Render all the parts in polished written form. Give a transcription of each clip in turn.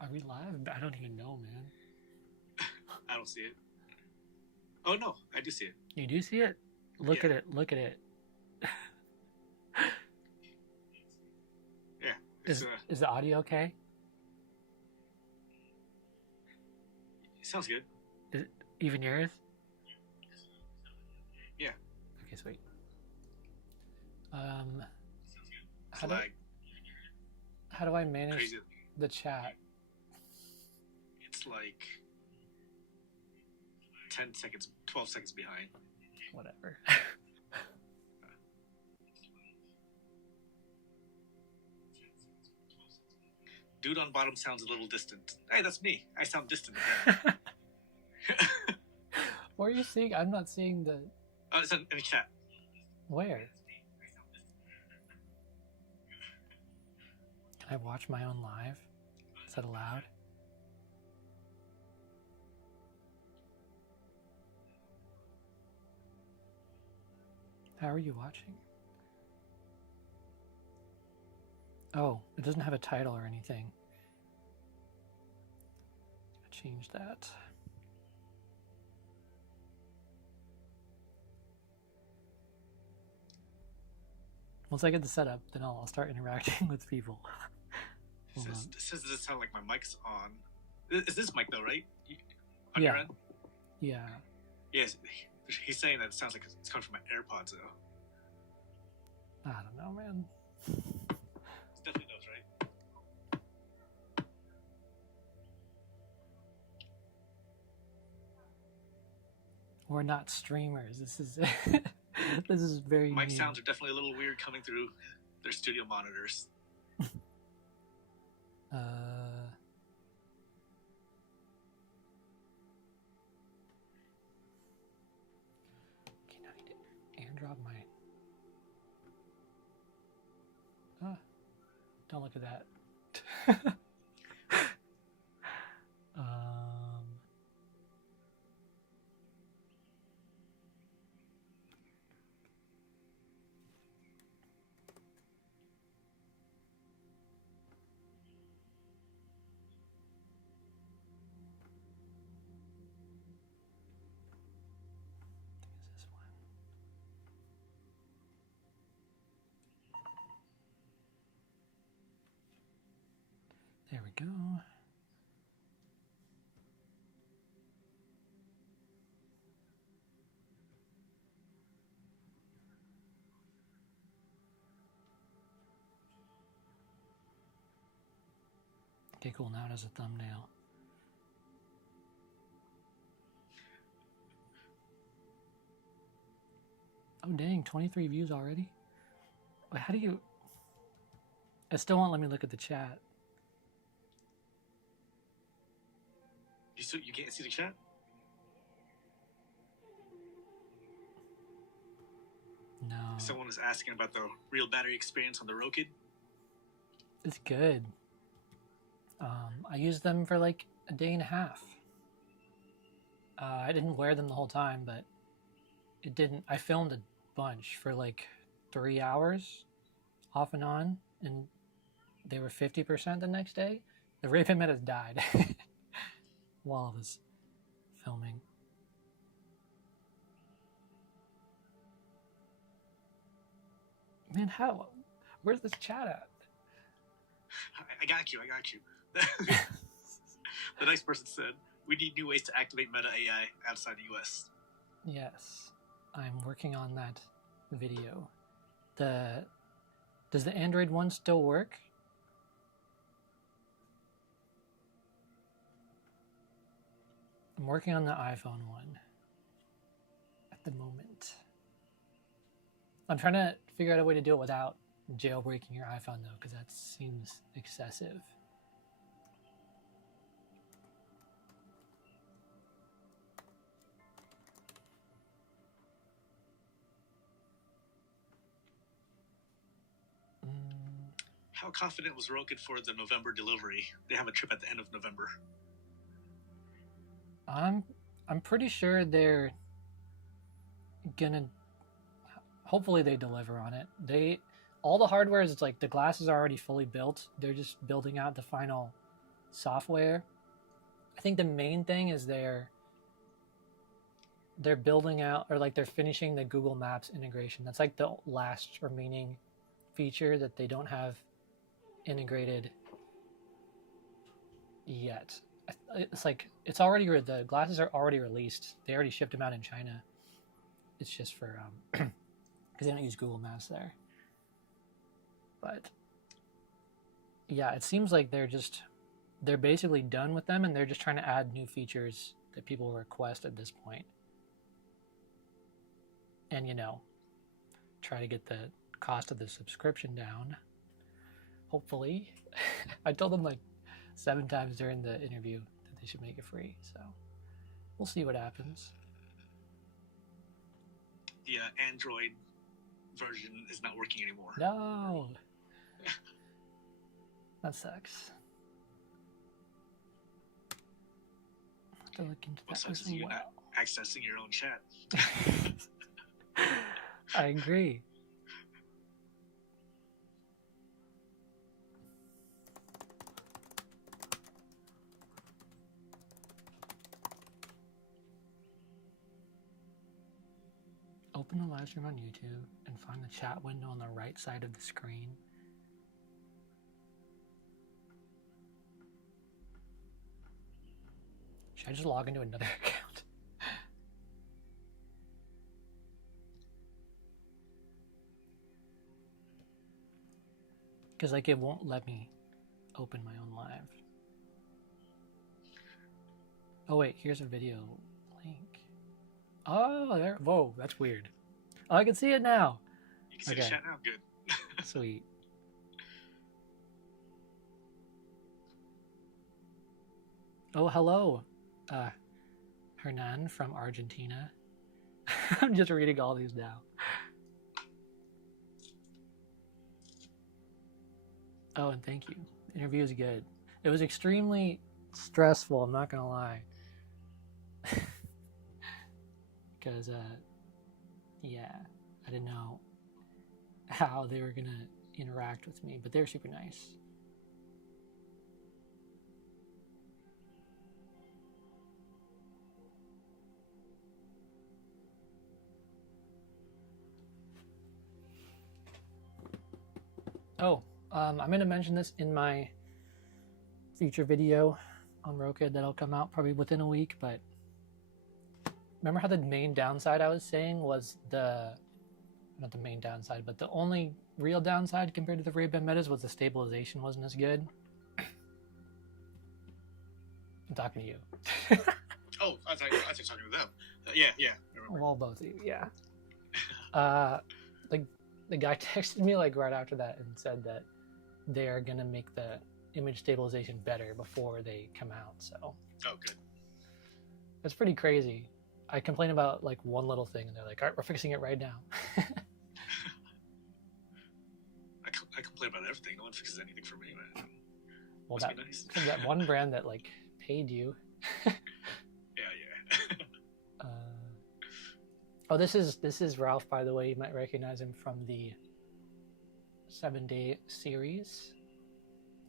Are we live? I don't even know, man. I don't see it. Oh no, I do see it. You do see it? Look Yeah. at it. Look at it. Yeah. It's, Is the audio okay? it sounds good. Is it even yours? Yeah. Okay, sweet. It's like How do I manage crazy. the chat? It's like 10 seconds, 12 seconds behind. Whatever. Dude on bottom sounds a little distant. Hey, that's me. I sound distant. What are you seeing? I'm not seeing the... Oh, it's in the chat. Where? Can I watch my own live? Is that allowed? How are you watching? Oh, it doesn't have a title or anything. Change that. Once I get the setup, then I'll start interacting with people. Does it sound like my mic's on? Is this mic though, right? Yeah. Your end? Yeah. Yes. He's saying that it sounds like it's coming from my AirPods though. I don't know, man. It's definitely those, right? We're not streamers. This is this is very Mic new. sounds are definitely a little weird coming through their studio monitors. Okay, now I need to airdrop my... Don't look at that. This one. There we go. Okay, cool. Now it has a thumbnail. Oh, dang. 23 views already? Wait, how do you... It still won't let me look at the chat. You can't see the chat? No. Someone was asking about the real battery experience on the Roku. It's good. I used them for like a day and a half. I didn't wear them the whole time, but it didn't... I filmed a bunch for like 3 hours off and on, and they were 50% the next day. The Ray-Ban Metas died while I was filming. Man, how? Where's this chat at? I got you. The next person said, we need new ways to activate Meta AI outside the US. Yes, I'm working on that video. Does the Android one still work? I'm working on the iPhone one at the moment. I'm trying to figure out a way to do it without jailbreaking your iPhone though, because that seems excessive. How confident was Roku for the November delivery? They have a trip at the end of November. I'm pretty sure they're gonna... Hopefully they deliver on it. All the hardware is like the glass is already fully built. They're just building out the final software. I think the main thing is they're building out, or like they're finishing the Google Maps integration. That's like the last remaining feature that they don't have integrated yet. It's like it's already the glasses are already released. They already shipped them out in China. It's just for because they don't use Google Maps there. But yeah, it seems like they're basically done with them, and they're just trying to add new features that people request at this point. And try to get the cost of the subscription down. Hopefully. I told them like 7 times during the interview that they should make it free, so we'll see what happens. The Android version is not working anymore. No. That sucks. I'll have to look into that sucks as is you're well. not accessing your own chat. I agree. Open the live stream on YouTube and find the chat window on the right side of the screen. Should I just log into another account? Because like it won't let me open my own live. Oh wait, here's a video link. Oh, there. Whoa, that's weird. Oh, I can see it now. You can see the chat now. Good. Sweet. Oh, hello, Hernan from Argentina. I'm just reading all these now. Oh, and thank you. The interview is good. It was extremely stressful, I'm not gonna lie. Because, yeah, I didn't know how they were gonna interact with me, but they're super nice. Oh, I'm going to mention this in my future video on Roku that'll come out probably within a week, but remember how the main downside I was saying was not the main downside, but the only real downside compared to the Ray-Ban Metas was the stabilization wasn't as good? I'm talking to you. Oh, I thought you were talking to them. Yeah. Well, both of you, yeah. The guy texted me like right after that and said that they are gonna make the image stabilization better before they come out. So. Oh, good. That's pretty crazy. I complain about like one little thing, and they're like, "All right, we're fixing it right now." I complain about everything. No one fixes anything for me, man. Well, Must be nice. that one brand that like paid you. Yeah. Oh, this is Ralph, by the way. You might recognize him from the 7-Day series.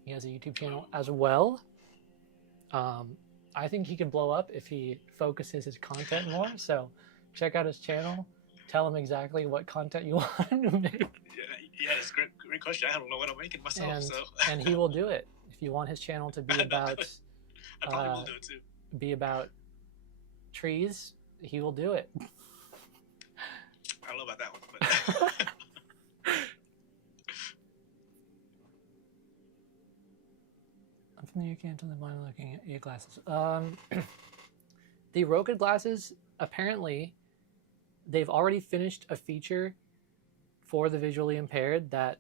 He has a YouTube channel as well. I think he could blow up if he focuses his content more. So check out his channel. Tell him exactly what content you want him to make. Yeah, that's a great question. I don't know what I'm making myself. And he will do it. If you want his channel to be about, I probably will do it too. Be about trees, he will do it. I don't know about that one, but I'm from the UK until the blind looking at your glasses. The Roku glasses, apparently, they've already finished a feature for the visually impaired that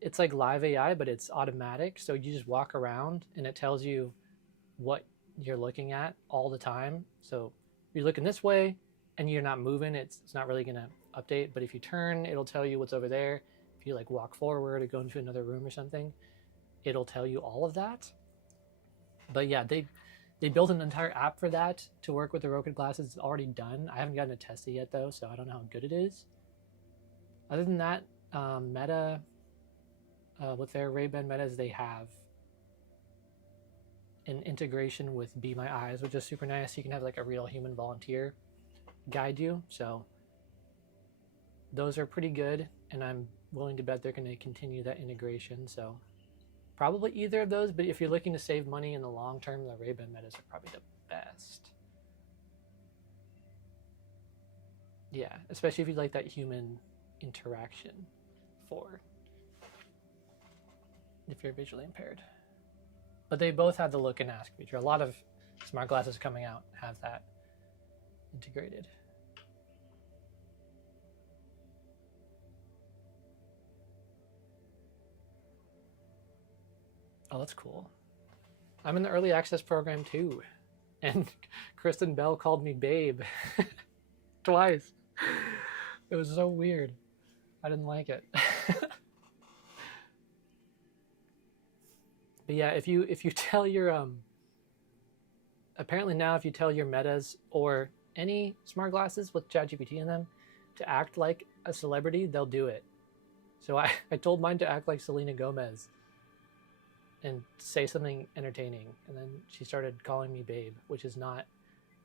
it's like live AI, but it's automatic. So you just walk around and it tells you what you're looking at all the time. So you're looking this way and you're not moving, it's not really going to update. But if you turn, it'll tell you what's over there. If you like walk forward or go into another room or something, it'll tell you all of that. But yeah, they built an entire app for that to work with the Roku glasses. It's already done. I haven't gotten to test it yet though, so I don't know how good it is. Other than that, Meta, with their Ray-Ban Metas, they have an integration with Be My Eyes, which is super nice. You can have like a real human volunteer guide you. So those are pretty good, and I'm willing to bet they're going to continue that integration. So probably either of those, but if you're looking to save money in the long term, the Ray-Ban Metas are probably the best. Yeah, especially if you like that human interaction for if you're visually impaired. But they both have the look and ask feature. A lot of smart glasses coming out have that integrated. Oh, that's cool. I'm in the early access program too. And Kristen Bell called me babe twice. It was so weird. I didn't like it. But yeah, if you tell your apparently now if you tell your Metas or any smart glasses with ChatGPT in them to act like a celebrity, they'll do it. So I told mine to act like Selena Gomez and say something entertaining, and then she started calling me babe, which is not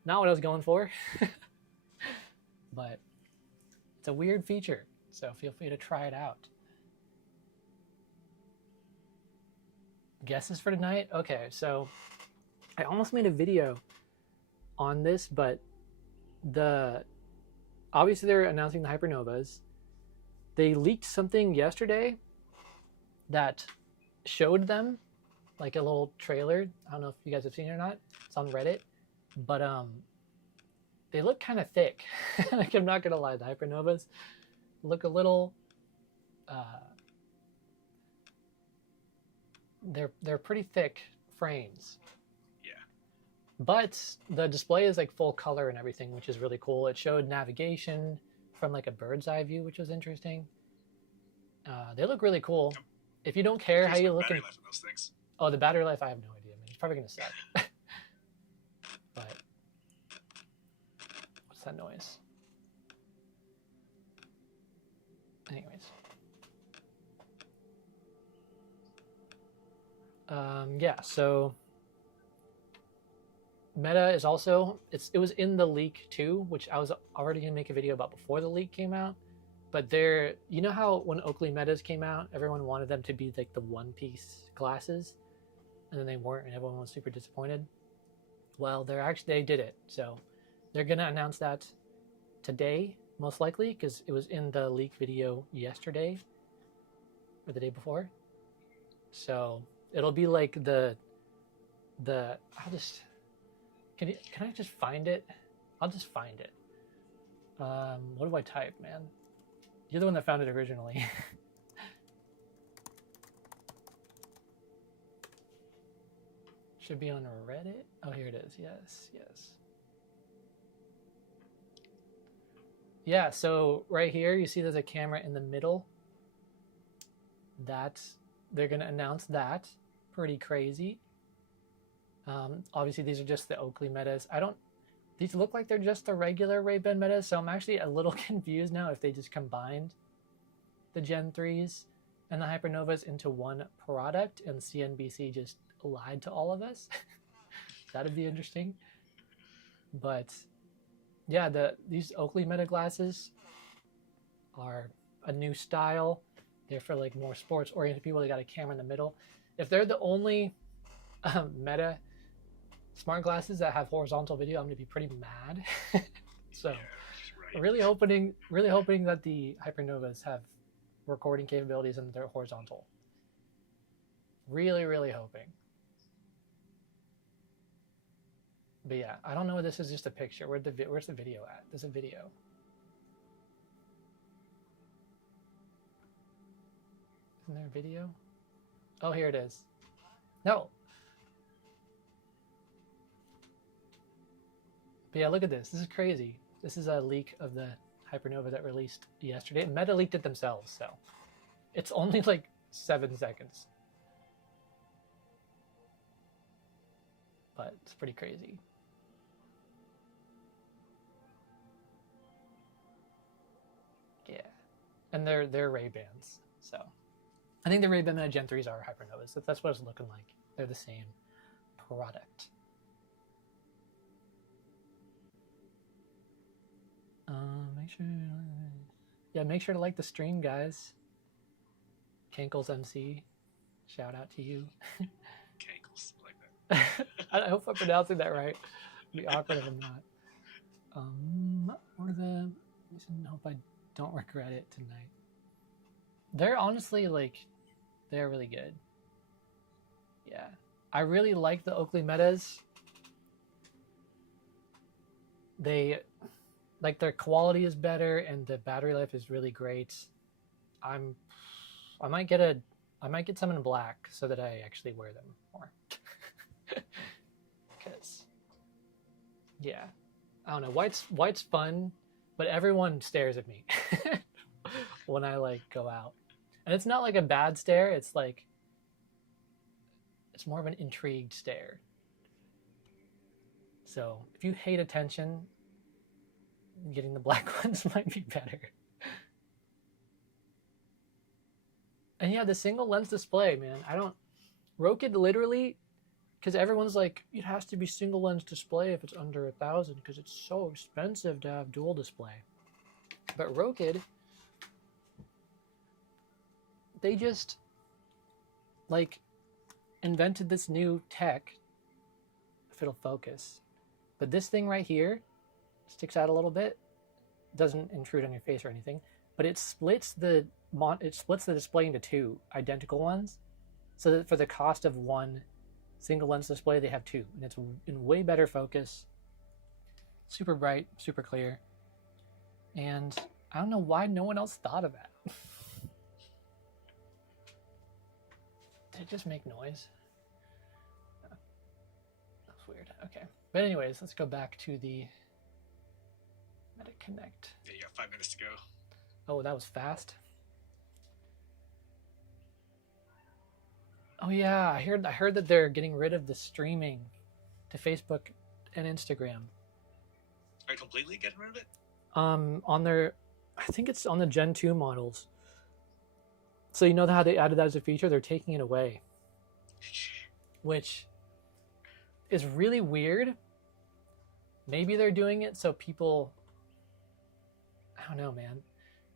what I was going for. But it's a weird feature, so feel free to try it out. Guesses for tonight? Okay, so I almost made a video on this, but obviously they're announcing the Hypernovas. They leaked something yesterday that showed them, like a little trailer. I don't know if you guys have seen it or not. It's on Reddit, but they look kind of thick. Like, I'm not gonna lie, the Hypernovas look a little. They're pretty thick frames. Yeah. But the display is like full color and everything, which is really cool. It showed navigation from like a bird's eye view, which was interesting. They look really cool. If you don't care how you look in those things. Oh, the battery life, I have no idea. I mean, it's probably gonna suck. But what's that noise? Anyways. Yeah, so Meta is also, it was in the leak too, which I was already gonna make a video about before the leak came out. But you know how when Oakley Metas came out, everyone wanted them to be like the one-piece glasses, and then they weren't, and everyone was super disappointed. Well, they did it. So they're gonna announce that today, most likely, because it was in the leak video yesterday or the day before. So it'll be like can I just find it? I'll just find it. What do I type, man? You're the one that found it originally. Should be on Reddit. Oh, here it is. Yes. Yeah, so right here, you see there's a camera in the middle. They're going to announce that. Pretty crazy. Obviously, these are just the Oakley Metas. These look like they're just the regular Ray-Ban Metas, so I'm actually a little confused now if they just combined the Gen 3s and the Hypernovas into one product and CNBC just lied to all of us. That'd be interesting. But yeah, these Oakley Meta glasses are a new style. They're for like more sports-oriented people. They got a camera in the middle. If they're the only Meta smart glasses that have horizontal video, I'm gonna be pretty mad. So Yeah, right. really hoping that the Hypernovas have recording capabilities and they're horizontal. Really hoping. But yeah, I don't know if this is just a picture. Where's the video at? There's a video. Isn't there a video? Oh, here it is. No. But yeah, look at this. This is crazy. This is a leak of the Hypernova that released yesterday. Meta leaked it themselves, so it's only like 7 seconds. But it's pretty crazy. Yeah. And they're Ray-Bans, so I think the Ray-Ban Meta Gen 3s are Hypernovas. That's what it's looking like. They're the same product. Make sure to like the stream, guys. Kankles MC, shout out to you. Kankles, I like that. I hope I'm pronouncing that right. It'd be awkward if I'm not. What are the? I hope I don't regret it tonight. They're honestly they're really good. Yeah, I really like the Oakley Metas. They their quality is better and the battery life is really great. I might get some in black so that I actually wear them more. Because yeah, I don't know, white's fun, but everyone stares at me when I go out, and it's not a bad stare. It's it's more of an intrigued stare. So if you hate attention, getting the black ones might be better. And yeah, the single lens display, man. Rokid literally, because everyone's like, it has to be single lens display if it's under 1,000 because it's so expensive to have dual display. But Rokid, they just invented this new tech, if it'll focus. But this thing right here sticks out a little bit, doesn't intrude on your face or anything, but it splits the display into two identical ones, so that for the cost of one single lens display they have two, and it's in way better focus, super bright, super clear, and I don't know why no one else thought of that. Did it just make noise? That's weird. Okay, but anyways, let's go back to the Meta Connect. Yeah, you got 5 minutes to go. Oh, that was fast. Oh yeah, I heard that they're getting rid of the streaming to Facebook and Instagram. Are you completely getting rid of it? On their, I think it's on the Gen 2 models. So you know how they added that as a feature? They're taking it away, which is really weird. Maybe they're doing it so people, I don't know, man.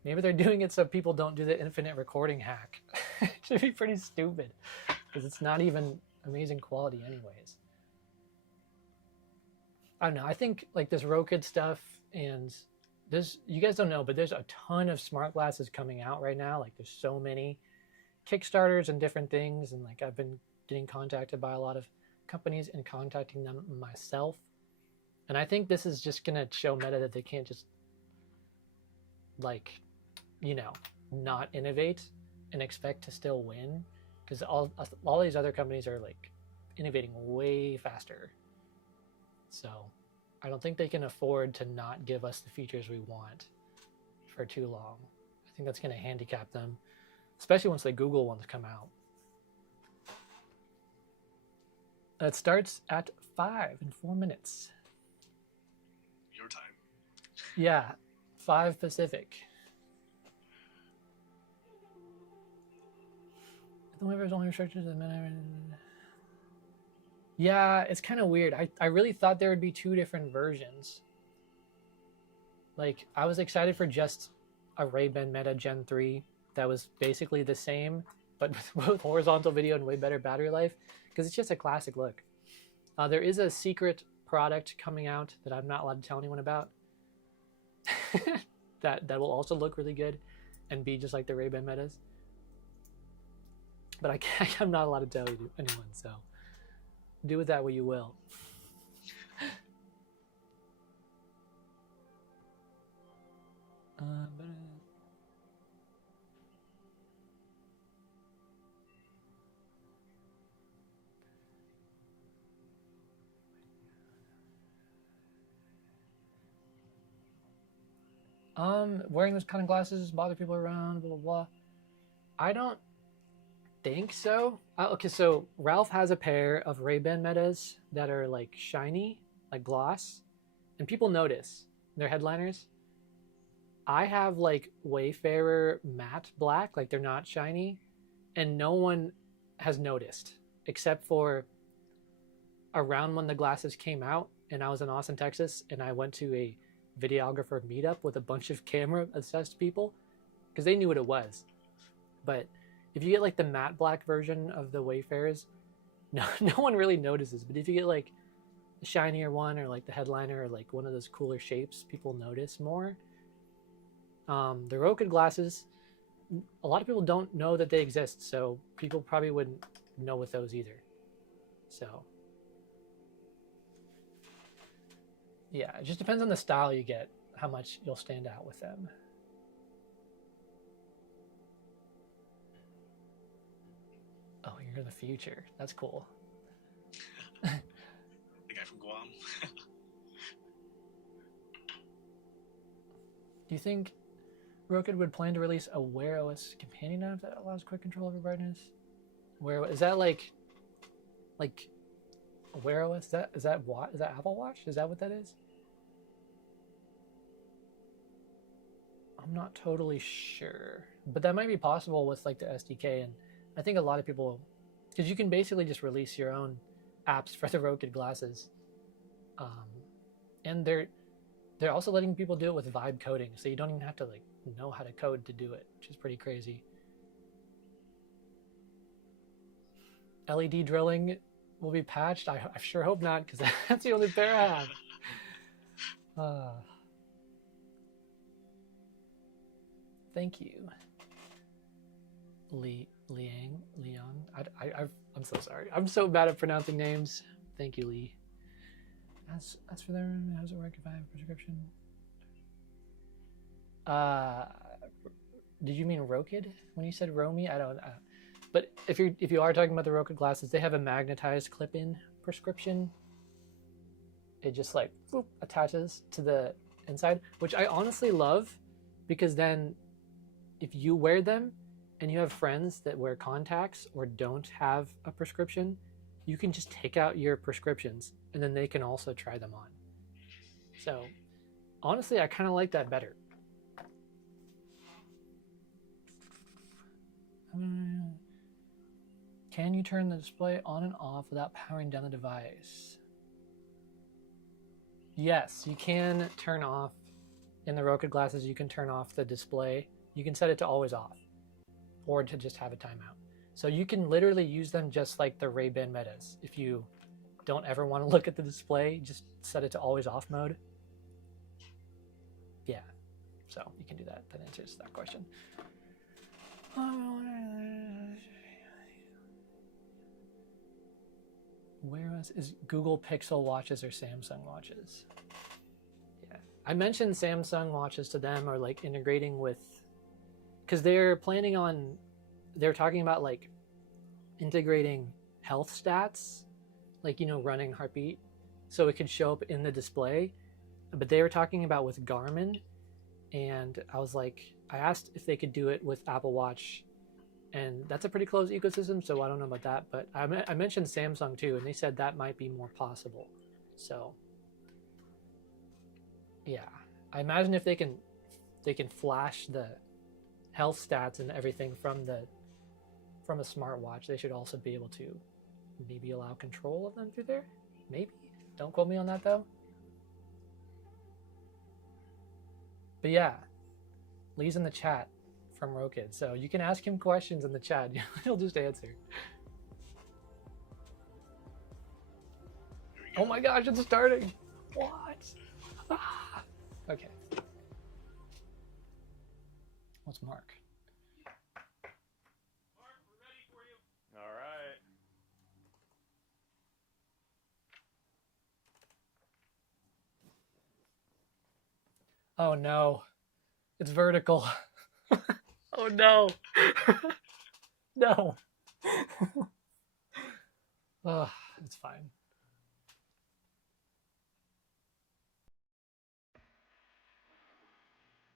Maybe they're doing it so people don't do the infinite recording hack. It should be pretty stupid because it's not even amazing quality anyways. I don't know. I think this Rokid stuff, and this, you guys don't know, but there's a ton of smart glasses coming out right now. There's so many Kickstarters and different things, and I've been getting contacted by a lot of companies and contacting them myself. And I think this is just gonna show Meta that they can't just not innovate and expect to still win, because all these other companies are innovating way faster. So I don't think they can afford to not give us the features we want for too long. I think that's going to handicap them, especially once the Google ones come out. It starts at 5 in 4 minutes. Your time. Yeah, 5 Pacific. The waivers only restricted to the minute. Yeah, it's kind of weird. I really thought there would be 2 different versions. I was excited for just a Ray-Ban Meta Gen 3 that was basically the same, but with both horizontal video and way better battery life, because it's just a classic look. There is a secret product coming out that I'm not allowed to tell anyone about that will also look really good and be just like the Ray-Ban Metas. But I'm not allowed to tell anyone, so do with that what you will. Wearing those kind of glasses bother people around, blah, blah, blah. I don't think so. Okay, so Ralph has a pair of Ray-Ban Metas that are shiny, gloss, and people notice. They're headliners. I have Wayfarer matte black, they're not shiny, and no one has noticed except for around when the glasses came out, and I was in Austin, Texas, and I went to a videographer meetup with a bunch of camera obsessed people because they knew what it was. But if you get like the matte black version of the Wayfarers, no one really notices. But if you get like the shinier one or like the headliner or like one of those cooler shapes, people notice more. The Roku glasses, a lot of people don't know that they exist, so people probably wouldn't know with those either. So yeah, it just depends on the style you get, how much you'll stand out with them. Oh, you're in the future. That's cool. The guy from Guam. Do you think Roku would plan to release a Wear OS companion app that allows quick control over brightness? Where is that like Wear OS? Is that Apple Watch? Is that what that is? I'm not totally sure, but that might be possible with like the SDK. And I think a lot of people, because you can basically just release your own apps for the Roku glasses, and they're also letting people do it with vibe coding, so you don't even have to like know how to code to do it, which is pretty crazy. LED drilling will be patched. I sure hope not, because that's the only pair I have. Thank you, Leon. I'm so sorry. I'm so bad at pronouncing names. Thank you, Lee. As for them, how does it work if I have a prescription? Did you mean Rokid when you said Romy? I don't. But if you are talking about the Roku glasses, they have a magnetized clip-in prescription. It just like whoop, attaches to the inside, which I honestly love, because then if you wear them and you have friends that wear contacts or don't have a prescription, you can just take out your prescriptions and then they can also try them on. So honestly, I kind of like that better. Can you turn the display on and off without powering down the device? Yes, you can turn off. In the Roku glasses, you can turn off the display. You can set it to always off or to just have a timeout. So you can literally use them just like the Ray-Ban Metas. If you don't ever want to look at the display, just set it to always off mode. Yeah, so you can do that. That answers that question. Where is Google Pixel watches or Samsung watches? Yeah, I mentioned Samsung watches to them, or like integrating with, because they're talking about like integrating health stats, like, you know, running heartbeat, so it could show up in the display. But they were talking about with Garmin, and I was like, I asked if they could do it with Apple Watch, and that's a pretty close ecosystem, so I don't know about that. But I mentioned Samsung too, and they said that might be more possible. So yeah, I imagine if they can flash the health stats and everything from a smartwatch, they should also be able to maybe allow control of them through there. Maybe. Don't quote me on that though. But yeah, Lee's in the chat from Rokid, so you can ask him questions in the chat. He'll just answer. Oh my gosh, it's starting. What? Ah. Okay. What's Mark? Mark, we're ready for you. All right. Oh no, it's vertical. Oh no. No. Oh, it's fine.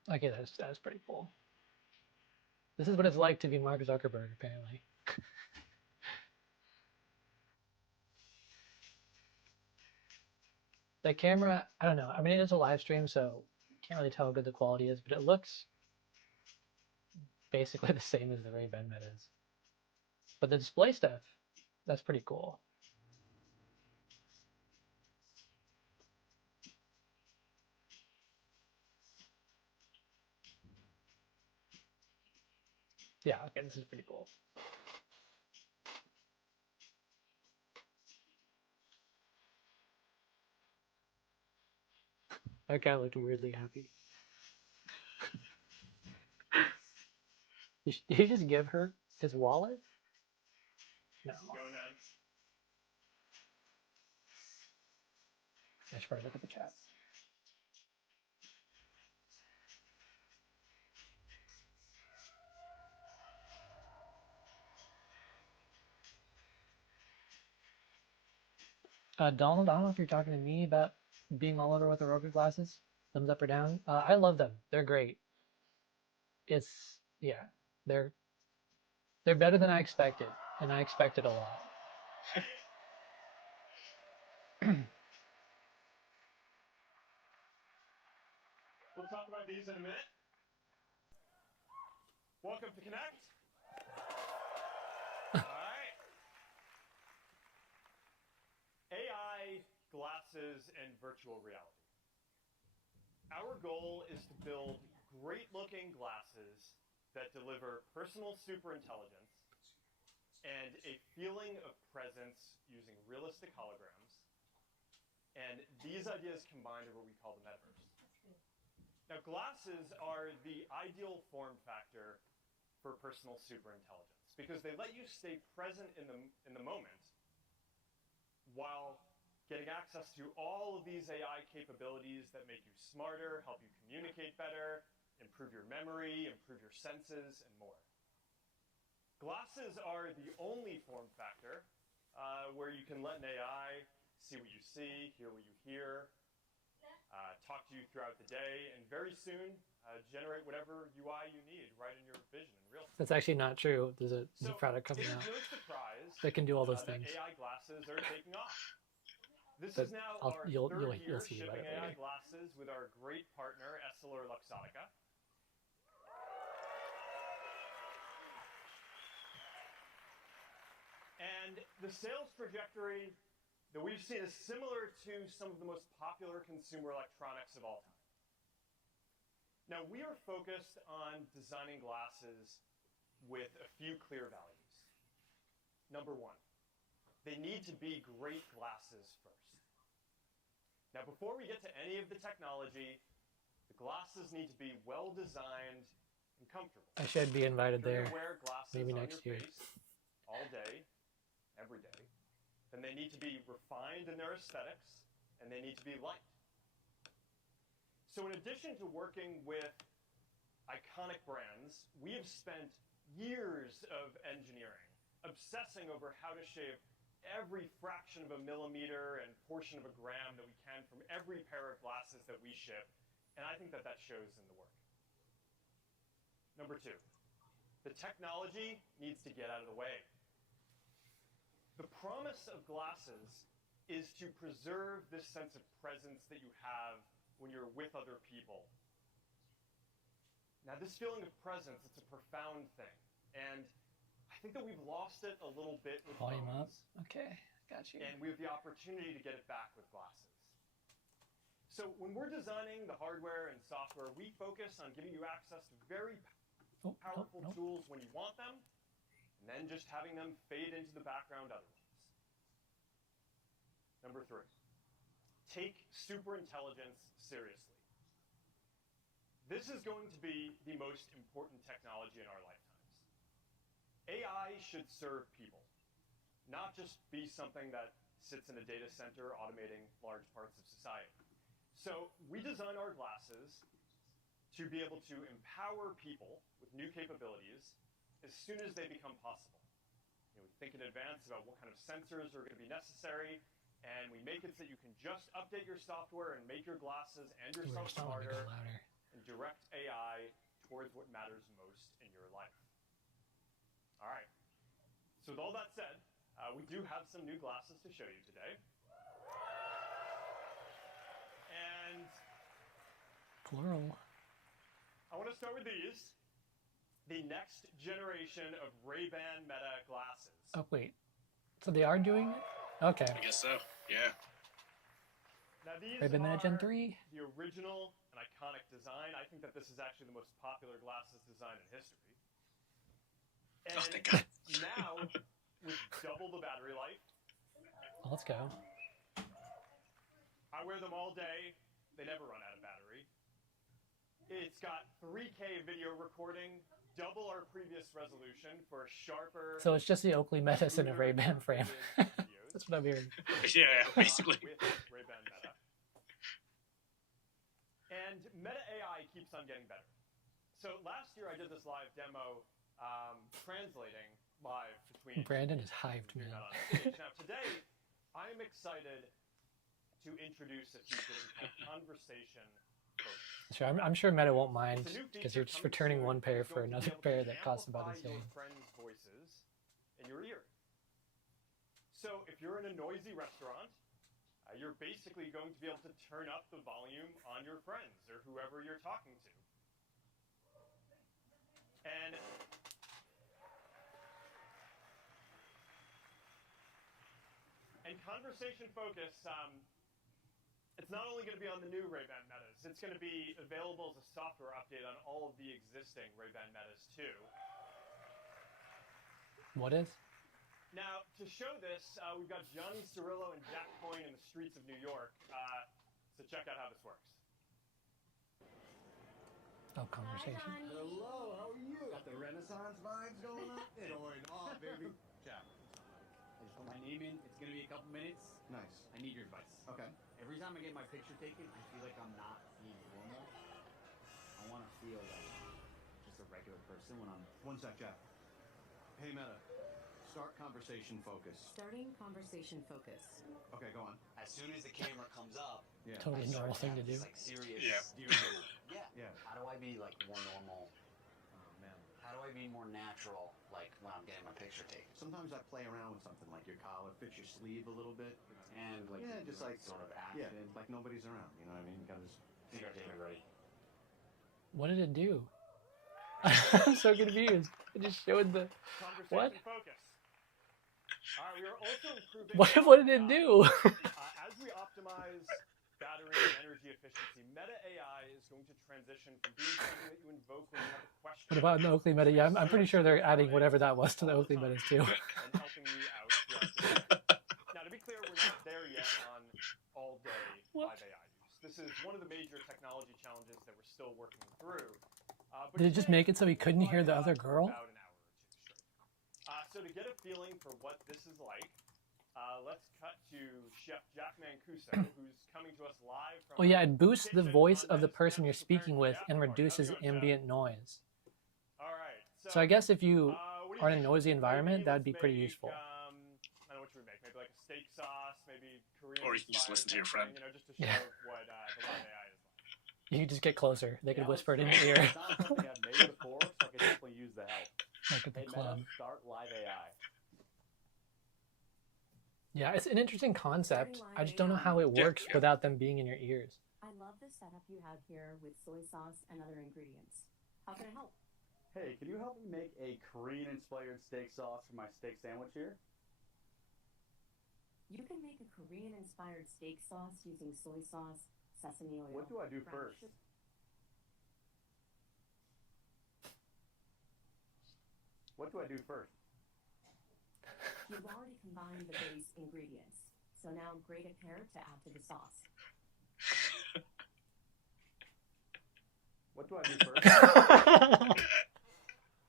Okay, that's pretty cool. This is what it's like to be Mark Zuckerberg, apparently. The camera, I don't know. I mean, it is a live stream, so can't really tell how good the quality is, but it looks basically the same as the Ray-Ban Metas. But the display stuff, that's pretty cool. Yeah, okay, this is pretty cool. That guy looked weirdly happy. Did he just give her his wallet? No. I should probably look at the chat. Donald, I don't know if you're talking to me about being all over with the Roku glasses. Thumbs up or down. I love them. They're great. It's yeah, they're better than I expected, and I expected a lot. We'll talk about these in a minute. Welcome to Connect. All right. AI, glasses, and virtual reality. Our goal is to build great-looking glasses that deliver personal superintelligence and a feeling of presence using realistic holograms. And these ideas combined are what we call the metaverse. Now, glasses are the ideal form factor for personal superintelligence because they let you stay present in the moment while getting access to all of these AI capabilities that make you smarter, help you communicate better, improve your memory, improve your senses, and more. Glasses are the only form factor where you can let an AI see what you see, hear what you hear, talk to you throughout the day, and very soon generate whatever UI you need right in your vision in real time. That's actually not true. There's a product coming out no surprise that can do all those things. AI glasses are taking off. This But is now our you'll year see shipping about it AI later. glasses with our great partner, EssilorLuxottica. And the sales trajectory that we've seen is similar to some of the most popular consumer electronics of all time. Now, we are focused on designing glasses with a few clear values. Number one, they need to be great glasses first. Now, before we get to any of the technology, the glasses need to be well-designed and comfortable. I should be invited there. Wear glasses maybe on next your year. face all day, every day. Then they need to be refined in their aesthetics, and they need to be light. So in addition to working with iconic brands, we have spent years of engineering, obsessing over how to shave every fraction of a millimeter and portion of a gram that we can from every pair of glasses that we ship, and I think that shows in the work. Number two, the technology needs to get out of the way. The promise of glasses is to preserve this sense of presence that you have when you're with other people. Now, this feeling of presence, it's a profound thing. And I think that we've lost it a little bit with Volume phones. up. Okay, got you. And we have the opportunity to get it back with glasses. So when we're designing the hardware and software, we focus on giving you access to very powerful tools when you want them, and then just having them fade into the background otherwise. Number three, take superintelligence seriously. This is going to be the most important technology in our lifetimes. AI should serve people, not just be something that sits in a data center automating large parts of society. So we design our glasses to be able to empower people with new capabilities as soon as they become possible. We think in advance about what kind of sensors are going to be necessary, and we make it so that you can just update your software and make your glasses and yourself smarter and direct AI towards what matters most in your life. All right. So with all that said, we do have some new glasses to show you today. And plural. I want to start with these. The next generation of Ray-Ban Meta glasses. Oh, wait. So they are doing it? Okay. I guess so, yeah. Now these Ray-Ban Meta Gen 3? The original and iconic design. I think that this is actually the most popular glasses design in history. Oh, thank God. Now, with double the battery life, Let's go. I wear them all day. They never run out of battery. It's got 3K video recording, double our previous resolution for sharper. So it's just the Oakley Meta in a Ray-Ban frame. That's what I'm hearing. Yeah, basically. With Ray-Ban Meta. And Meta AI keeps on getting better. So last year I did this live demo translating live between... Brandon is hyped, man. Now today, I'm excited to introduce a feature called conversation focus. Sure, I'm sure Meta won't mind because you're just returning one pair for another pair that costs about the same. Your friends' voices in your ear. So if you're in a noisy restaurant, you're basically going to be able to turn up the volume on your friends or whoever you're talking to. And conversation focus, it's not only going to be on the new Ray-Ban Metas, it's going to be available as a software update on all of the existing Ray-Ban Metas too. What is? Now, to show this, we've got Johnny Cirillo and Jack Coyne in the streets of New York. So check out how this works. Oh, conversation. Hi, hello, how are you? Got the Renaissance vibes going on? Oh, baby. Jack. I just put my name in. It's gonna be a couple minutes. Nice. I need your advice. Okay. Every time I get my picture taken, I feel like I'm not being normal. I want to feel like just a regular person when I'm... One sec, Jack. Hey, Meta. Start conversation focus. Starting conversation focus. Okay, go on. As soon as the camera comes up, Yeah. Totally normal thing to do. Like serious. Yeah. Yeah. How do I be like more normal? Oh man. How do I be more natural? Like when I'm getting my picture taken. Sometimes I play around with something like your collar fits your sleeve a little bit. And like Yeah, just like sort of action. Yeah, like nobody's around. You know what I mean? You gotta just. Start David ready. What did it do? I'm so confused. It just showed the... Conversation What? focus. All right, we are also improving... What did it do? As we optimize battery and energy efficiency, Meta AI is going to transition from being something that you invoke when you have a question. What about the Oakley Meta? Yeah, I'm pretty sure they're adding whatever that was to the Oakley Metas too. And helping you out throughout the day. Now, to be clear, we're not there yet on all-day live AI use. This is one of the major technology challenges that we're still working through. But Did it just make it so he couldn't hear the other girl? About an hour or two straight. So to get a feeling for what this is like, let's cut to Chef Jack Mancuso, who's coming to us live from... Oh yeah, it boosts the voice of the person you're speaking with and reduces ambient noise. All right. So I guess if you what do are in a think? noisy environment, Maybe that'd be let's pretty make, useful. I don't know what should we make. Maybe like a steak sauce, maybe Korean. Or you can just listen to your friend. You know, just to show what the live AI is like. You can just get closer. They could whisper it in your ear. It's not something I've made before, so I could definitely use the help. Like at the Hey, club. Meta, start live AI. Yeah, it's an interesting concept. I just don't know how it works without them being in your ears. I love the setup you have here with soy sauce and other ingredients. How can I help? Hey, can you help me make a Korean-inspired steak sauce for my steak sandwich here? You can make a Korean-inspired steak sauce using soy sauce, sesame oil. What do I do brown first? sugar- What do I do first? You've already combined the base ingredients, so now grate a carrot to add to the sauce. What do I do first?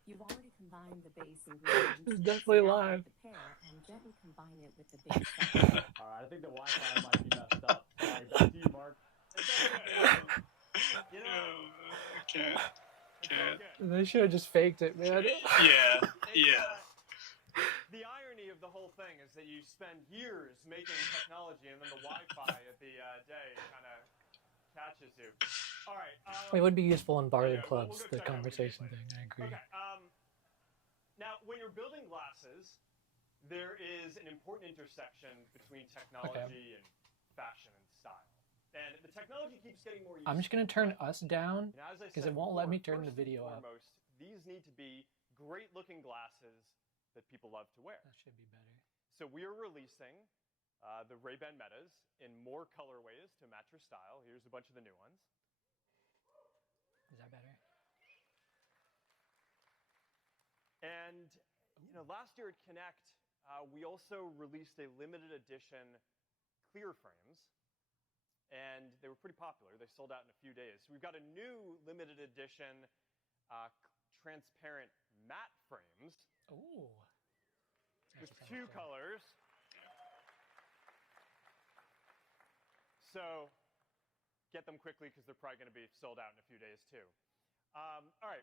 You've already combined the base ingredients. It's definitely so now live. add the pear and gently combine it with the base sauce. All right, I think the Wi-Fi might be messed up. Sorry, back to you, Mark. You know, Can't. it's all good. They should have just faked it, man. Yeah. Yeah. The irony of the whole thing is that you spend years making technology, and then the Wi-Fi at the day kind of catches you. All right. It would be useful in bars and Yeah, clubs, we'll the go check out conversation what thing. it I agree. Okay. Now, when you're building glasses, there is an important intersection between technology and fashion and style. And the technology keeps getting more useful. I'm just going to turn us down And as I because said it won't let before, me turn the first and video up. foremost, these need to be great-looking glasses that people love to wear. That should be better. So we are releasing the Ray-Ban Metas in more colorways to match your style. Here's a bunch of the new ones. Is that better? And And last year at Connect, we also released a limited edition clear frames, and they were pretty popular. They sold out in a few days. So we've got a new limited edition transparent matte frames. Ooh. With two colors. So get them quickly because they're probably going to be sold out in a few days too. All right.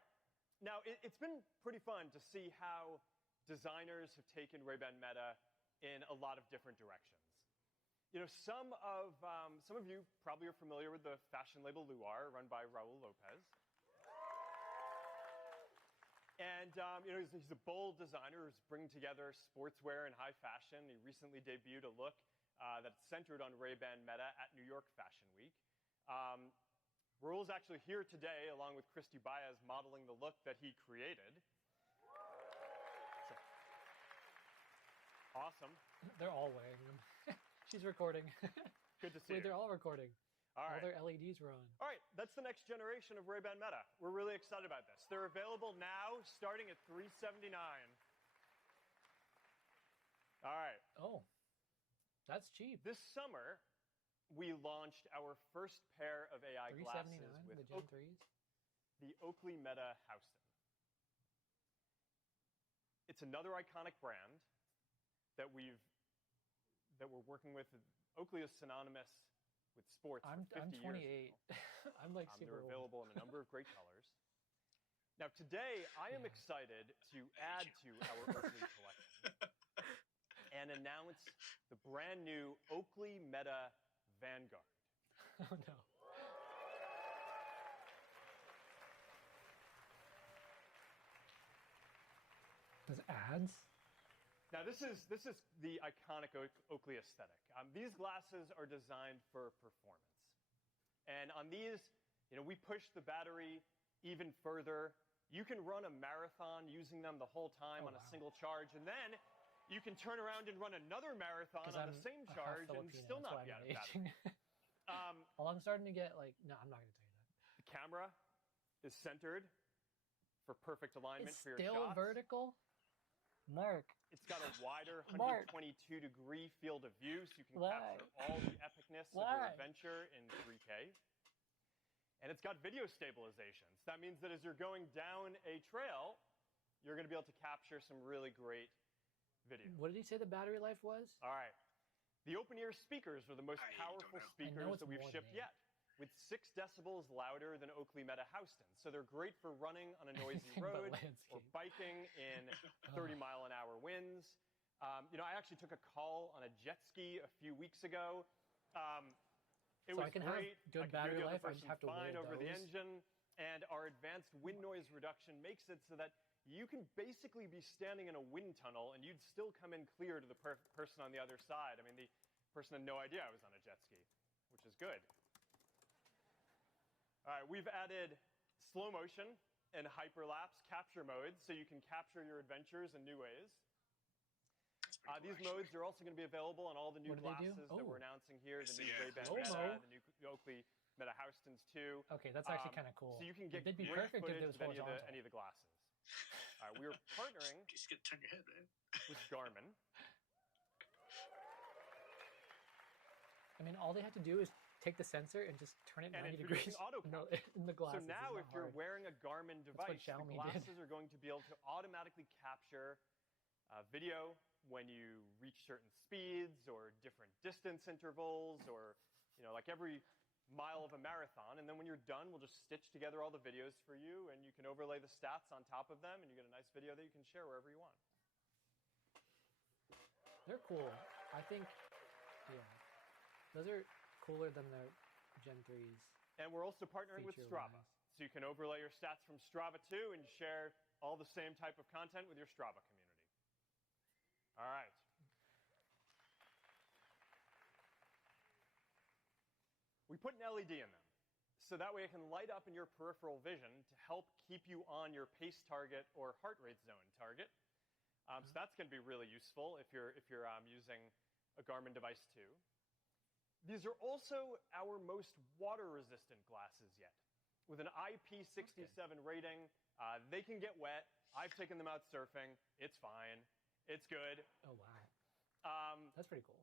Now, it's been pretty fun to see how designers have taken Ray-Ban Meta in a lot of different directions. Some of you probably are familiar with the fashion label Luar, run by Raul Lopez. And he's a bold designer who's bringing together sportswear and high fashion. He recently debuted a look that's centered on Ray-Ban Meta at New York Fashion Week. Raul's actually here today, along with Christy Baez, modeling the look that he created. So, awesome. They're all wearing them. She's recording. Good to see you. Wait, they're all recording. All right. All their LEDs were on. All right, that's the next generation of Ray-Ban Meta. We're really excited about this. They're available now, starting at $379. All right. Oh, that's cheap. This summer, we launched our first pair of AI glasses $379 with the Gen 3s? The Oakley Meta Houston. It's another iconic brand that we're working with. Oakley is synonymous with sports for 50 I'm 28. years. I'm like super They're available in a number of great colors. Now, today, I am excited to add to our Oakley collection and announce the brand new Oakley Meta Vanguard. Oh, no. There's ads? Now, this is the iconic Oakley aesthetic. These glasses are designed for performance. And on these, we push the battery even further. You can run a marathon using them the whole time on a single charge, and then you can turn around and run another marathon on the same charge and still not be out of battery. Well, I'm starting to get no, I'm not going to tell you that. The camera is centered for perfect alignment It's for your still shots. Vertical? Mark. It's got a wider 122-degree field of view, so you can capture all the epicness of your adventure in 3K. And it's got video stabilization. So that means that as you're going down a trail, you're going to be able to capture some really great video. What did he say the battery life was? All right. The open-ear speakers are the most powerful speakers that we've shipped yet, with 6 decibels louder than Oakley Meta Houston. So they're great for running on a noisy road or biking in 30-mile-an-hour winds. I actually took a call on a jet ski a few weeks ago. It was I can great. have good battery life. I just have to fine wear over the those. engine, and our advanced wind noise reduction makes it so that you can basically be standing in a wind tunnel and you'd still come in clear to the person on the other side. I mean, the person had no idea I was on a jet ski, which is good. All right, we've added slow motion and hyperlapse capture modes so you can capture your adventures in new ways. These modes are also going to be available on all the new glasses that we're announcing here, the new Ray-Ban Meta, the new Oakley Meta Houstons too. Okay, that's actually kind of cool. So you can get It'd be great perfect if footage it was of any horizontal. of the glasses. All right, we are partnering Just gotta turn your head, man. with Garmin. I mean, all they have to do is take the sensor and just turn it 90 introducing degrees auto in the glasses. So now It's if not you're hard. wearing a Garmin device, the Xiaomi glasses are going to be able to automatically capture video when you reach certain speeds or different distance intervals or, like every mile of a marathon. And then when you're done, we'll just stitch together all the videos for you, and you can overlay the stats on top of them, and you get a nice video that you can share wherever you want. They're cool. I think, those are cooler than the Gen 3s. And we're also partnering with Strava. Feature-wise. So you can overlay your stats from Strava too and share all the same type of content with your Strava community. All right. We put an LED in them, so that way it can light up in your peripheral vision to help keep you on your pace target or heart rate zone target. So that's going to be really useful if you're using a Garmin device too. These are also our most water-resistant glasses yet. with an IP67 rating. They can get wet. I've taken them out surfing. It's fine. It's good. Oh, wow. That's pretty cool.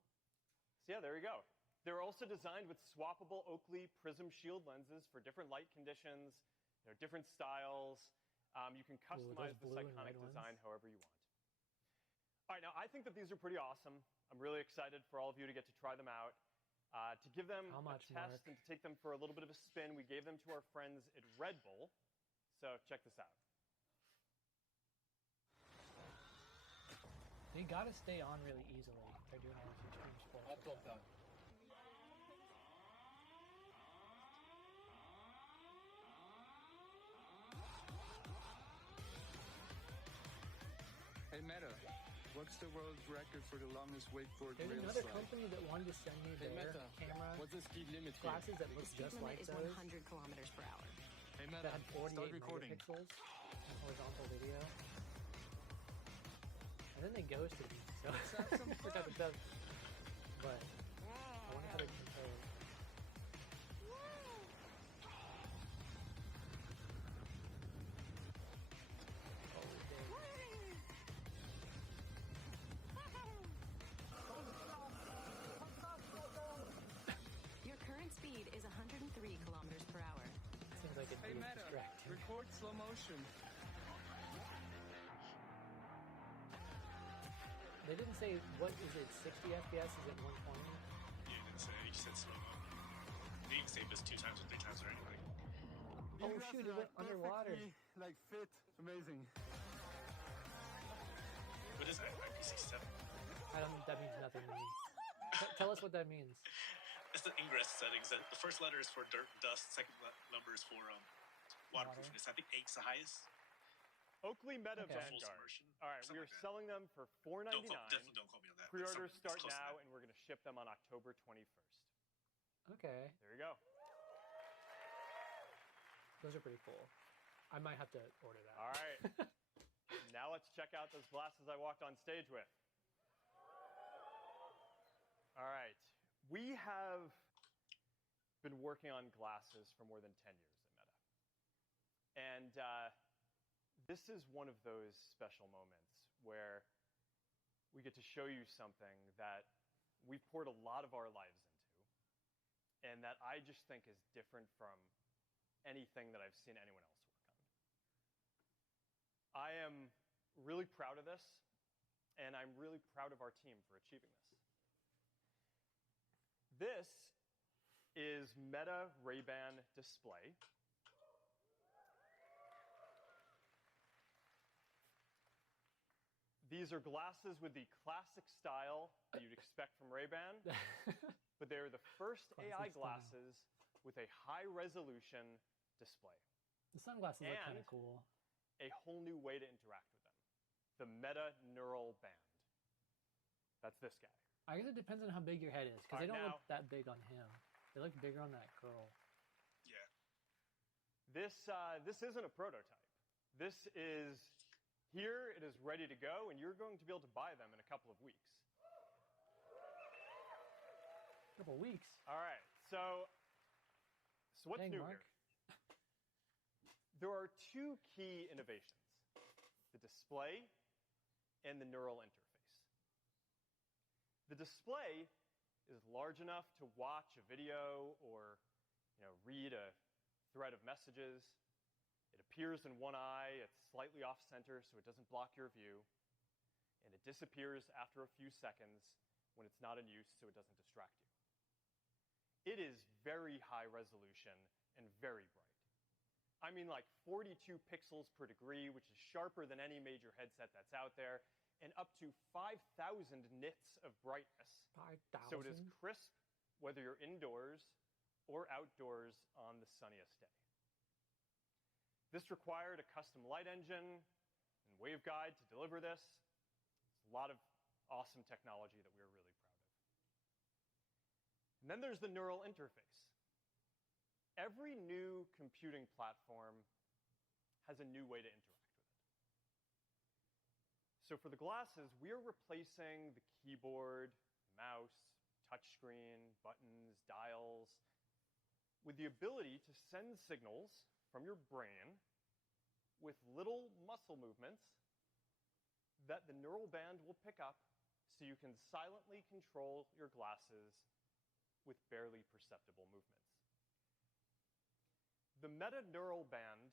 So yeah, there you go. They're also designed with swappable Oakley Prism Shield lenses for different light conditions, different styles. You can customize this iconic design however you want. All right, now I think that these are pretty awesome. I'm really excited for all of you to get to try them out. To give them a test, Mark? and to take them for a little bit of a spin, we gave them to our friends at Red Bull. So check this out. They gotta stay on really easily. They're doing all this extreme sports. Hey Meta, what's the world record for the longest wakeboard There's rail another slide? company that wanted to send me Hey their Meta, camera what's the speed limit here? glasses that look The speed just limit like is those. 100 kilometers per hour. Hey That Meta, had 48 start recording. megapixels in horizontal video. And then they ghosted me, so Let's have some which I fun. said. But I wonder how they compare. Your current speed is 103 kilometers per hour. Seems like it'd Hey be Meta, distracting. record slow motion. They didn't say, what is it, 60 FPS? Is it 120? You didn't say. You said slow mo. You didn't say this 2 times or 3 times or anything. Oh, You shoot, guys it went are underwater. perfectly, fit. Amazing. What is that? IP67? I don't, that means nothing to me. Tell us what that means. It's the ingress settings. The first letter is for dirt and dust. Second number is for waterproofness. I think 8's the highest. Oakley Meta Okay. Full Vanguard. submersion. All right, we Something are like that. selling them for Definitely $4.99. don't quote me on that. but Pre-orders it's start close to now, that. and we're going to ship them on October 21st. Okay, There you go. those are pretty cool. I might have to order that. All right. Now let's check out those glasses I walked on stage with. All right. We have been working on glasses for more than 10 years at Meta. And this is one of those special moments where we get to show you something that we've poured a lot of our lives into, and that I just think is different from anything that I've seen anyone else work on. I am really proud of this, and I'm really proud of our team for achieving this. This is Meta Ray-Ban Display. These are glasses with the classic style that you'd expect from Ray-Ban, but they're the first Classic AI style. glasses with a high-resolution display. The sunglasses look kind And- of cool. A whole new way to interact with them. The Meta Neural Band. That's this guy. I guess it depends on how big your head is, because All they right, don't now- look that big on him. They look bigger on that girl. Yeah. This isn't a prototype. This is here. It is ready to go, and you're going to be able to buy them in a couple of weeks. A couple weeks. All right. So what's Dang, new Mark. here? There are two key innovations: the display and the neural interface. The display is large enough to watch a video or, read a thread of messages. It appears in one eye. It's slightly off center, so it doesn't block your view. And it disappears after a few seconds when it's not in use, so it doesn't distract you. It is very high resolution and very bright. I mean, like 42 pixels per degree, which is sharper than any major headset that's out there, and up to 5,000 nits of brightness. 5,000? So it is crisp whether you're indoors or outdoors on the sunniest day. This required a custom light engine and waveguide to deliver this. It's a lot of awesome technology that we're really proud of. And then there's the neural interface. Every new computing platform has a new way to interact with it. So for the glasses, we are replacing the keyboard, mouse, touchscreen, buttons, dials with the ability to send signals from your brain with little muscle movements that the neural band will pick up so you can silently control your glasses with barely perceptible movements. The meta neural band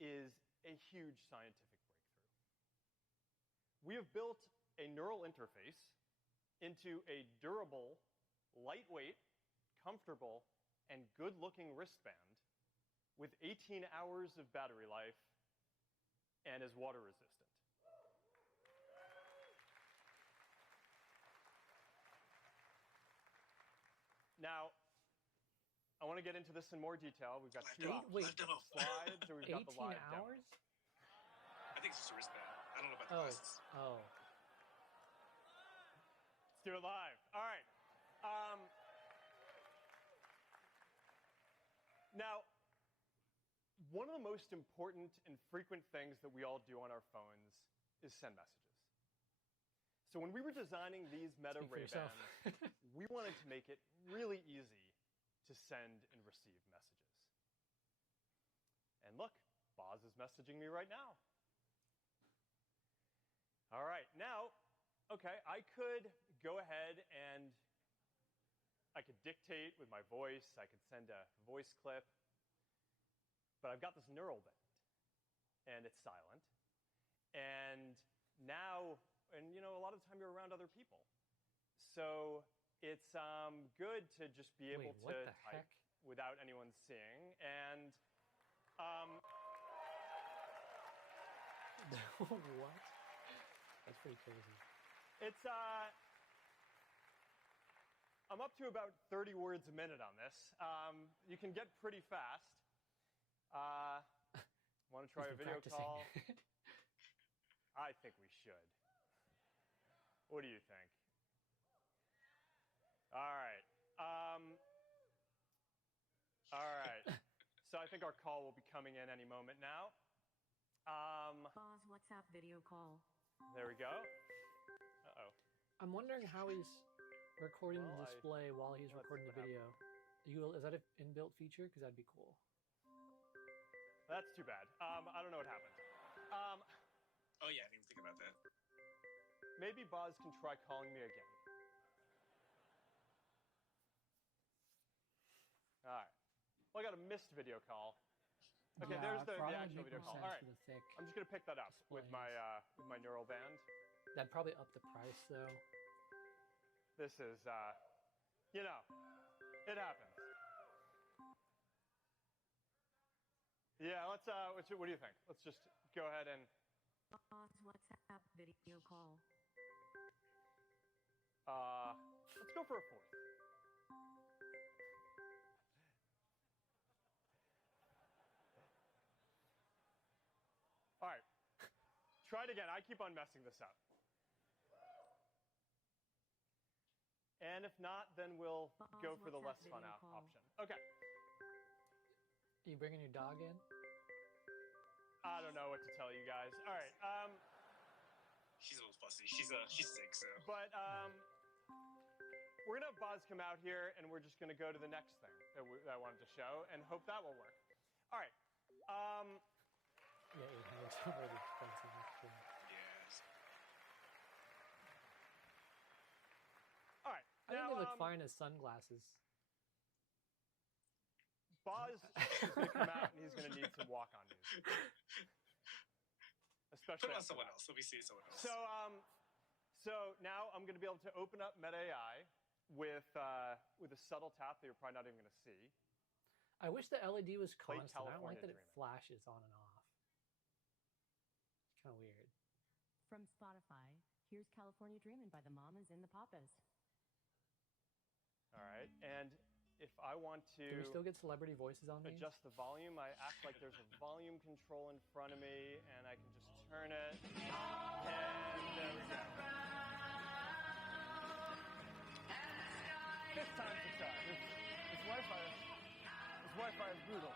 is a huge scientific breakthrough. We have built a neural interface into a durable, lightweight, comfortable, and good-looking wristband with 18 hours of battery life and is water resistant. Now, I want to get into this in more detail. We've got two slides, or we've got the live 18 hours? demo. I think it's just a wristband. I don't know about the glasses. Oh. Let's do it live. All right. Now, one of the most important and frequent things that we all do on our phones is send messages. So when we were designing these Meta Ray-Bans, we wanted to make it really easy to send and receive messages. And look, Boz is messaging me right now. All right, now, okay, I could go ahead and I could dictate with my voice. I could send a voice clip. But I've got this neural band, and it's silent. And now, and you know, a lot of the time you're around other people. So it's good to just be able to type without anyone seeing. And What? That's pretty crazy. It's I'm up to about 30 words a minute on this. You can get pretty fast. Want to try a video call? I think we should. What do you think? All right. All right. So I think our call will be coming in any moment now. Boz WhatsApp video call. There we go. Uh-oh. I'm wondering how he's recording the display while he's recording the video. Is that an inbuilt feature? Because that'd be cool. That's too bad. I don't know what happened. Oh, yeah, I didn't even think about that. Maybe Boz can try calling me again. All right. Well, I got a missed video call. Okay, there's the actual video call. All right. I'm just going to pick that up with my neural band. That'd probably up the price, though. This is, you know, it happens. Yeah, let's, what do you think? Let's just go ahead and... Boz WhatsApp video call. Let's go for a fourth. All right. Try it again. I keep on messing this up. And if not, then we'll go for the less fun option. Okay. Are you bringing your dog in? I don't know what to tell you guys. All right. She's a little fussy. She's sick, so. But we're gonna have Boz come out here, and we're just gonna go to the next thing that I wanted to show, and hope that will work. All right. Yeah, your hands are already expensive. Yes. All right. I think they look fine as sunglasses. Boz is going to come out, and he's going to need some walk-on music. Especially Put on someone else. Let me see someone else. So now I'm going to be able to open up Meta AI with a subtle tap that you're probably not even going to see. I wish the LED was constant. I don't California like that Dreaming. it flashes on and off. It's kind of weird. From Spotify, here's California Dreamin' by the Mamas and the Papas. All right, and if I want to... Do we still get celebrity voices on these? Adjust the volume, I act like there's a volume control in front of me, and I can just turn it, and there we go. Fifth time's the charm. This Wi-Fi is brutal.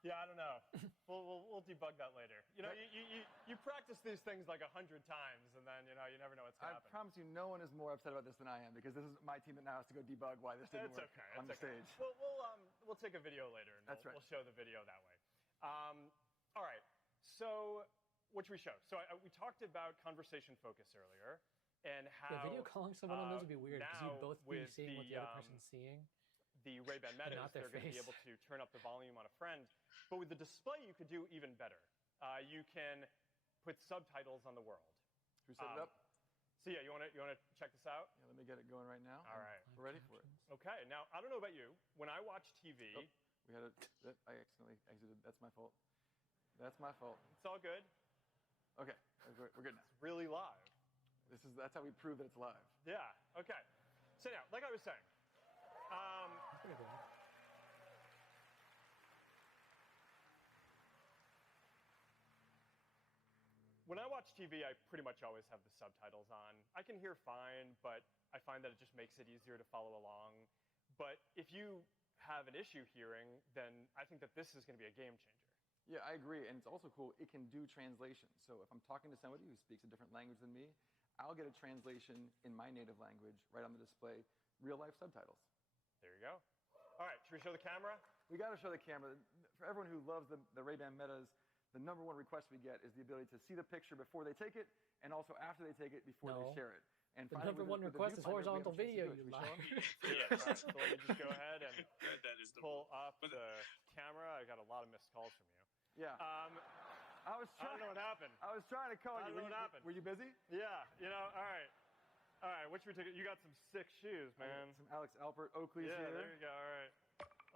Yeah, I don't know. We'll debug that later. You know, you practice these things like 100 times, and then, you never know what's going to happen. I promise you, no one is more upset about this than I am, because this is my team that now has to go debug why this didn't work on the stage. We'll take a video later, and That's right. We'll show the video that way. All right. So what should we show? So we talked about conversation focus earlier, and how video calling someone on those would be weird, because you'd both be with seeing what the other person's seeing. The Ray-Ban Metas, they're going to be able to turn up the volume on a friend. But with the display, you could do even better. You can put subtitles on the world. Should we set it up? So yeah, you want to check this out? Yeah, let me get it going right now. All right. We're ready for it. Okay. Now, I don't know about you. When I watch TV... I accidentally exited. That's my fault. That's my fault. It's all good. Okay. We're good now. It's really live. That's how we prove that it's live. Yeah. Okay. So now, like I was saying... Pretty good. When I watch TV, I pretty much always have the subtitles on. I can hear fine, but I find that it just makes it easier to follow along. But if you have an issue hearing, then I think that this is going to be a game changer. Yeah, I agree. And it's also cool, it can do translation. So if I'm talking to somebody who speaks a different language than me, I'll get a translation in my native language right on the display, real-life subtitles. There you go. All right, should we show the camera? We got to show the camera. For everyone who loves the Ray-Ban Metas, the number one request we get is the ability to see the picture before they take it, and also after they take it, before they share it. And the number one request is horizontal video, you liar. Yeah, so let me just go ahead and pull up the camera. I got a lot of missed calls from you. Yeah. I don't know what happened. I was trying to call you. I don't know what happened. Were you busy? Yeah, all right. All right, what should we take? You got some sick shoes, man. Some Alex Alpert Oakley's here. Yeah, there you go. All right.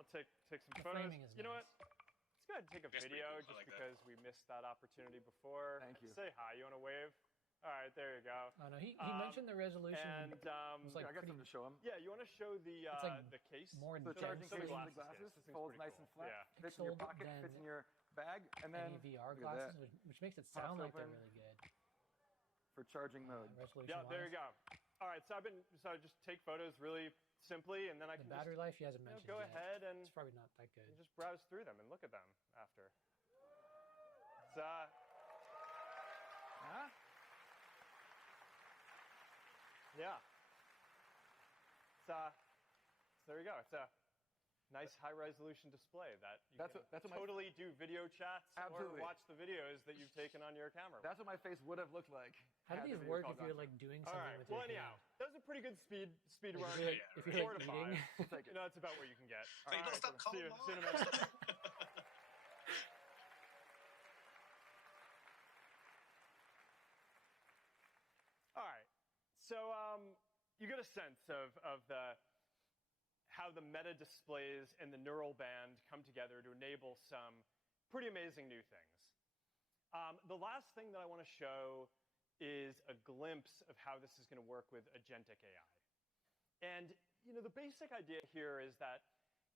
I'll take some photos. You know what? Let's go ahead and take a video just because we missed that opportunity before. Thank you. Say hi. You want to wave? All right, there you go. Oh, no, he mentioned the resolution. And was like I got something to show him. Yeah, you want to show the like the case? more the charging dense case than with the glasses. This Folds nice cool. and flat. Yeah. Fits in your Pixeled pocket. than Fits in your bag. And then any VR look at glasses, that. which makes it sound like they're open. really good. For charging mode. Yeah, there you go. All right, so I just take photos really simply, and then I The can battery life he hasn't mentioned. go yet. ahead and It's probably not that good. just browse through them and look at them after. It's yeah. So there you go. It's a nice high-resolution display that you can totally do video chats or watch the videos that you've taken on your camera. That's what my face would have looked like. How do these work if you're like doing something with your anyhow, that was a pretty good speed run. If you're 4 like to eating. 5. That's about what you can get. All right, stop calling see you in a minute. All right. So you get a sense of how the meta displays and the neural band come together to enable some pretty amazing new things. The last thing that I want to show is a glimpse of how this is going to work with Agentic AI. And the basic idea here is that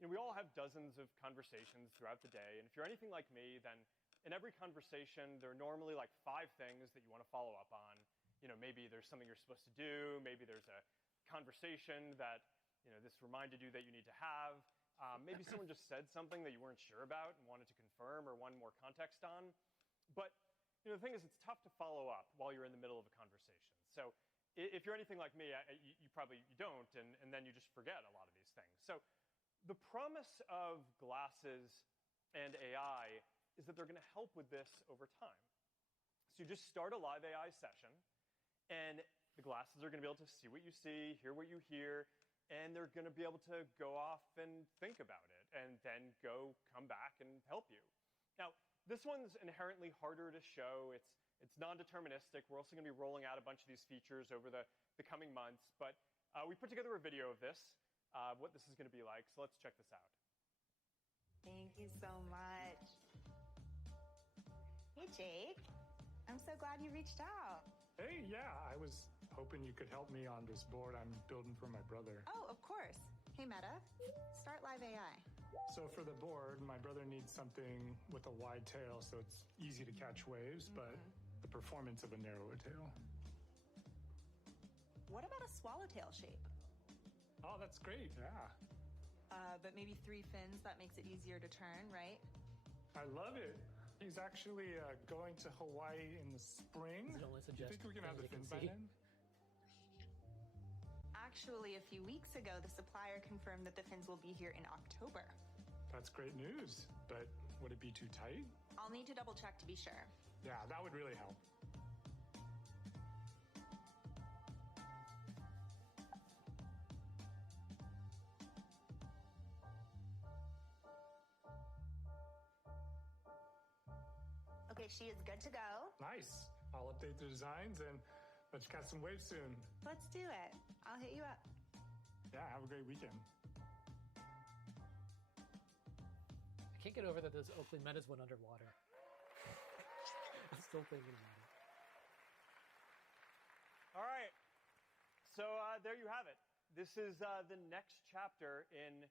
we all have dozens of conversations throughout the day, and if you're anything like me, then in every conversation there are normally like 5 things that you want to follow up on. Maybe there's something you're supposed to do. Maybe there's a conversation that, this reminded you that you need to have. Maybe someone just said something that you weren't sure about and wanted to confirm or wanted more context on. But, the thing is, it's tough to follow up while you're in the middle of a conversation. So if you're anything like me, you probably don't, and then you just forget a lot of these things. So the promise of glasses and AI is that they're going to help with this over time. So you just start a live AI session, and the glasses are going to be able to see what you see, hear what you hear, and they're going to be able to go off and think about it, and then come back and help you. Now, this one's inherently harder to show. It's non-deterministic. We're also going to be rolling out a bunch of these features over the coming months, but we put together a video of this, what this is going to be like, so let's check this out. Thank you so much. Hey, Jake. I'm so glad you reached out. Hey, yeah, I was hoping you could help me on this board I'm building for my brother. Oh, of course. Hey, Meta, start live AI. So for the board, my brother needs something with a wide tail so it's easy to catch waves, but the performance of a narrower tail. What about a swallowtail shape? Oh, that's great, yeah. But maybe 3 fins, that makes it easier to turn, right? I love it. He's actually going to Hawaii in the spring. Does it only You suggest think we can have the things fin they by can see? then? Actually, a few weeks ago, the supplier confirmed that the fins will be here in October. That's great news. But would it be too tight? I'll need to double check to be sure. Yeah, that would really help. Okay, she is good to go. Nice. I'll update the designs and let's catch some waves soon. Let's do it. I'll hit you up. Yeah, have a great weekend. I can't get over that those Oakley Metas went underwater. I'm still thinking about it. All right. So there you have it. This is the next chapter in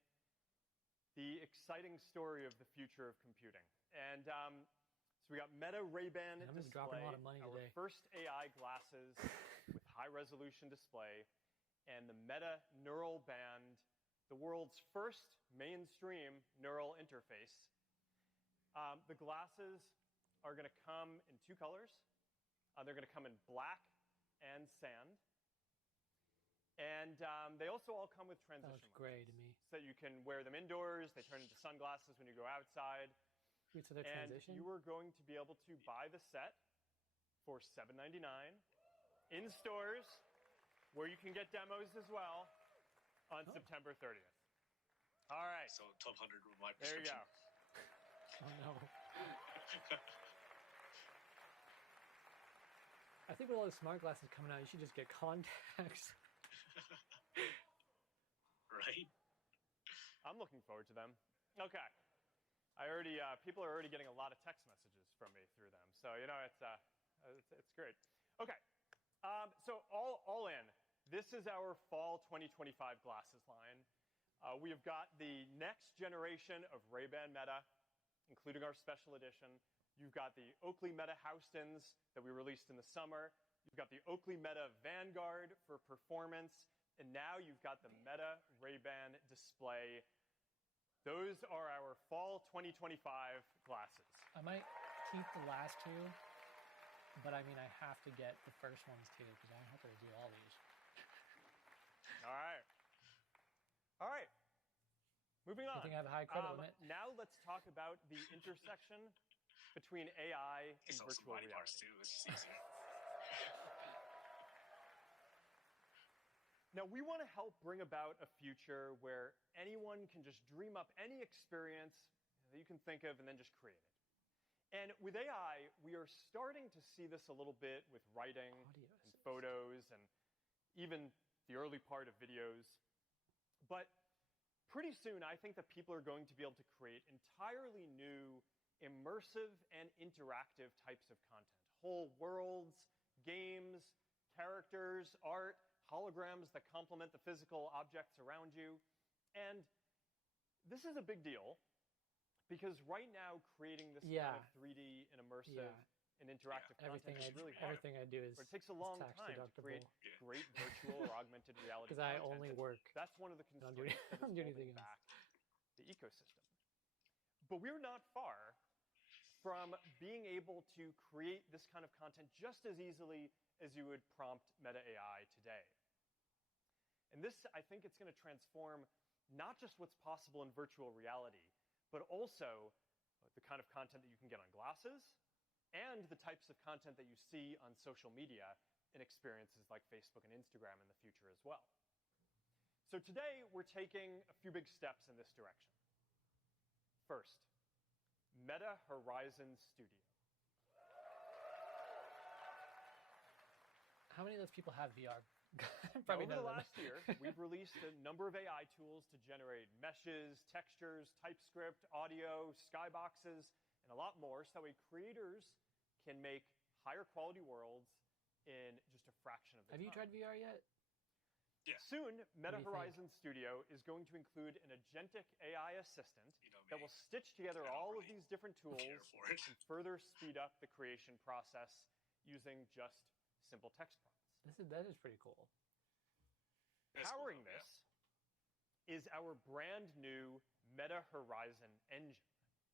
the exciting story of the future of computing. And so we got Meta Ray-Ban I'm just display, dropping a lot of money our today. first AI glasses with high-resolution display, and the Meta Neural Band, the world's first mainstream neural interface. The glasses are going to come in two colors. They're going to come in black and sand. And they also all come with transition That looks gray to me. so that you can wear them indoors. They turn into sunglasses when you go outside. Wait, so they're And transition? you are going to be able to buy the set for $7.99 in stores, where you can get demos as well on September 30th. All right. So 1,200 with my There you prescription. go. Oh no. I think with all the smart glasses coming out, you should just get contacts. Right? I'm looking forward to them. Okay. I already people are already getting a lot of text messages from me through them, so you know it's great. Okay, so all in, this is our fall 2025 glasses line. We have got the next generation of Ray-Ban Meta, including our special edition. You've got the Oakley Meta Houstons that we released in the summer. You've got the Oakley Meta Vanguard for performance, and now you've got the Meta Ray-Ban display. Those are our fall 2025 glasses. I might keep the last two, but I mean, I have to get the first ones too, because I don't have to do all these. All right. All right. Moving on. I think I have a high credit limit. Now let's talk about the intersection between AI and It's also virtual body reality. parts too. It's easy. Now, we want to help bring about a future where anyone can just dream up any experience that you can think of and then just create it. And with AI, we are starting to see this a little bit with writing and photos and even the early part of videos. But pretty soon, I think that people are going to be able to create entirely new, immersive and interactive types of content. Whole worlds, games, characters, art, holograms that complement the physical objects around you. And this is a big deal because right now creating this kind of 3D and immersive and interactive content is really hard. Everything I do is But it takes a long tax time to deductible. create great virtual or augmented reality Because I content. only And work. That's one of the I don't do constraints that is I don't do holding anything else. back the ecosystem. But we're not far from being able to create this kind of content just as easily as you would prompt Meta AI today. And this, I think it's going to transform not just what's possible in virtual reality, but also the kind of content that you can get on glasses and the types of content that you see on social media in experiences like Facebook and Instagram in the future as well. So today, we're taking a few big steps in this direction. First, Meta Horizon Studio. How many of those people have VR? Now, Probably over none the of them. last year, we've released a number of AI tools to generate meshes, textures, TypeScript, audio, skyboxes, and a lot more, so that way creators can make higher quality worlds in just a fraction of the time. Have you tried VR yet? Yeah. Soon, Meta do you Horizon Studio is going to include an agentic AI assistant that will stitch together all of these different tools for it. and further speed up the creation process using just simple text prompts. That is pretty cool. Powering this is our brand new Meta Horizon engine.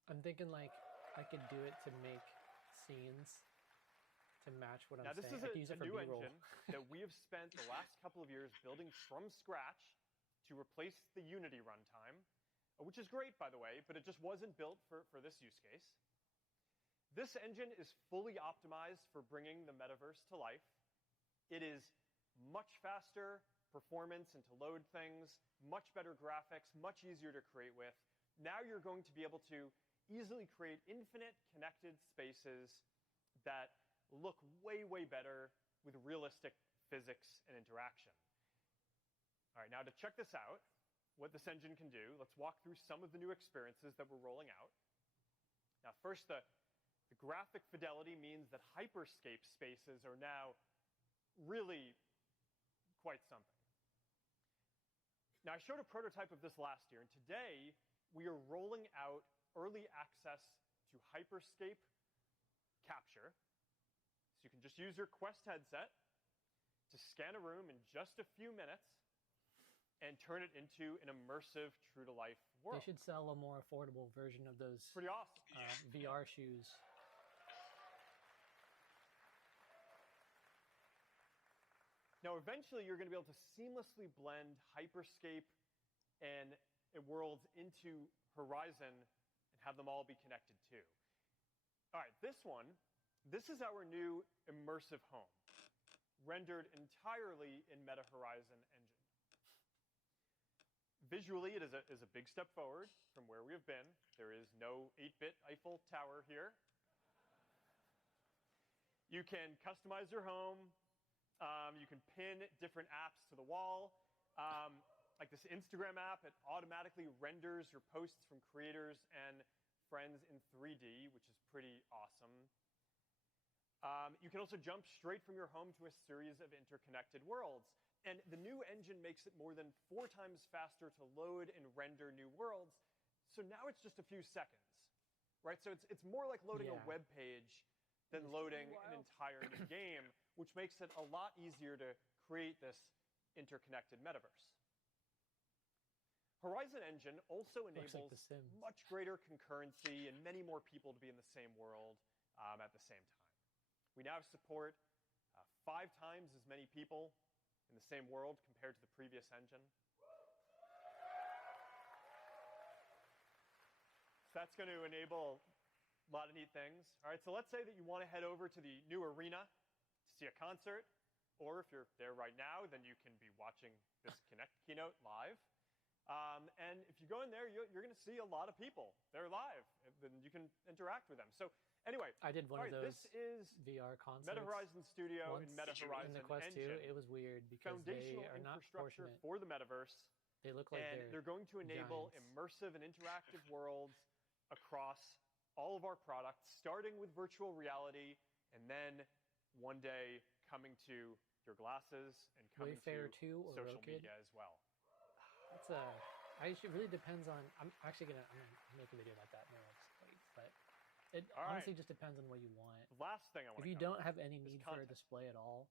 I'm thinking like I could do it to make scenes to match what Now, I'm this saying. is I could use a it for new B-roll. engine that we have spent the last couple of years building from scratch to replace the Unity runtime, which is great, by the way, but it just wasn't built for this use case. This engine is fully optimized for bringing the metaverse to life. It is much faster performance and to load things, much better graphics, much easier to create with. Now you're going to be able to easily create infinite connected spaces that look way, way better with realistic physics and interaction. All right, now to check this out, what this engine can do, let's walk through some of the new experiences that we're rolling out. Now, first, the graphic fidelity means that hyperscape spaces are now really quite something. Now, I showed a prototype of this last year, and today we are rolling out early access to hyperscape capture. So you can just use your Quest headset to scan a room in just a few minutes and turn it into an immersive, true-to-life world. They should sell a more affordable version of those Pretty awesome. VR shoes. Now, eventually, you're going to be able to seamlessly blend hyperscape and worlds into Horizon and have them all be connected too. All right, this is our new immersive home, rendered entirely in Meta Horizon engine. Visually, it is a big step forward from where we have been. There is no 8-bit Eiffel Tower here. You can customize your home. You can pin different apps to the wall. Like this Instagram app, it automatically renders your posts from creators and friends in 3D, which is pretty awesome. You can also jump straight from your home to a series of interconnected worlds. And the new engine makes it more than 4 times faster to load and render new worlds. So now it's just a few seconds, right? So it's more like loading a web page than loading an entire new game, which makes it a lot easier to create this interconnected metaverse. Horizon Engine also enables much greater concurrency and many more people to be in the same world at the same time. We now support 5 times as many people in the same world compared to the previous engine. So that's going to enable a lot of neat things. All right, so let's say that you want to head over to the new arena to see a concert, or if you're there right now, then you can be watching this Connect keynote live. And if you go in there, you're going to see a lot of people. They're live, and you can interact with them. So anyway, I did one of those this is VR concerts. Meta Horizon Studio and Meta Horizon in the Quest Engine. 2. It was weird because Foundational they are not infrastructure proportionate. for the metaverse. They look like they're going to enable giants. immersive and interactive worlds across all of our products, starting with virtual reality, and then one day coming to your glasses and coming Wayfarer to 2 or social Rokid? media as well. That's a. It really depends on. I'm actually gonna. I'm making a video about that in the next week, but it honestly just depends on what you want. The last thing I want If to you cover don't have any need for a content. display at all,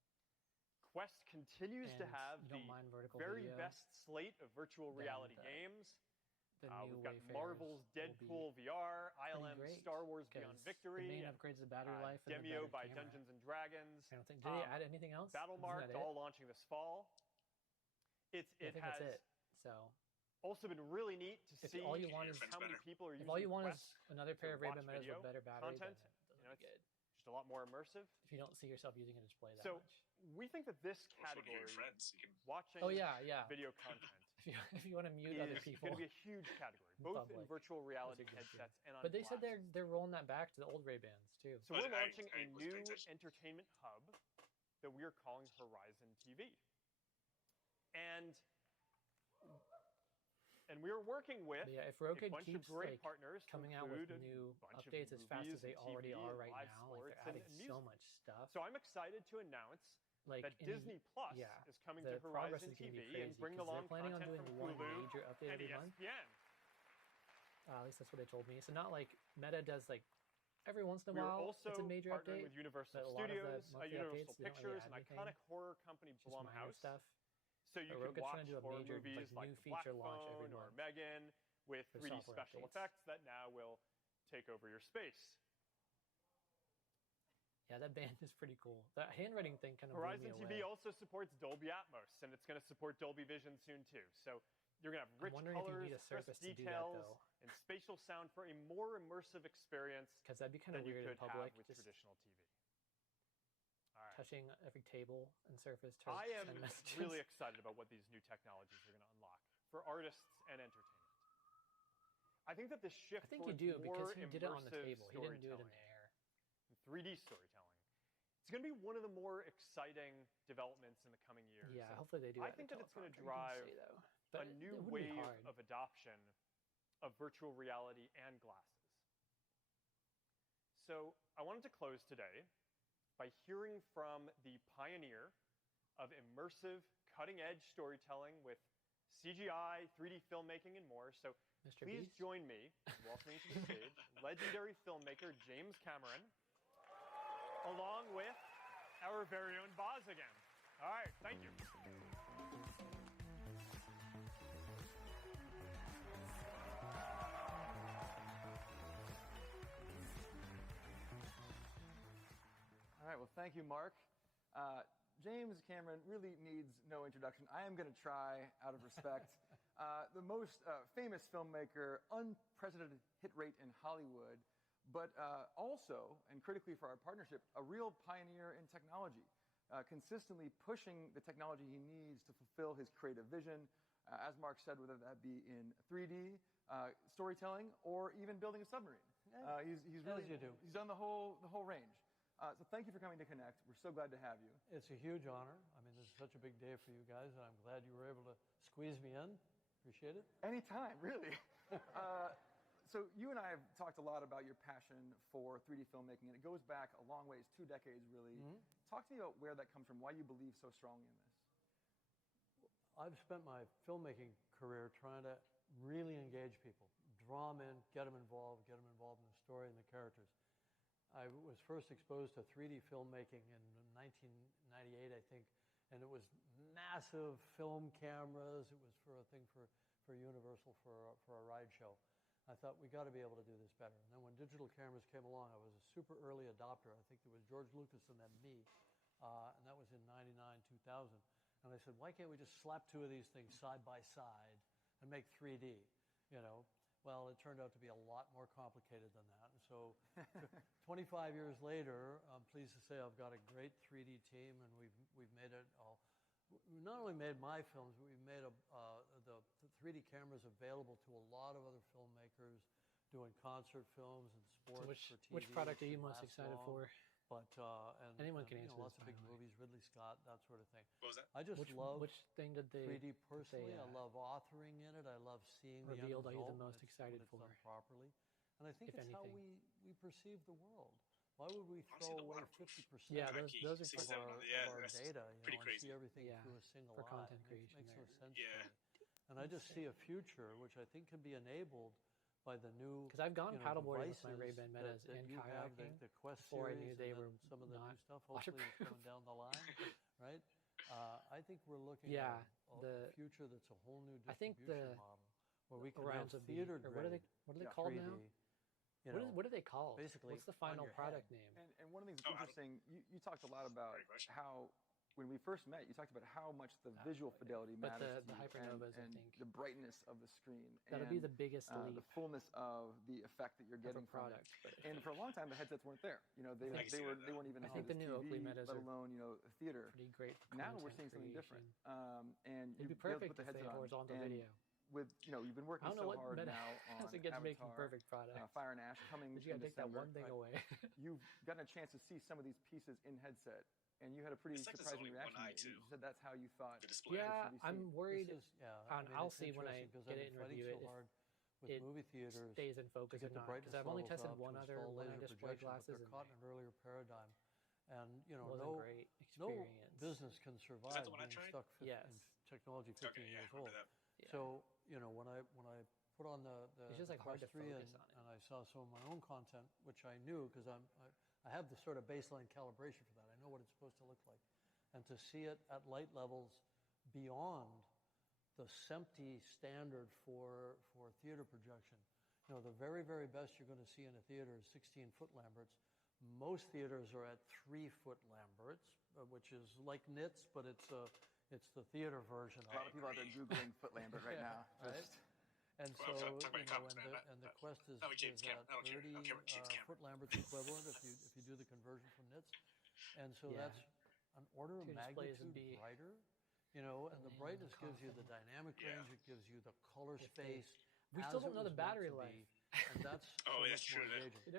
Quest continues to and have you the don't mind vertical very video, best slate of virtual reality games. the new We've got Wayfarers Marvel's will Deadpool VR, ILM's great, Star Wars Beyond 'cause Victory, the main upgrades the battery life and the Demio better by camera. Dungeons and Dragons. I don't think. Did they add anything else? Isn't Battlemarked, that it? all launching this fall. I think has that's it. So also been really neat to if see all you want is how many people are using if all you want Quest is another pair of to watch Ray-Ban Metas video with better battery, content, then it you know, doesn't be it's good. just a lot more immersive. If you don't see yourself using a display that So much. we think that this Also, when you're category, friends, you can watching Oh yeah. video content, If you want to mute other is people, going to be a huge category, in both in public. virtual reality That's a good headsets and on but they said glasses. they're rolling that back to the old Ray-Bans too. So But we're launching I a was new paying attention. entertainment hub that we are calling Horizon TV. And we are working with But yeah, if a Rokid bunch of keeps great like partners to coming out with include a new bunch of updates as fast movies as they and already TV are and right live now, like sports they're adding and so music. much stuff. So I'm excited to announce Like that any- Disney Plus yeah, is coming the to progress Horizon is gonna be TV crazy, and bring 'cause they're along planning on content doing from one Hulu major update and every month. ESPN. At least that's what they told me. So not like Meta does like every once in a We are while also it's a major partnering update. with Universal but a lot of the Studios, monthly Universal updates, they don't really Pictures, add an anything, iconic horror company, just minor Blumhouse. stuff. So you But can Rokid's watch trying to do a horror major, movies like, like new The Black feature launch every Phone or month Megan with for 3D software special updates. effects that now will take over your space. Yeah, that band is pretty cool. The handwriting thing kind of Horizon blew me TV away. also supports Dolby Atmos, and it's going to support Dolby Vision soon too. So you're going to have rich I'm wondering if you colors, need a crisp Surface to do that, details, though. and spatial sound for a more immersive experience Because that'd be kind of than you weird in could public, have with just traditional TV. All right. touching every table and Surface to I send am messages. really excited about what these new technologies are going to unlock for artists and entertainment. I think that the shift I think you towards do, more because he did it on the immersive table. He didn't do it in storytelling the air. and 3D storytelling, it's going to be one of the more exciting developments in the coming years. Yeah, And hopefully they do. I think that it's going to drive a new wave of adoption of virtual reality and glasses. So I wanted to close today by hearing from the pioneer of immersive, cutting-edge storytelling with CGI, 3D filmmaking, and more. So Mr. please Beast? join me in welcoming to the stage legendary filmmaker James Cameron, along with our very own Boz again. All right, thank you. All right, well, thank you, Mark. James Cameron really needs no introduction. I am going to try out of respect. The most famous filmmaker, unprecedented hit rate in Hollywood, but also, and critically for our partnership, a real pioneer in technology, consistently pushing the technology he needs to fulfill his creative vision, as Mark said, whether that be in 3D, storytelling, or even building a submarine. He's really, he's done the whole range. So thank you for coming to Connect. We're so glad to have you. It's a huge honor. I mean, this is such a big day for you guys, and I'm glad you were able to squeeze me in. Appreciate it. Anytime, really. So you and I have talked a lot about your passion for 3D filmmaking, and it goes back a long ways, 2 decades, really. Mm-hmm. Talk to me about where that comes from, why you believe so strongly in this. I've spent my filmmaking career trying to really engage people, draw them in, get them involved in the story and the characters. I was first exposed to 3D filmmaking in 1998, I think, and it was massive film cameras. It was for a thing for Universal for a ride show. I thought, we got to be able to do this better. And then when digital cameras came along, I was a super early adopter. I think it was George Lucas and then me, and that was in 99, 2000. And I said, why can't we just slap 2 of these things side by side and make 3D, you know? Well, it turned out to be a lot more complicated than that. And so 25 years later, I'm pleased to say I've got a great 3D team, and we've made it all. We not only made my films, but we've made the 3D cameras available to a lot of other filmmakers doing concert films and sports for TV. Which product are you most excited for? But anyone can answer lots this, of big movies, Ridley Scott, that sort of thing. What was that? I just love which thing did they 3D personally. I love authoring in it. I love seeing the end revealed are you result the most when excited it's for? done properly. And I think if it's how anything? we perceive the world. Why would we Honestly, throw the away waterproof 50% Yeah, those are Six, cool. seven, yeah, of our that's data, pretty and crazy. see everything Yeah, through a single for eye? content It creation makes no there. sense Yeah. to me. And I just see a future which I think can be enabled by the new, Because I've gone paddleboarding with my devices Ray-Ban Metas that and you have, kayaking the Quest before I series knew they and were then some of the not new stuff. Hopefully, it's waterproof. coming down the line, right? I think we're looking Yeah, at a future that's a whole new I think distribution the model where we can Orions have would be, theater or grade. what are they called 3D, now? You What are they called? basically What's the on final your product head. name? And one of the things that's interesting, you talked a lot about Great question. how, when we first met, you talked about how much the visual fidelity But matters the to you, hypernovas, I and think. the brightness of the screen. That'll and, be the biggest the leap fullness of the effect that you're of getting a from it. product. But And for a long time, the headsets weren't there. You know, they I can see weren't even. I as think good the as new TV, Oakley Metas let are alone theater. pretty great for Now content we're seeing something creation. different. And It'd be you'll be able to perfect put the if they headset had on. horizontal and video. With you've been I working don't know so what hard Meta now on has against making Avatar, perfect products. Fire and Ash coming But you in gotta take that December. one thing away. You've gotten a chance to see some of these pieces in headset, and you had a pretty It's like there's surprising only one reaction. eye, You too. said that's how you thought. The display. Yeah, it should be I'm seen. worried. This is, I'll it's see when I interesting 'cause get I've it been and fighting review it so if hard with it movie theaters stays in focus to or get the not. brightness Because I've only levels tested up, one to other install one-eye laser display projection, but glasses, they're and caught in an earlier paradigm. And it wasn't a great no experience. business can survive that the one I being tried? stuck Yes. in technology 15 Okay, yeah, years I remember old. that. Yeah. So when I put on the It's just, like, hard to Quest 3 focus and, on it. and I saw some of my own content, which I knew because I have the sort of baseline calibration for that. I know what it's supposed to look like, and to see it at light levels beyond the SMPTE standard for theater projection, The very, very best you're going to see in a theater is 16-foot Lamberts. Most theaters are at 3-foot Lamberts, which is like nits, but it's the theater version. A lot of people out there Googling foot Lambert right now. Right? And so, and the Quest is at 30-foot Lamberts equivalent if you do the conversion from nits. And so that's an order of magnitude brighter, and the brightness gives you the dynamic range, it gives you the color space. We still don't know the battery life. And that's that's true.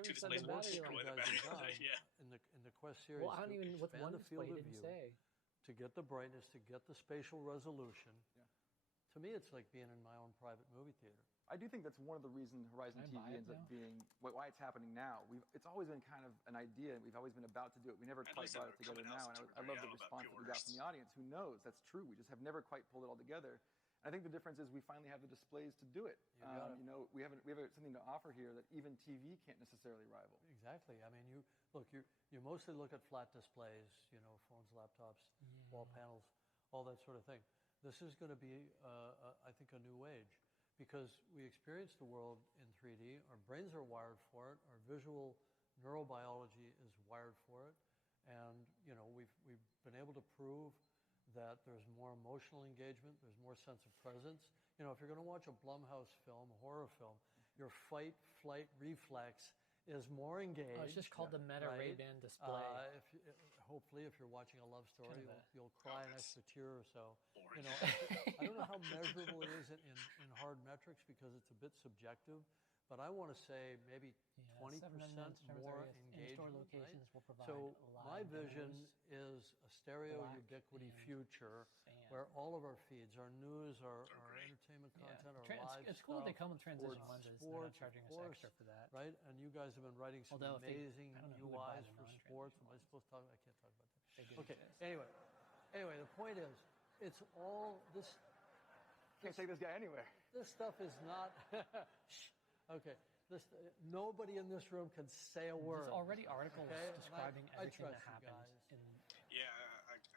Two displays won't destroy the battery life. In the Quest series, well, I don't even with one the field display of didn't view, say. to get the brightness, to get the spatial resolution. To me, it's like being in my own private movie theater. I do think that's one of the reasons Horizon TV ends up being why it's happening now. It's always been kind of an idea, and we've always been about to do it. We never quite brought it together now, and I love the response that we got from the audience. Who knows? That's true. We just have never quite pulled it all together. And I think the difference is we finally have the displays to do it. We have something to offer here that even TV can't necessarily rival. Exactly. I mean, you mostly look at flat displays, phones, laptops, wall panels, all that sort of thing. This is going to be, I think, a new age. Because we experience the world in 3D, our brains are wired for it, our visual neurobiology is wired for it, and we've been able to prove that there's more emotional engagement, there's more sense of presence. If you're going to watch a Blumhouse film, a horror film, your fight-flight reflex is more engaged. Oh, it's just called the Meta Ray-Ban display. Hopefully, if you're watching a love story, you'll cry an extra tear or so. I don't know how measurable it is in hard metrics because it's a bit subjective, but I want to say maybe 20% more engagement. Locations will provide so my vision is a stereo ubiquity future where all of our feeds, our news, our entertainment content, our live it's cool that they come with transition sports, lenses. They're not charging us extra for that, right? And you guys have been writing some amazing UIs for sports. Am I supposed to talk? I can't talk about that. Okay. Anyway, the point is, it's all this. Can't take this guy anywhere. This stuff is not. Okay. Nobody in this room can say a word. There's already articles describing everything that happens.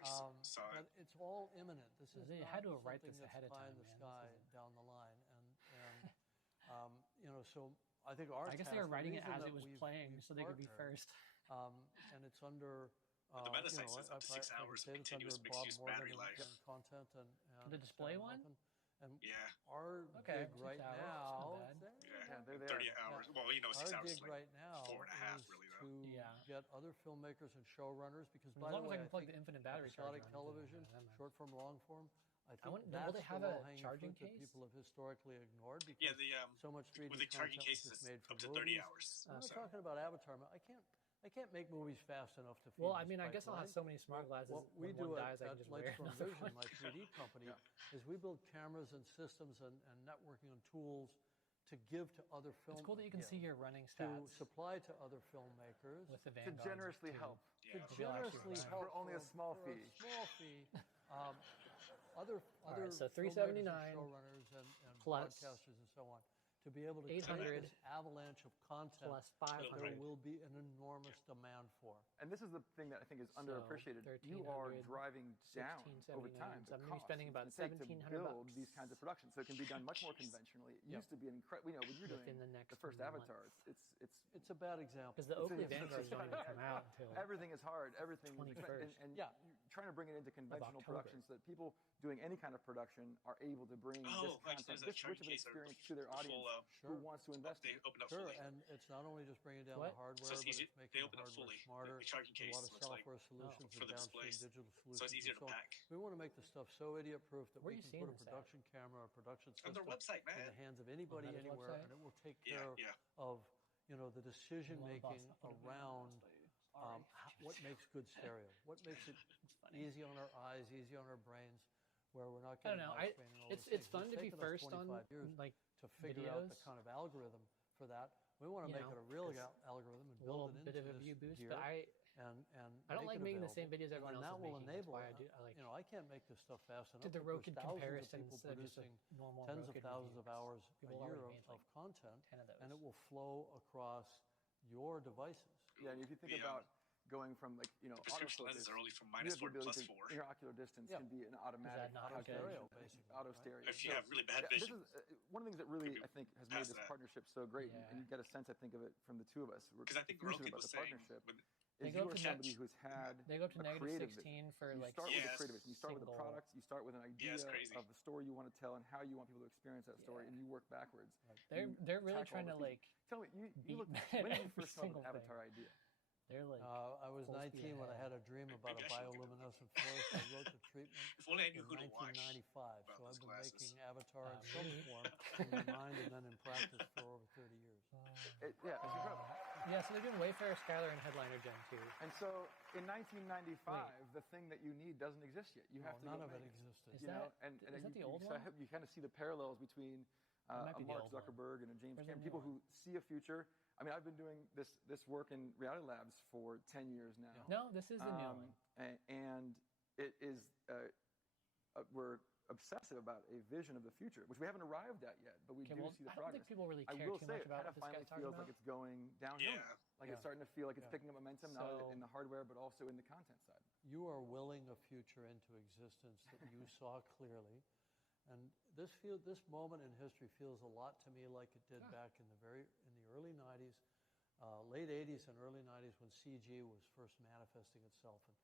I saw it. But it's all imminent. This is they not had to write something this that's ahead of pie time, in the man. sky down the line, and so I think our. I guess they were writing it as it was playing, so they could be first. And it's under. The meta site says up to 6 hours of continuous mixed-use battery life. Content and the display one. And yeah. Our gig right now. They're there. 30 hours. Well, 6 our hours gig is like right now 4.5, is really, to get other filmmakers and showrunners because as by long the way, as I can plug the infinite battery episodic charger television, short form, long form. I think will that's they have the a low-hanging charging fruit that case? people have historically ignored because so much 3D with the charging content cases was made for up to movies. 30 hours. I'm not talking about Avatar. I can't make movies fast enough to feed Well, I mean, this I guess I'll have pipeline. so many smart glasses. What we when do one at dies, I can just wear Lights from another Vision, one. my 3D company, is we build cameras and systems and networking and tools to give to other filmmakers. It's cool that you can see your running to stats supply to other filmmakers. with the To Vanguard. generously help. To generously help for only a small for fee. A small fee. Other so $379 $379 showrunners and plus broadcasters and so on to be able to 800 create this avalanche of content plus that 500. there will be an enormous demand for. And this is the thing that I think is So, underappreciated. You are 1300, driving down over 1679. time. So I'm the going to be cost spending about it's gonna take to $1,700 build these kinds of productions, so it can be done much more conventionally. It used to be an incredible. When you're doing within the next first month. Avatar, It's a bad example. Because the Oakley Vanguard is not even come out until everything is hard. Everything is 21st. and you're trying to bring it into conventional October. productions so that people doing any kind of production are able to bring this content, this rich of an experience to their audience who wants to invest in it. Open up Sure, fully. and it's not only just bringing down What? the hardware, So it's but easy- it's making they the open up hardware fully. smarter. The charging There's a lot case of looks like software solutions for and the downstream displays. digital solutions. So it's easier to and so on. pack. We want to make the stuff so idiot-proof that Where we are you can put a seeing this at? production camera or production On system their website, in man. the hands of anybody, Meta's anywhere, website? and it will take Yeah, care yeah. of the decision-making around what makes good stereo, what makes it easy on our eyes, easy on our brains, where we're not I don't getting know. eye strain and all It's those things. fun It's to be taken us first on 25 years like to figure out the videos. kind of algorithm for that. We want to You make know, it a real it's algorithm and a little build it bit into of a this view boost, gear but I don't like it making the same available. videos everyone And else that is will making. That's enable. why I do. I like I can't make this stuff fast enough. did the but Roku there's thousands of comparisons people instead of just a producing normal tens Roku of thousands of review. hours People a year already made of like content, 10 of those. and it will flow across your devices. Yeah, and if you think The, about going from like The prescription lenses are only from you have the -4 to +4. +4. Interocular distance can be an automatic not auto stereo, calculation. basically, Auto right? stereo. If you have really bad this vision. is one of the things that really I think has made past this that. partnership so great, Yeah. and you get a sense I think of it from the two of us. Because I think Fusion Rohit about was the saying partnership when They is go you up are to somebody net- who's had They go up to a negative creative 16 vision. for You like start with the Yes. creative vision. You start with the single- product. You start with an idea it's crazy. of the story you want to tell and how you want people to experience that story, Yeah. and you work backwards. They're You really tackle trying all to the like features. Tell me, you beat look. me When at did you every first come up with single the thing. Avatar idea? They're like I was full speed 19 when I ahead. had a dream about a Maybe I should look at bioluminescent forest. I wrote the treatment If only I knew in who to watch 1995. about So those I've been glasses. making Avatar in some me? form in my mind and then in practice for over 30 years. Yeah, it's incredible. Yeah, so they're doing Wayfarer, Skylar, and Headliner Gen 2. And so in 1995, the thing that you need doesn't exist yet. You No, have to none go of it make existed. Is you that- know, and is that the you, old you, one? You kind of see the parallels between might a be the Mark old one. Zuckerberg and a James Where's the Cameron, new people one? who see a future. I mean, I've been doing this work in Reality Labs for 10 years now. No, this is the new one. And it is, we're obsessive about a vision of the future, which we haven't arrived at yet, but we Okay, do well, see the I don't progress. think people really I care will too say much it about kind what of this guy's finally talking feels about. like it's going downhill Yeah. now. Like Yeah. it's starting to feel like it's Yeah. picking up momentum, not So- only in the hardware, but also in the content side. You are willing a future into existence that you saw clearly. And this moment in history feels a lot to me like it did back in the early 90s, late 80s and early 90s when CG was first manifesting itself. And,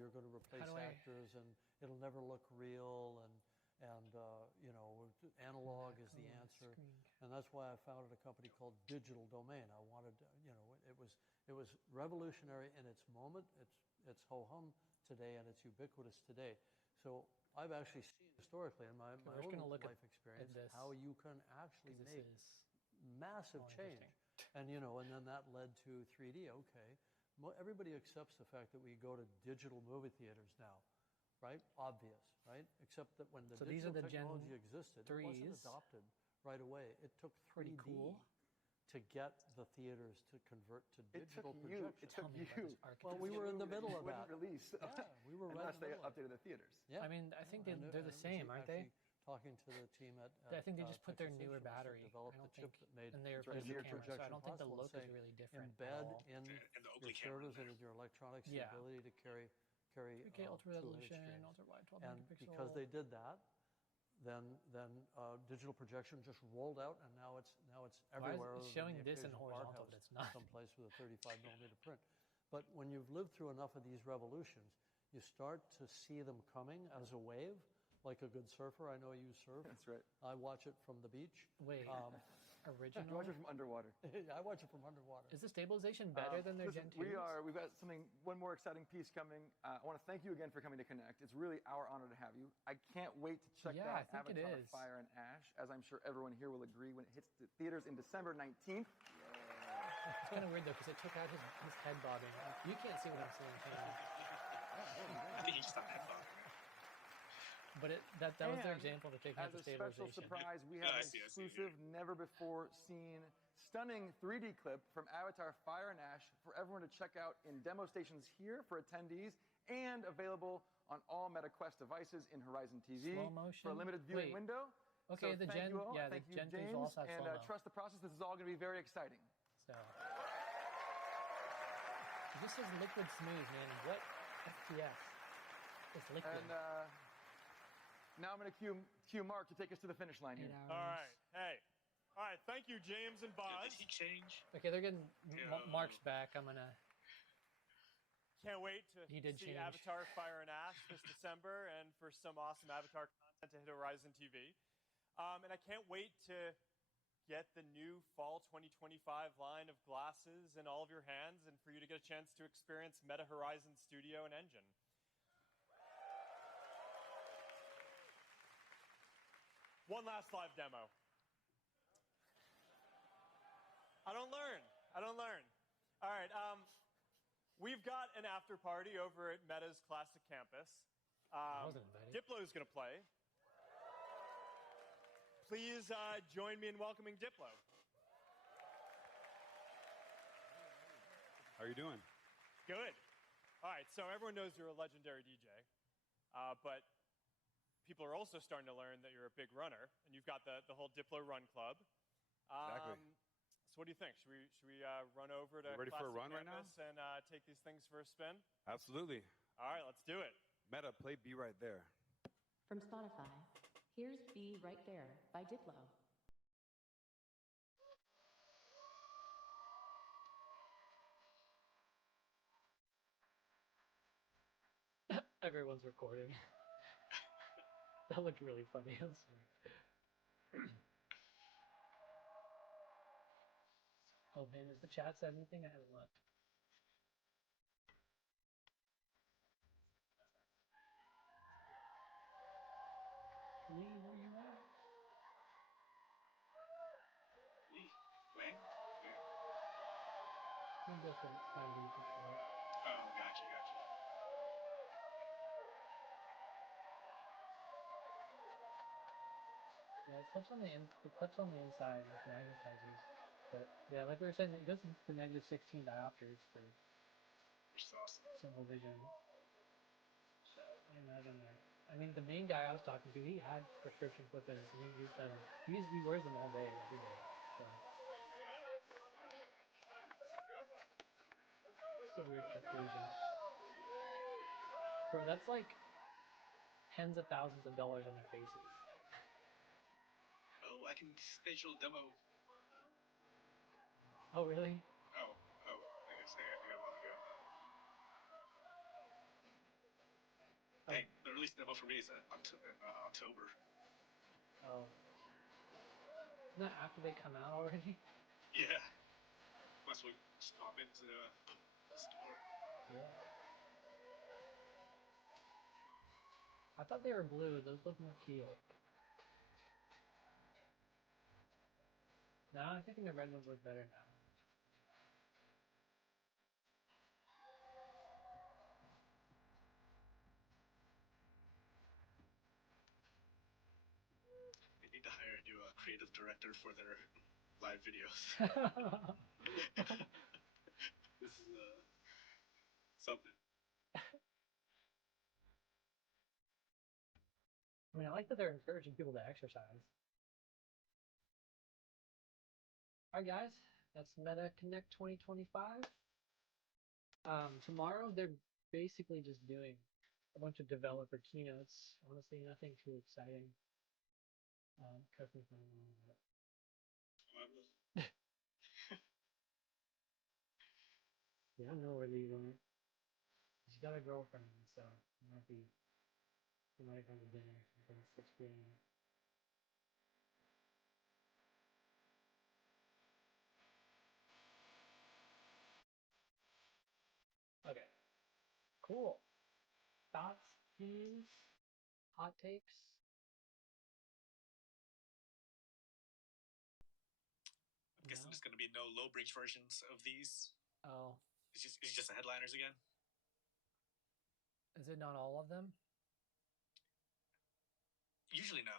you're going to replace actors and it'll never look real and analog is the answer. And that's why I founded a company called Digital Domain. I wanted, it was revolutionary in its moment. It's ho-hum today and it's ubiquitous today. So I've actually seen historically in my we're own gonna look life at experience this, how you can actually 'cause this make is massive change. And then that led to 3D. Okay. Everybody accepts the fact that we go to digital movie theaters now, right? Obvious, right? Except that when the So these digital are the Gen technology existed, it wasn't 3s. adopted right away. It took 3D Pretty cool. to get the theaters to convert to It digital took you. projection. It took Tell me about you. this Well, we were in the middle of that. Wouldn't release. Yeah, we were right unless in the they middle of it. updated the theaters. Yeah. I mean, I think they're the I was same, aren't they? actually Talking to the team at I think they just put their Texas newer Instruments that battery. I developed don't the chip think, that made and they right, replaced the near camera, so I projection don't think the possible, look is saying really different. embed at all. in And the your Oakley camera servers in and your electronics Yeah. the ability to carry 4K ultra 200 resolution, streams. ultra wide 12 And megapixel. because they did that, then digital projection just rolled out, and now it's Why is everywhere. it other than showing the this in occasional art horizontal, house but it's not? someplace with a 35 millimeter print. But when you've lived through enough of these revolutions, you start to see them coming as a wave, like a good surfer. I know you surf. That's right. I watch it from the beach. Wait, You original? watch it from underwater. I watch it from underwater. Is the stabilization better than their Listen, Gen 2s? We've got one more exciting piece coming. I want to thank you again for coming to Connect. It's really our honor to have you. I can't wait to check Yeah, I out think it Avatar is. Fire and Ash, as I'm sure everyone here will agree when it hits the theaters in December 19th. It's kind of weird though, because it took out his head bobbing. You can't see what I'm saying, can you? I think he just stopped that thought. But that was their And example to take out As the a special stabilization. surprise, we I have an see, exclusive, never-before-seen, stunning 3D clip from Avatar Fire and Ash for everyone to check out in demo stations here for attendees and available on all MetaQuest devices in Horizon TV Slow motion? for a limited viewing Wait. window. Okay, so the thank Gen- you all. yeah, the thank you, Gen 2s James, also have and slow-mo. trust the process. This is all going to be very exciting. So this is liquid smooth, man. What FPS is liquid? And now I'm going to cue Mark to take us to the finish line here. 8 hours. All right. Hey. All right. Thank you, James and Did Boz. he change? Okay, they're getting Yeah. Mark's back. I'm gonna. Can't wait to He did see change. Avatar Fire and Ash this December and for some awesome Avatar content to hit Horizon TV. And I can't wait to get the new fall 2025 line of glasses in all of your hands and for you to get a chance to experience Meta Horizon Studio and Engine. One last live demo. I don't learn. All right. We've got an after party over at Meta's Classic Campus. I wasn't invited. Diplo's going to play. Please join me in welcoming Diplo. How are you doing? Good. All right, so everyone knows you're a legendary DJ, but people are also starting to learn that you're a big runner, and you've got the whole Diplo Run Club. Exactly. So what do you think? Should we run over to You ready for a Classic run right now? Campus and take these things for a spin? Absolutely. All right, let's do it. Meta, play Be Right There. From Spotify, here's Be Right There by Diplo. Everyone's recording. That looked really funny. I'm sorry. Oh man, has the chat said anything? I haven't looked. Lee, where you at? Lee, when? I'm just gonna find Lee for sure. Oh, gotcha. Yeah, it clips on the inside with the advertisers. But yeah, like we were saying, it goes to negative 16 diopters for simple vision. So I imagine that. I mean, the main guy I was talking to, he had prescription flippers, and he used them. He wears them all day, every day. So it's a weird conclusion. Bro, that's like tens of thousands of dollars on their faces. Oh, I can schedule a demo. Oh, really? Oh, I guess I got one to go. Hey, the release demo for me is in October. Oh. Isn't that after they come out already? Yeah. Plus we stop into the store. Yeah. I thought they were blue. Those look more teal. No, I think the red ones look better now. They need to hire a new creative director for their live videos. This is something. I mean, I like that they're encouraging people to exercise. Alright guys, that's Meta Connect 2025. Tomorrow they're basically just doing a bunch of developer keynotes. Honestly, nothing too exciting. Correct me if I'm wrong, but... Yeah, I don't know where Lee went. She's got a girlfriend, so he might come to dinner from 6 p.m. Okay. Cool. Thoughts, opinions, hot takes? I'm guessing there's going to be no low bridge versions of these. Oh. It's just the headliners again. Is it not all of them? Usually no.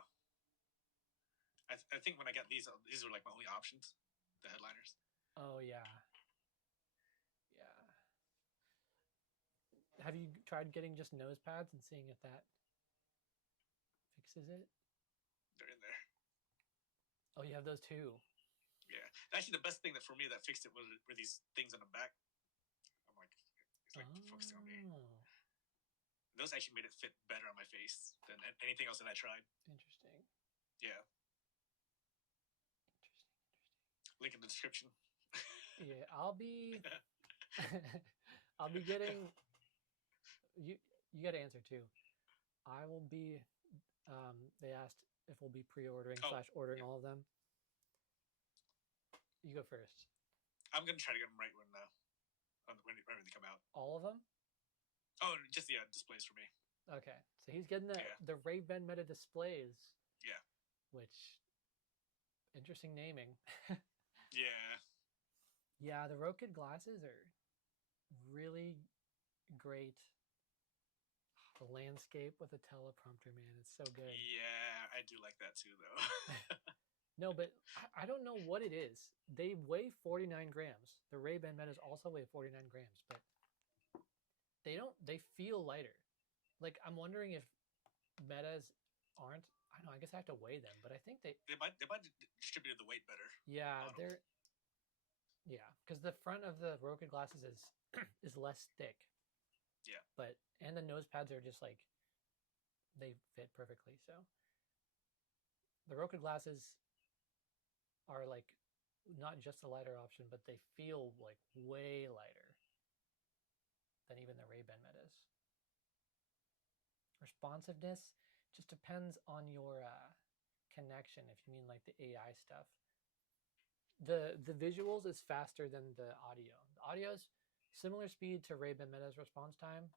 I think when I got these were like my only options, the headliners. Oh yeah. Yeah. Have you tried getting just nose pads and seeing if that fixes it? They're in there. Oh, you have those too? Yeah. Actually, the best thing that for me that fixed it were these things on the back. I'm like, it's like focusing on me. Those actually made it fit better on my face than anything else that I tried. Interesting. Yeah. Link in the description. Yeah, I'll be getting you got to answer too. I will be they asked if we'll be pre-ordering / ordering all of them. You go first. I'm gonna try to get them right when they come out. All of them? Oh, just the displays for me. Okay, so he's getting the Ray-Ban Meta displays. Yeah. Which interesting naming. Yeah. Yeah, the Rokid glasses are really great. The landscape with a teleprompter, man, it's so good. Yeah, I do like that too, though. No, but I don't know what it is. They weigh 49 grams. The Ray-Ban Metas also weigh 49 grams, but they feel lighter. Like, I'm wondering if Metas aren't, I don't know, I guess I have to weigh them, but I think they might distribute the weight better. Yeah, Yeah, because the front of the Roku glasses is is less thick. Yeah. But and the nose pads are just like they fit perfectly. So the Roku glasses are like not just a lighter option, but they feel like way lighter than even the Ray-Ban Metas. Responsiveness just depends on your connection. If you mean like the AI stuff, the visuals is faster than the audio. The audio's similar speed to Ray-Ban Meta's response time,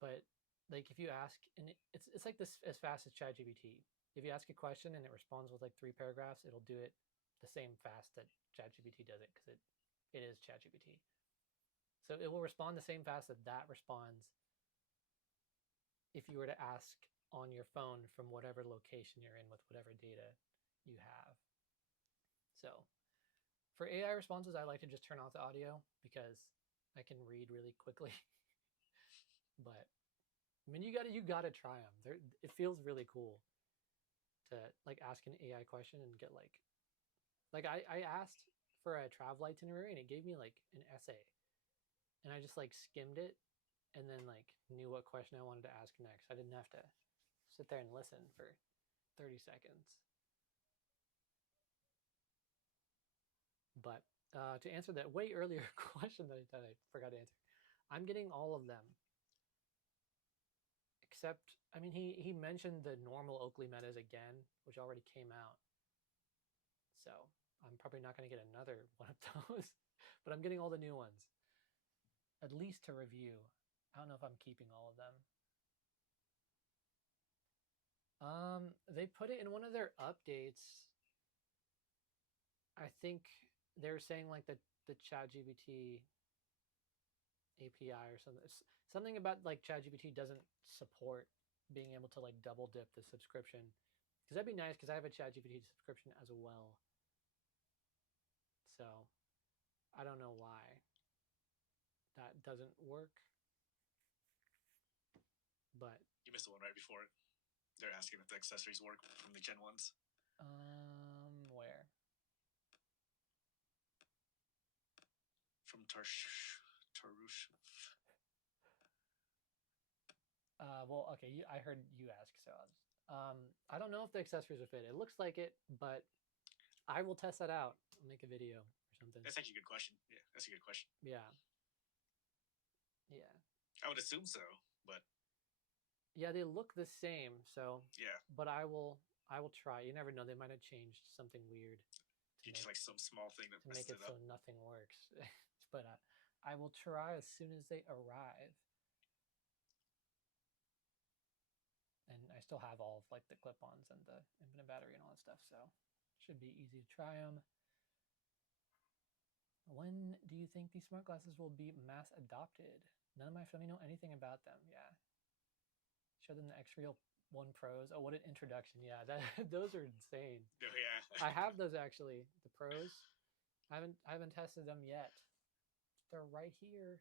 but like if you ask, and it's like this as fast as ChatGPT. If you ask a question and it responds with like 3 paragraphs, it'll do it the same fast that ChatGPT does it because it is ChatGPT. So it will respond the same fast that responds if you were to ask on your phone from whatever location you're in with whatever data you have. So for AI responses, I like to just turn off the audio because I can read really quickly. But I mean, you gotta try them. It feels really cool to like ask an AI question and get like I asked for a travel itinerary and it gave me like an essay, and I just like skimmed it and then like knew what question I wanted to ask next. I didn't have to sit there and listen for 30 seconds. But to answer that way earlier question that I forgot to answer, I'm getting all of them. Except, I mean, he mentioned the normal Oakley Metas again, which already came out. So I'm probably not going to get another one of those, but I'm getting all the new ones, at least to review. I don't know if I'm keeping all of them. They put it in one of their updates. I think they're saying like the ChatGPT API or something about like ChatGPT doesn't support being able to like double dip the subscription, because that'd be nice because I have a ChatGPT subscription as well. So I don't know why that doesn't work, but you missed the one right before it. They're asking if the accessories work from the Gen 1s. Where? From Tarush. Well, okay, I heard you ask, so I don't know if the accessories will fit. It looks like it, but I will test that out. I'll make a video or something. That's actually a good question. Yeah, that's a good question. Yeah. Yeah. I would assume so, but yeah, they look the same. So yeah, but I will try. You never know; they might have changed something weird. Just like some small thing that to make it up. So nothing works. But I will try as soon as they arrive. And I still have all of like the clip-ons and the infinite battery and all that stuff, so should be easy to try them. When do you think these smart glasses will be mass adopted? None of my family know anything about them. Yeah. Show them the X-Real 1 Pros. Oh, what an introduction. Yeah, those are insane. Oh, yeah. I have those actually, the Pros. I haven't tested them yet. They're right here.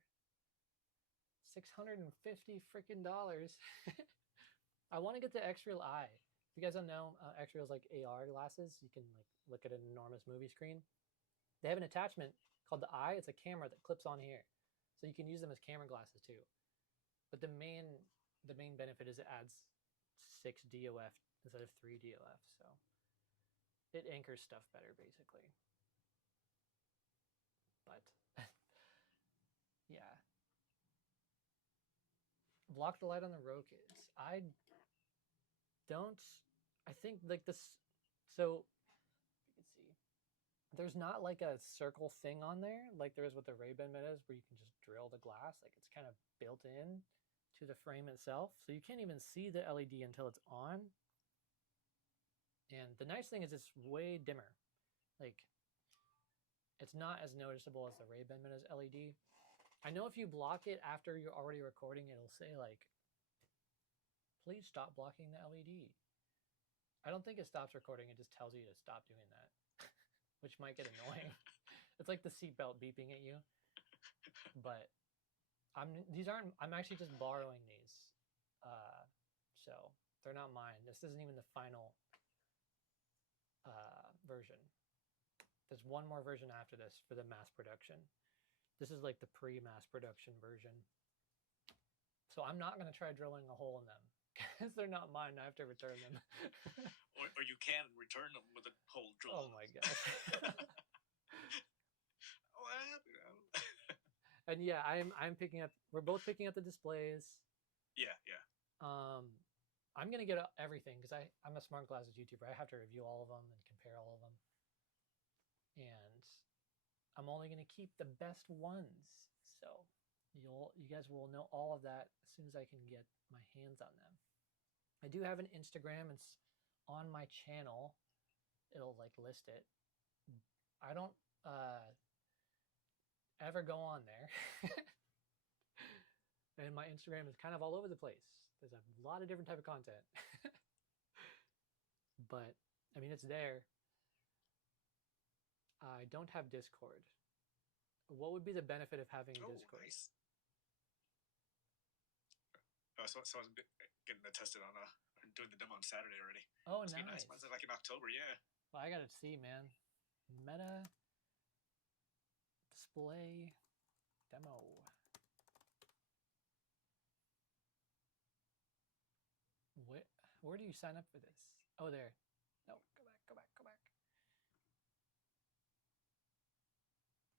$650 freaking dollars. I want to get the X-Real Eye. If you guys don't know, X-Real is like AR glasses. You can like look at an enormous movie screen. They have an attachment called the Eye. It's a camera that clips on here, so you can use them as camera glasses too. But the main benefit is it adds 6 DOF instead of 3 DOF, so it anchors stuff better basically. But yeah. Block the light on the Rokids. I think like this, so you can see there's not like a circle thing on there like there is with the Ray-Ban Metas where you can just drill the glass. Like it's kind of built in to the frame itself, so you can't even see the LED until it's on. And the nice thing is it's way dimmer. Like it's not as noticeable as the Ray-Ban Meta's LED. I know if you block it after you're already recording, it'll say like, please stop blocking the LED. I don't think it stops recording, it just tells you to stop doing that, which might get annoying. It's like the seatbelt beeping at you. But I'm actually just borrowing these. So they're not mine. This isn't even the final version. There's one more version after this for the mass production. This is like the pre-mass production version. So I'm not going to try drilling a hole in them because they're not mine. I have to return them. or you can return them with a hole drill. Oh my gosh. What happened? And yeah, I'm picking up. We're both picking up the displays. Yeah. I'm gonna get everything because I'm a smart glasses YouTuber. I have to review all of them and compare all of them, and I'm only gonna keep the best ones. So you guys will know all of that as soon as I can get my hands on them. I do have an Instagram. It's on my channel. It'll like list it. I don't ever go on there. And my Instagram is kind of all over the place. There's a lot of different type of content. But I mean, it's there. I don't have Discord. What would be the benefit of having Discord? Nice. So I was getting tested on doing the demo on Saturday already. Oh, Must nice. Be nice. Mine's like in October, yeah. Well, I gotta see, man. Meta display demo. Where do you sign up for this? Oh, there. No, go back.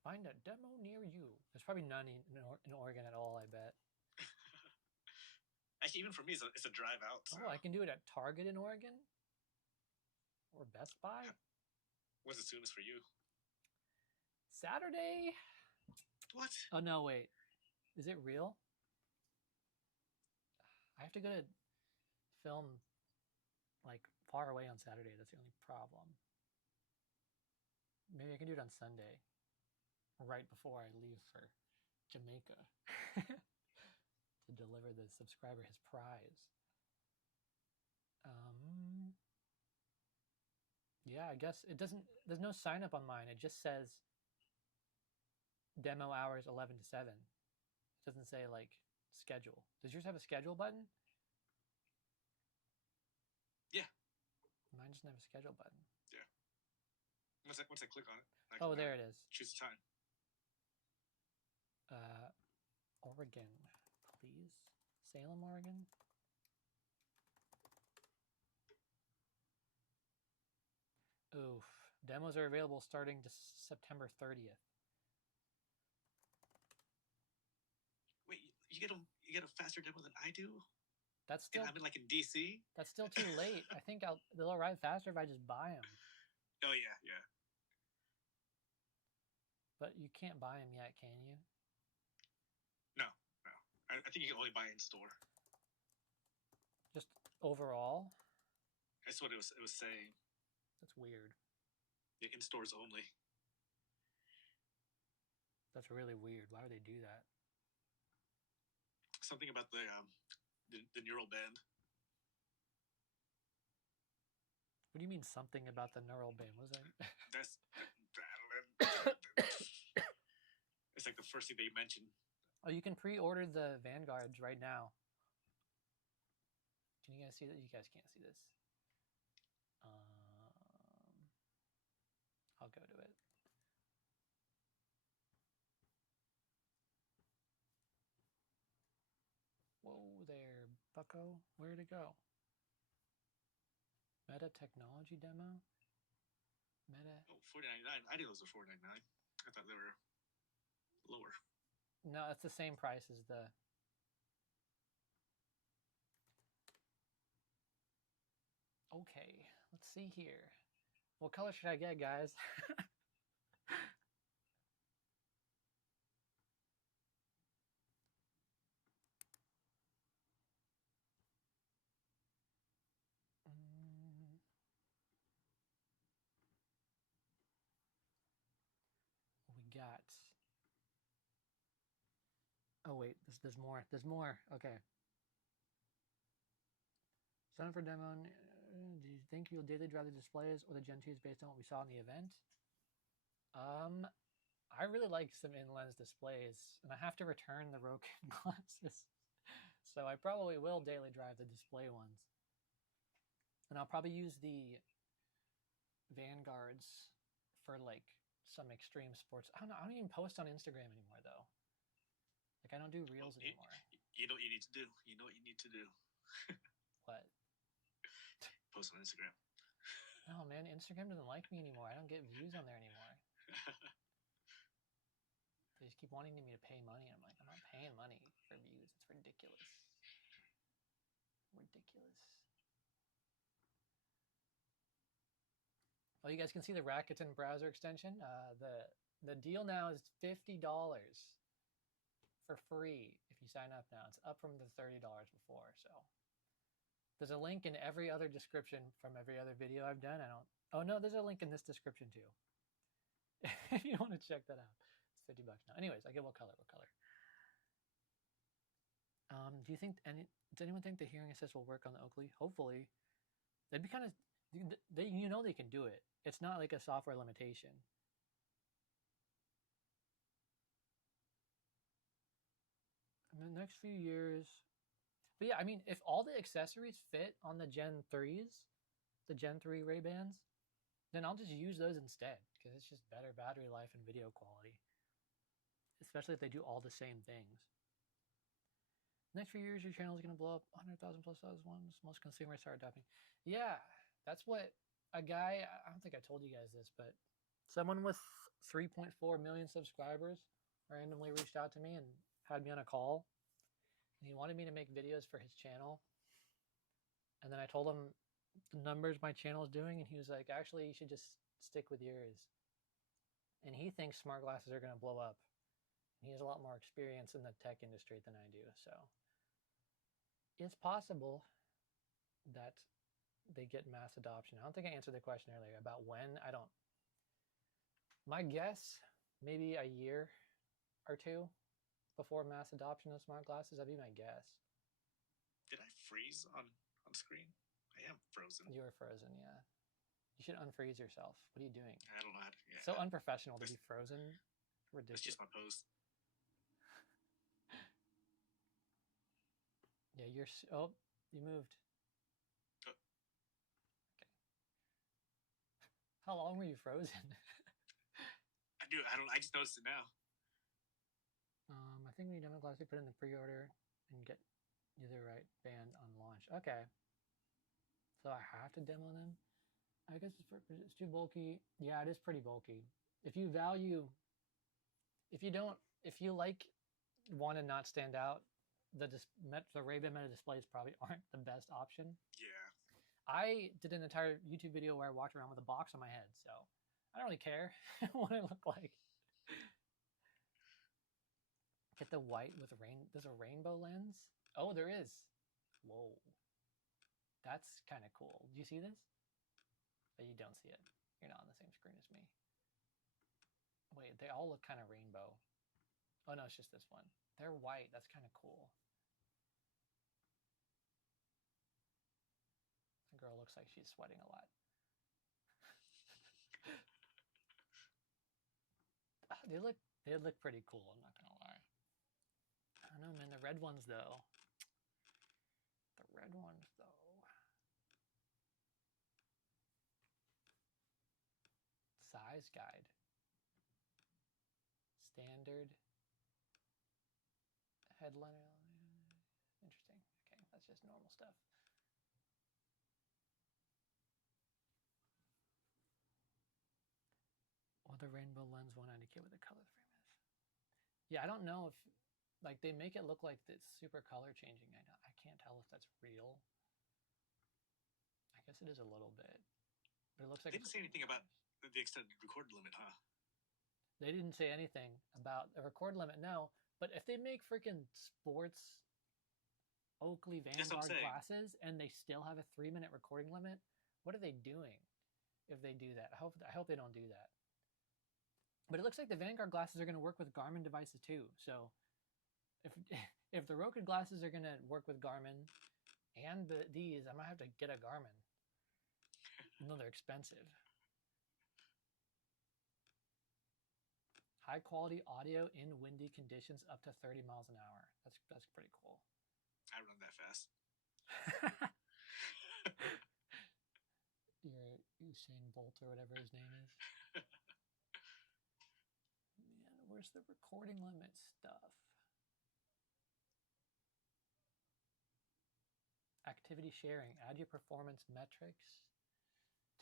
Find a demo near you. There's probably none in Oregon at all, I bet. Actually, even for me, it's a drive out. So. Oh, I can do it at Target in Oregon? Or Best Buy? What's the soonest for you? Saturday? What? Oh, no, wait. Is it real? I have to go to film like far away on Saturday. That's the only problem. Maybe I can do it on Sunday, right before I leave for Jamaica to deliver the subscriber his prize. Yeah, I guess it doesn't, there's no sign up on mine. It just says demo hours 11 to 7. It doesn't say like schedule. Does yours have a schedule button? Yeah. Mine doesn't have a schedule button. Yeah. Once I click on it. Oh, there it is. Choose the time. Oregon, please. Salem, Oregon. Oof. Demos are available starting September 30th. Wait, you get a faster demo than I do? That's still. And I'm in DC. That's still too late. I think they'll arrive faster if I just buy them. Oh yeah. But you can't buy them yet, can you? No. I think you can only buy in store. Just overall. That's what it was saying. That's weird. Yeah, in stores only. That's really weird. Why would they do that? Something about the neural band. What do you mean something about the neural band? What was that? That's it's like the first thing they mentioned. Oh, you can pre-order the Vanguards right now. Can you guys see that? You guys can't see this. I'll go to it. Whoa there, bucko. Where'd it go? Meta technology demo? Meta. Oh, $4.99. I knew those were $4.99. I thought they were lower. No, it's the same price as the. Okay, let's see here. What color should I get, guys? We got. Oh wait, there's more. There's more. Okay. Sign up for demo. Do you think you'll daily drive the displays or the Gen 2s based on what we saw in the event? I really like some in-lens displays, and I have to return the Roku glasses. So I probably will daily drive the display ones. And I'll probably use the Vanguards for like some extreme sports. I don't know. I don't even post on Instagram anymore though. Like I don't do reels anymore. You know what you need to do. You know what you need to do. What? Post on Instagram. No, man, Instagram doesn't like me anymore. I don't get views on there anymore. They just keep wanting me to pay money. I'm like, I'm not paying money for views. It's ridiculous. Ridiculous. Oh, you guys can see the Rakuten browser extension. The deal now is $50 for free if you sign up now. It's up from the $30 before. So there's a link in every other description from every other video I've done. Oh no, there's a link in this description too. If you want to check that out. It's $50 now. Anyways, I get what color? Do you think does anyone think the hearing assist will work on the Oakley? Hopefully. They'd be kind of, they can do it. It's not like a software limitation. In the next few years, but yeah, I mean, if all the accessories fit on the Gen 3s, the Gen 3 Ray-Bans, then I'll just use those instead because it's just better battery life and video quality, especially if they do all the same things. Next few years, your channel is going to blow up 100,000 plus ones. Most consumers start adopting. Yeah, that's what a guy, I don't think I told you guys this, but someone with 3.4 million subscribers randomly reached out to me and had me on a call. And he wanted me to make videos for his channel. And then I told him the numbers my channel is doing. And he was like, actually, you should just stick with yours. And he thinks smart glasses are going to blow up. And he has a lot more experience in the tech industry than I do. So it's possible that they get mass adoption. I don't think I answered the question earlier about when. My guess, maybe a year or two before mass adoption of smart glasses. That'd be my guess. Did I freeze on screen? I am frozen. You were frozen, yeah. You should unfreeze yourself. What are you doing? I don't know how to. Yeah. So unprofessional to be frozen. Ridiculous. It's just my pose. Yeah, you moved. Oh. Okay. How long were you frozen? I just noticed it now. I think when you demo glasses, put in the pre-order and get the right band on launch. Okay. So I have to demo them. I guess it's too bulky. Yeah, it is pretty bulky. If you want to not stand out, the Ray-Ban Meta displays probably aren't the best option. Yeah. I did an entire YouTube video where I walked around with a box on my head, so I don't really care what I look like. Get the white with there's a rainbow lens? Oh, there is. Whoa. That's kind of cool. Do you see this? But you don't see it. You're not on the same screen as me. Wait, they all look kind of rainbow. Oh no, it's just this one. They're white. That's kind of cool. The girl looks like she's sweating a lot. They look pretty cool, I'm not gonna lie. I don't know, man. The red ones though. Size guide. Standard. Headliner. Interesting. Okay, that's just normal stuff. Or the rainbow lens won't indicate what the color frame is. Yeah, I don't know if they make it look like it's super color changing. I can't tell if that's real. I guess it is a little bit, but it looks like they didn't say anything about the extended record limit, huh? They didn't say anything about the record limit, no. But if they make freaking sports Oakley Vanguard glasses and they still have a 3-minute recording limit, what are they doing if they do that? I hope they don't do that. But it looks like the Vanguard glasses are going to work with Garmin devices too. So if the Roku glasses are going to work with Garmin and these, I might have to get a Garmin. No, they're expensive. High quality audio in windy conditions up to 30 miles an hour. That's pretty cool. I run that fast. You're Usain Bolt or whatever his name is. Where's the recording limit stuff? Activity sharing. Add your performance metrics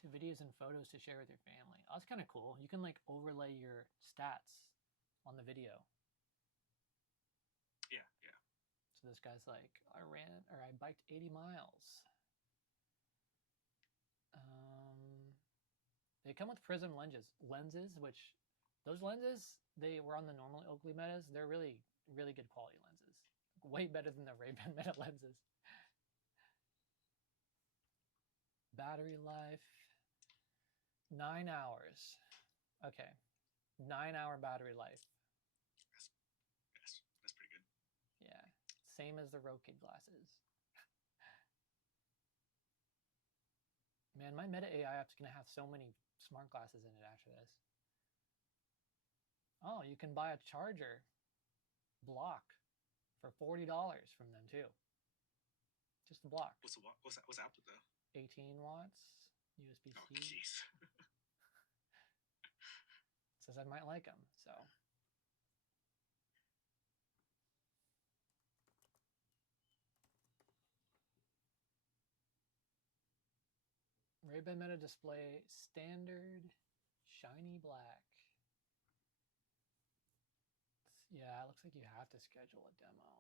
to videos and photos to share with your family. Oh, that's kind of cool. You can like overlay your stats on the video. Yeah, yeah. So this guy's like, I biked 80 miles. They come with prism lenses, which those lenses, they were on the normal Oakley Metas. They're really, really good quality lenses. Way better than the Ray-Ban Meta lenses. Battery life, 9 hours. Okay, 9-hour battery life. That's pretty good. Yeah, same as the Roku glasses. Man, my Meta AI app's gonna have so many smart glasses in it after this. Oh, you can buy a charger block for $40 from them too. Just a block. What's the output though? 18 watts, USB-C. Oh, jeez. Says I might like them, so. Ray-Ban Meta display standard shiny black. Yeah, it looks like you have to schedule a demo.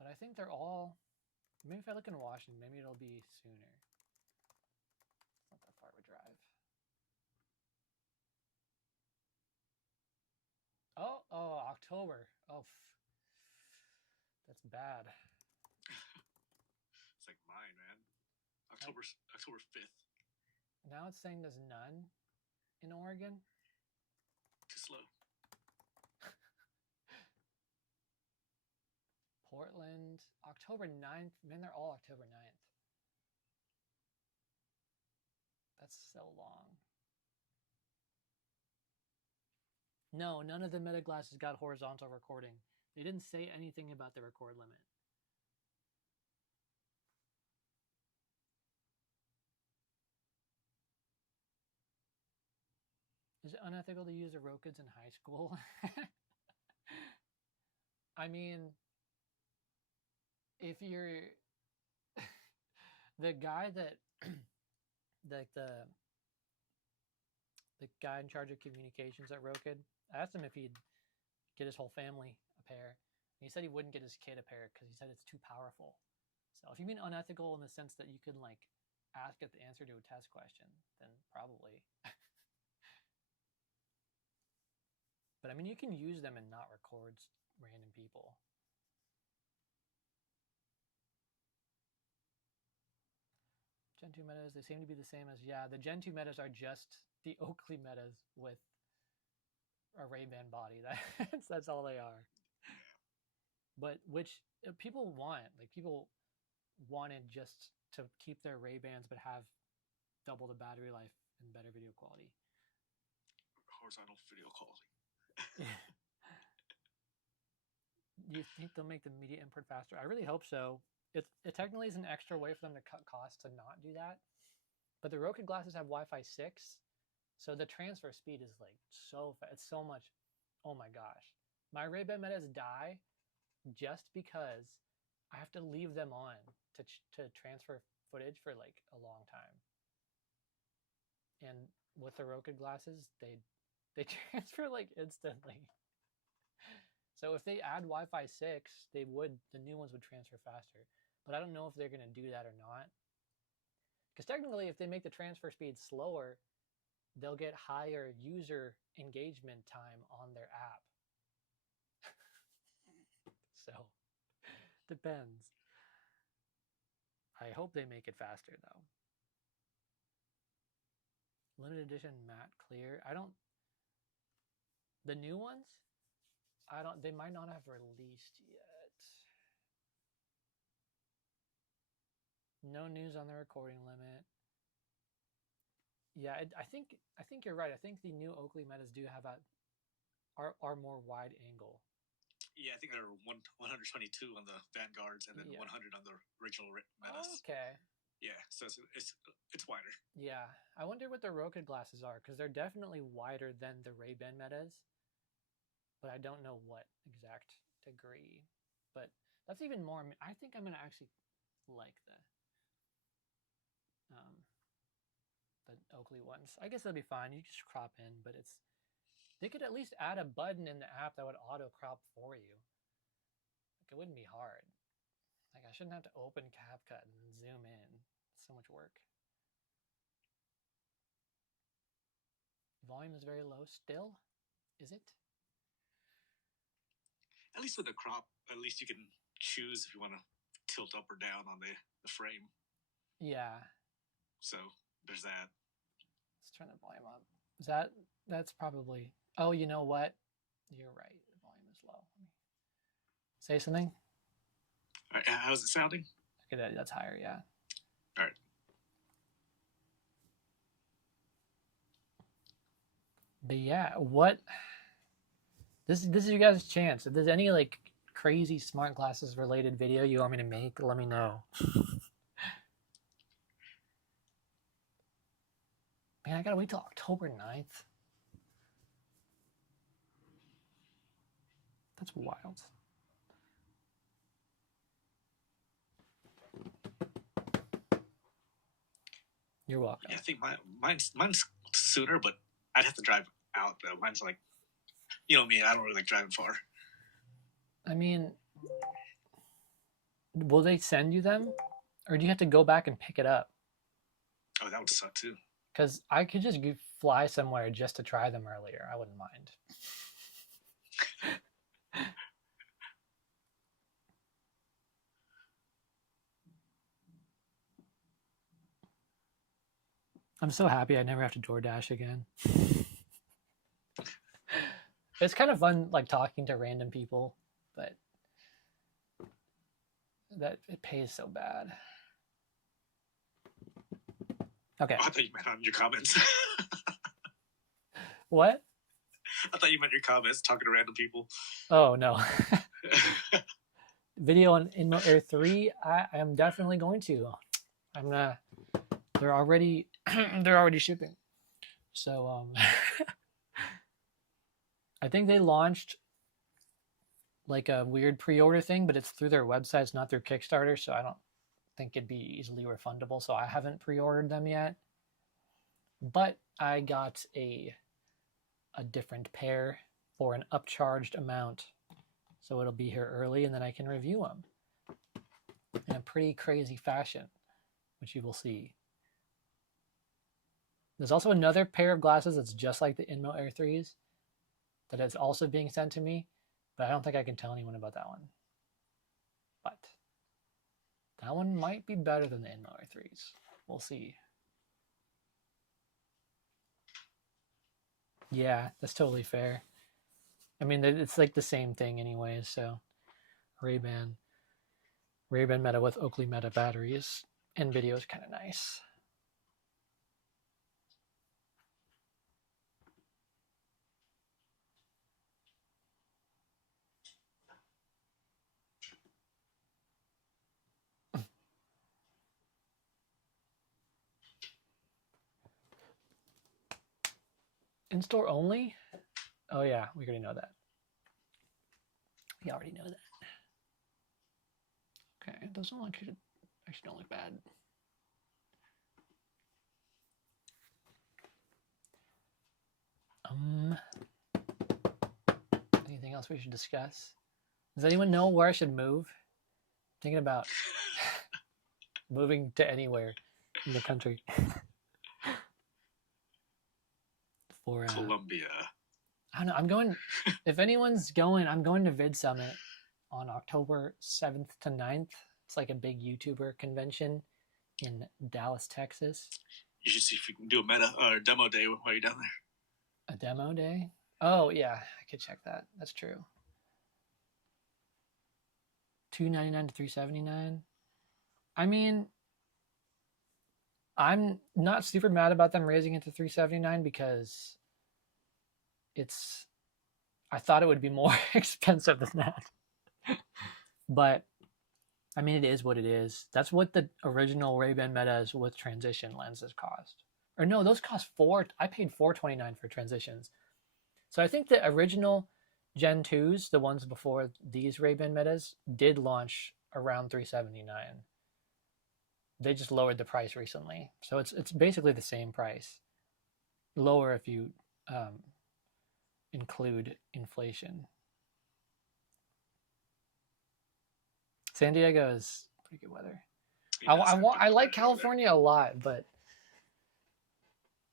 But I think they're all, maybe if I look in Washington, maybe it'll be sooner. It's not that far of a drive. Oh, October. Oh, that's bad. It's like mine, man. October 5th. Now it's saying there's none in Oregon. Too slow. Portland, October 9th. Man, they're all October 9th. That's so long. No, none of the Meta glasses got horizontal recording. They didn't say anything about the record limit. Is it unethical to use the Rokuds in high school? I mean, if you're the guy that the guy in charge of communications at Roku, I asked him if he'd get his whole family a pair. And he said he wouldn't get his kid a pair because he said it's too powerful. So if you mean unethical in the sense that you can like ask it the answer to a test question, then probably. But I mean, you can use them and not record random people. Gen 2 metas, they seem to be the same as, yeah, the Gen 2 metas are just the Oakley metas with a Ray-Ban body. That's all they are. But which people want, like people wanted just to keep their Ray-Bans but have double the battery life and better video quality. Horizontal video quality. You think they'll make the media import faster? I really hope so. It technically is an extra way for them to cut costs to not do that. But the Roku glasses have Wi-Fi 6, so the transfer speed is like so fast. It's so much. Oh my gosh. My Ray-Ban Metas die just because I have to leave them on to transfer footage for like a long time. And with the Roku glasses, they transfer like instantly. So if they add Wi-Fi 6, the new ones would transfer faster. But I don't know if they're going to do that or not. Because technically, if they make the transfer speed slower, they'll get higher user engagement time on their app. So, depends. I hope they make it faster, though. Limited edition matte clear. The new ones? They might not have released yet. No news on the recording limit. Yeah, I think you're right. I think the new Oakley Metas do have are more wide angle. Yeah, I think there are 122 on the Vanguards and then 100 on the original Metas. Okay. Yeah, so it's wider. Yeah, I wonder what the Roku glasses are, because they're definitely wider than the Ray-Ban Metas, but I don't know what exact degree. But that's even more. I think I'm gonna actually like the Oakley ones. I guess they'll be fine. You just crop in, but they could at least add a button in the app that would auto crop for you. Like, it wouldn't be hard. Like, I shouldn't have to open CapCut and zoom in. It's so much work. Volume is very low still. Is it? At least with the crop, at least you can choose if you want to tilt up or down on the frame. Yeah. So there's that. Let's turn the volume up. That's probably. Oh, you know what? You're right. The volume is low. Say something. All right, how's it sounding? Okay, that's higher. Yeah. All right. But yeah, what? This is you guys' chance. If there's any like crazy smart glasses related video you want me to make, let me know. Man, I gotta wait till October 9th. That's wild. You're welcome. Yeah, I think mine's sooner, but I'd have to drive out though. Mine's like, you know me, I don't really like driving far. I mean, will they send you them, or do you have to go back and pick it up? Oh, that would suck too. Because I could just fly somewhere just to try them earlier. I wouldn't mind. I'm so happy I never have to DoorDash again. It's kind of fun, like talking to random people, but that it pays so bad. Okay. Oh, I thought you meant on your comments. What? I thought you meant your comments, talking to random people. Oh no. Video on InMo Air 3, I am definitely going to. I'm gonna. They're already shipping. So I think they launched like a weird pre-order thing, but it's through their website, it's not through Kickstarter, so I don't think it'd be easily refundable. So I haven't pre-ordered them yet. But I got a different pair for an upcharged amount. So it'll be here early, and then I can review them in a pretty crazy fashion, which you will see. There's also another pair of glasses that's just like the InMo Air 3s that is also being sent to me, but I don't think I can tell anyone about that one. But that one might be better than the InMo Air 3s. We'll see. Yeah, that's totally fair. I mean, it's like the same thing anyways, so Ray-Ban Meta with Oakley Meta batteries and video is kind of nice. In-store only? Oh yeah, we already know that. We already know that. Okay, those don't actually don't look bad. Anything else we should discuss? Does anyone know where I should move? I'm thinking about moving to anywhere in the country. For Colombia. I don't know. I'm going. If anyone's going, I'm going to Vid Summit on October 7th to 9th. It's like a big YouTuber convention in Dallas, Texas. You should see if you can do a meta or demo day while you're down there. A demo day? Oh yeah, I could check that. That's true. $299 to $379. I mean, I'm not super mad about them raising it to $379 because I thought it would be more expensive than that. But I mean, it is what it is. That's what the original Ray-Ban Metas with transition lenses cost. Or no, those cost I paid $429 for transitions. So I think the original Gen 2s, the ones before these Ray-Ban Metas, did launch around $379. They just lowered the price recently. So it's basically the same price. Lower if you include inflation. San Diego is pretty good weather. I like California a lot, but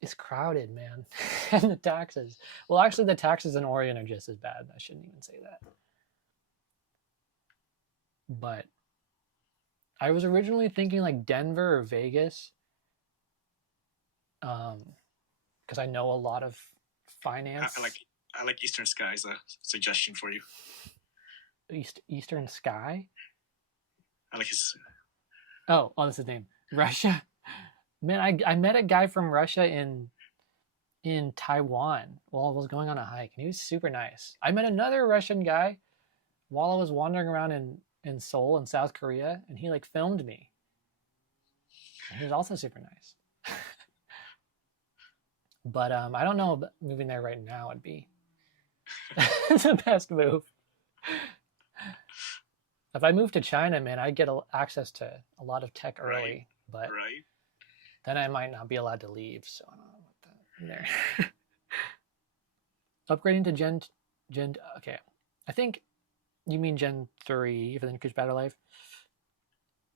it's crowded, man. And the taxes. Well, actually, the taxes in Oregon are just as bad. I shouldn't even say that. But I was originally thinking like Denver or Vegas, because I know a lot of finance. I like Eastern Sky as a suggestion for you. Eastern Sky? I like his... Oh, that's his name. Russia? Man, I met a guy from Russia in Taiwan while I was going on a hike, and he was super nice. I met another Russian guy while I was wandering around in Seoul in South Korea, and he like filmed me. And he was also super nice. But I don't know if moving there right now would be the best move. If I moved to China, man, I'd get access to a lot of tech early, but then I might not be allowed to leave, so I don't know about that there. Upgrading to Gen, okay. I think you mean Gen 3 for the increased battery life.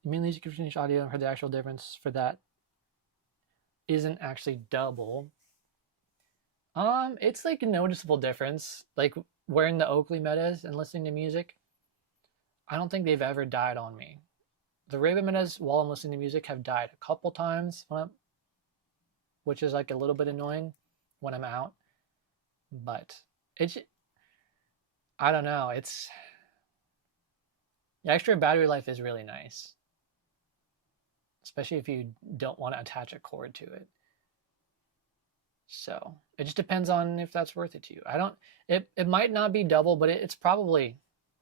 You mean you can finish audio and heard the actual difference for that isn't actually double. It's like a noticeable difference. Like wearing the Oakley Metas and listening to music, I don't think they've ever died on me. The Ray-Ban Metas, while I'm listening to music, have died a couple times, which is like a little bit annoying when I'm out. But I don't know. The extra battery life is really nice, especially if you don't want to attach a cord to it. So it just depends on if that's worth it to you. It might not be double, but it's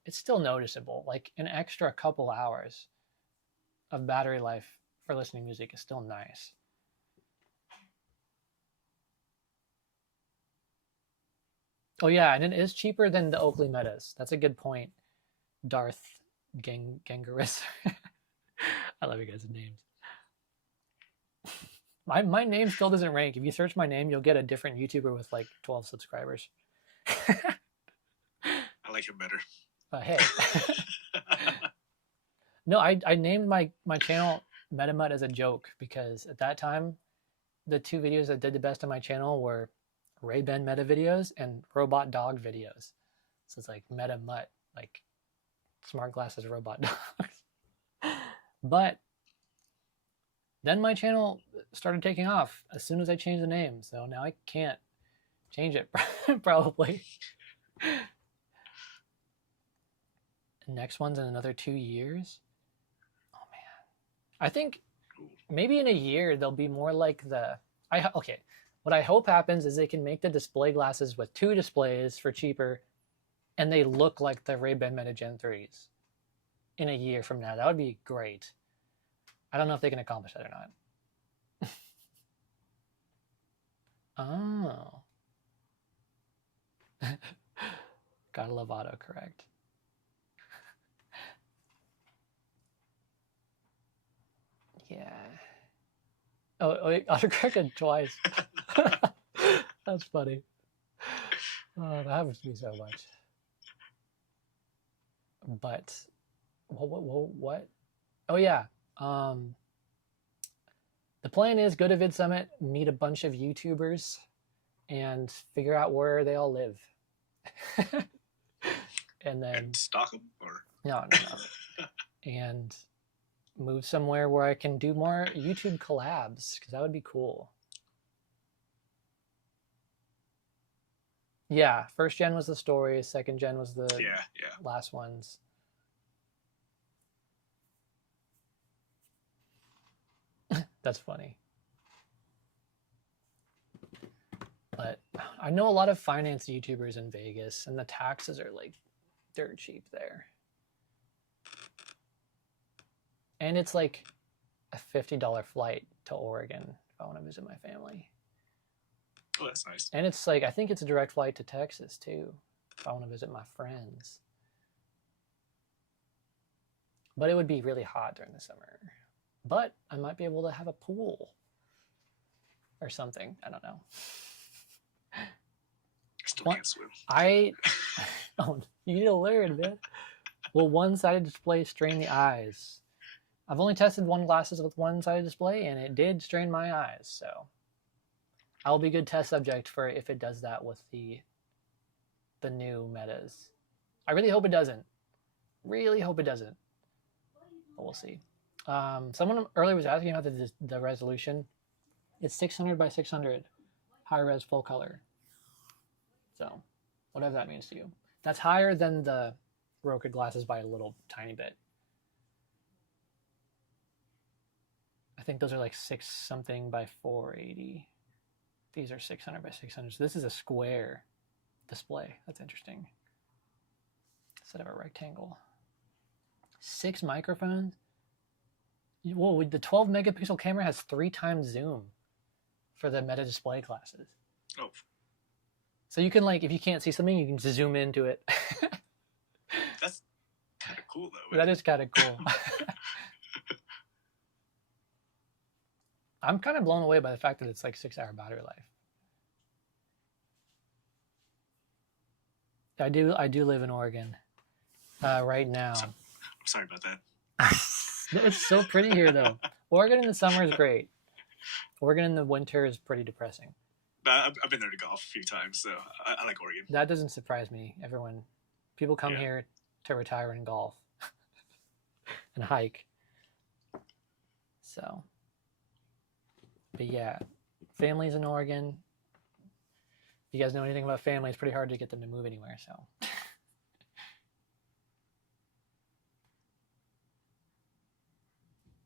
still noticeable. Like an extra couple hours of battery life for listening to music is still nice. Oh yeah, and it is cheaper than the Oakley Metas. That's a good point. Darth Gengaris. I love you guys' names. My name still doesn't rank. If you search my name, you'll get a different YouTuber with like 12 subscribers. I like him better. Hey. No, I named my channel MetaMut as a joke because at that time, the two videos that did the best on my channel were Ray-Ban Meta videos and robot dog videos. So it's like MetaMut, like smart glasses robot dogs. But then my channel started taking off as soon as I changed the name. So now I can't change it, probably. Next one's in another 2 years. Oh man, I think maybe in a year they'll be more like okay. What I hope happens is they can make the display glasses with 2 displays for cheaper, and they look like the Ray-Ban Meta Gen 3s in a year from now. That would be great. I don't know if they can accomplish that or not. Oh. Gotta love autocorrect. Yeah. Oh, autocorrected twice. That's funny. Oh, that happens to me so much. But what? Oh yeah. The plan is go to Vid Summit, meet a bunch of YouTubers, and figure out where they all live. And then stalk them, or no. And move somewhere where I can do more YouTube collabs, because that would be cool. Yeah, first gen was the stories, second gen was the last ones. That's funny. But I know a lot of finance YouTubers in Vegas, and the taxes are like dirt cheap there. And it's like a $50 flight to Oregon if I want to visit my family. Oh, that's nice. And it's like, I think it's a direct flight to Texas too, if I want to visit my friends. But it would be really hot during the summer. But I might be able to have a pool or something. I don't know. I still can't swim. Oh, you need to learn, man. Will one-sided display strain the eyes? I've only tested one glasses with one-sided display, and it did strain my eyes. So I'll be a good test subject for if it does that with the new metas. I really hope it doesn't. Really hope it doesn't. But we'll see. Someone earlier was asking about the resolution. It's 600 by 600, high res full color. So, whatever that means to you. That's higher than the Roku glasses by a little tiny bit. I think those are like 6 something by 480. These are 600 by 600. So this is a square display. That's interesting. Instead of a rectangle. 6 microphones. Whoa, the 12 megapixel camera has 3 times zoom for the Meta display glasses. Oh. So you can, like, if you can't see something, you can just zoom into it. That's kind of cool, though. That is kind of cool. I'm kind of blown away by the fact that it's like 6-hour battery life. I do live in Oregon right now. I'm sorry about that. It's so pretty here, though. Oregon in the summer is great. Oregon in the winter is pretty depressing. I've been there to golf a few times, so I like Oregon. That doesn't surprise me. People come here to retire and golf and hike. So, but yeah, families in Oregon. If you guys know anything about family, it's pretty hard to get them to move anywhere. So,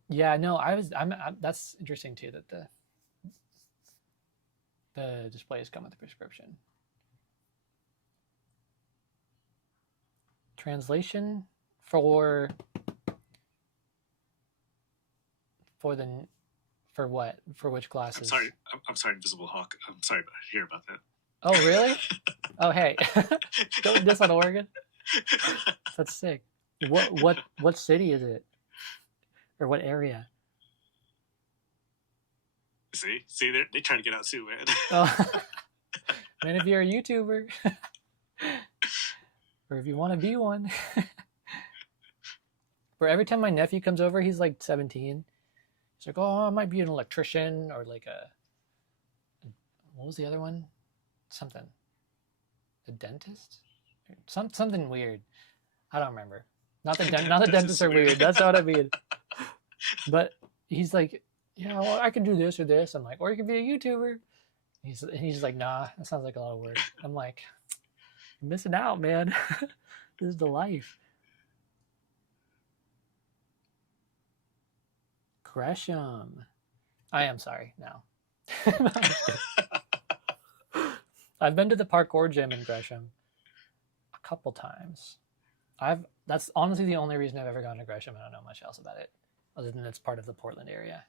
yeah, no, I'm that's interesting too that the displays come with a prescription. Translation for what? For which glasses? I'm sorry, Invisible Hawk. I'm sorry to hear about that. Oh, really? Oh, hey. Don't diss on Oregon. That's sick. What city is it? Or what area? See, they're trying to get out too, man. Oh. Man, if you're a YouTuber, or if you want to be one, for every time my nephew comes over, he's like 17. He's like, oh, I might be an electrician or like what was the other one? Something. A dentist? Something weird. I don't remember. Not the dentists are weird. That's not what I mean. But he's like, yeah, well, I can do this or this. I'm like, or you can be a YouTuber. He's like, nah, that sounds like a lot of work. I'm like, you're missing out, man. This is the life. Gresham. I am sorry now. I've been to the parkour gym in Gresham a couple times. That's honestly the only reason I've ever gone to Gresham. I don't know much else about it, other than it's part of the Portland area.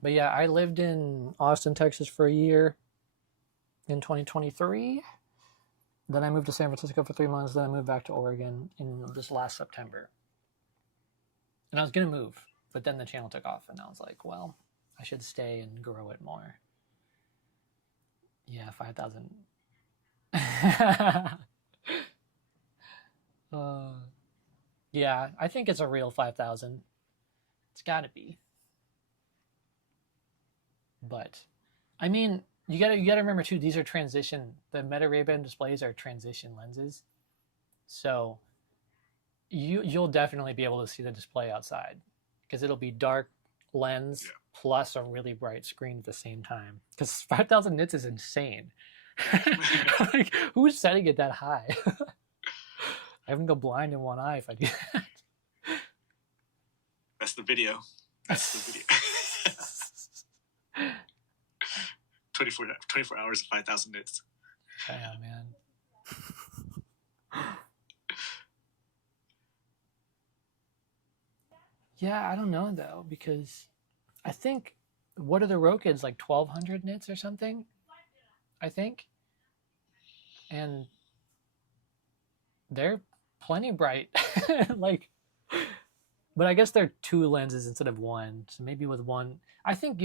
But yeah, I lived in Austin, Texas for a year in 2023. Then I moved to San Francisco for 3 months. Then I moved back to Oregon in this last September. And I was going to move, but then the channel took off, and I was like, well, I should stay and grow it more. Yeah, 5,000. Yeah, I think it's a real 5,000. It's got to be. But, I mean, you gotta remember too, these are transition. The Meta Ray-Ban displays are transition lenses, so you'll definitely be able to see the display outside because it'll be dark lens plus a really bright screen at the same time. Because 5,000 nits is insane. Like, who's setting it that high? I can go blind in one eye if I do that. That's the video. 24 hours, 5,000 nits. Yeah, man. Yeah, I don't know though, because I think, what are the Rokids, like 1,200 nits or something? I think. And they're plenty bright. Like, but I guess they're 2 lenses instead of 1. So maybe with 1, I think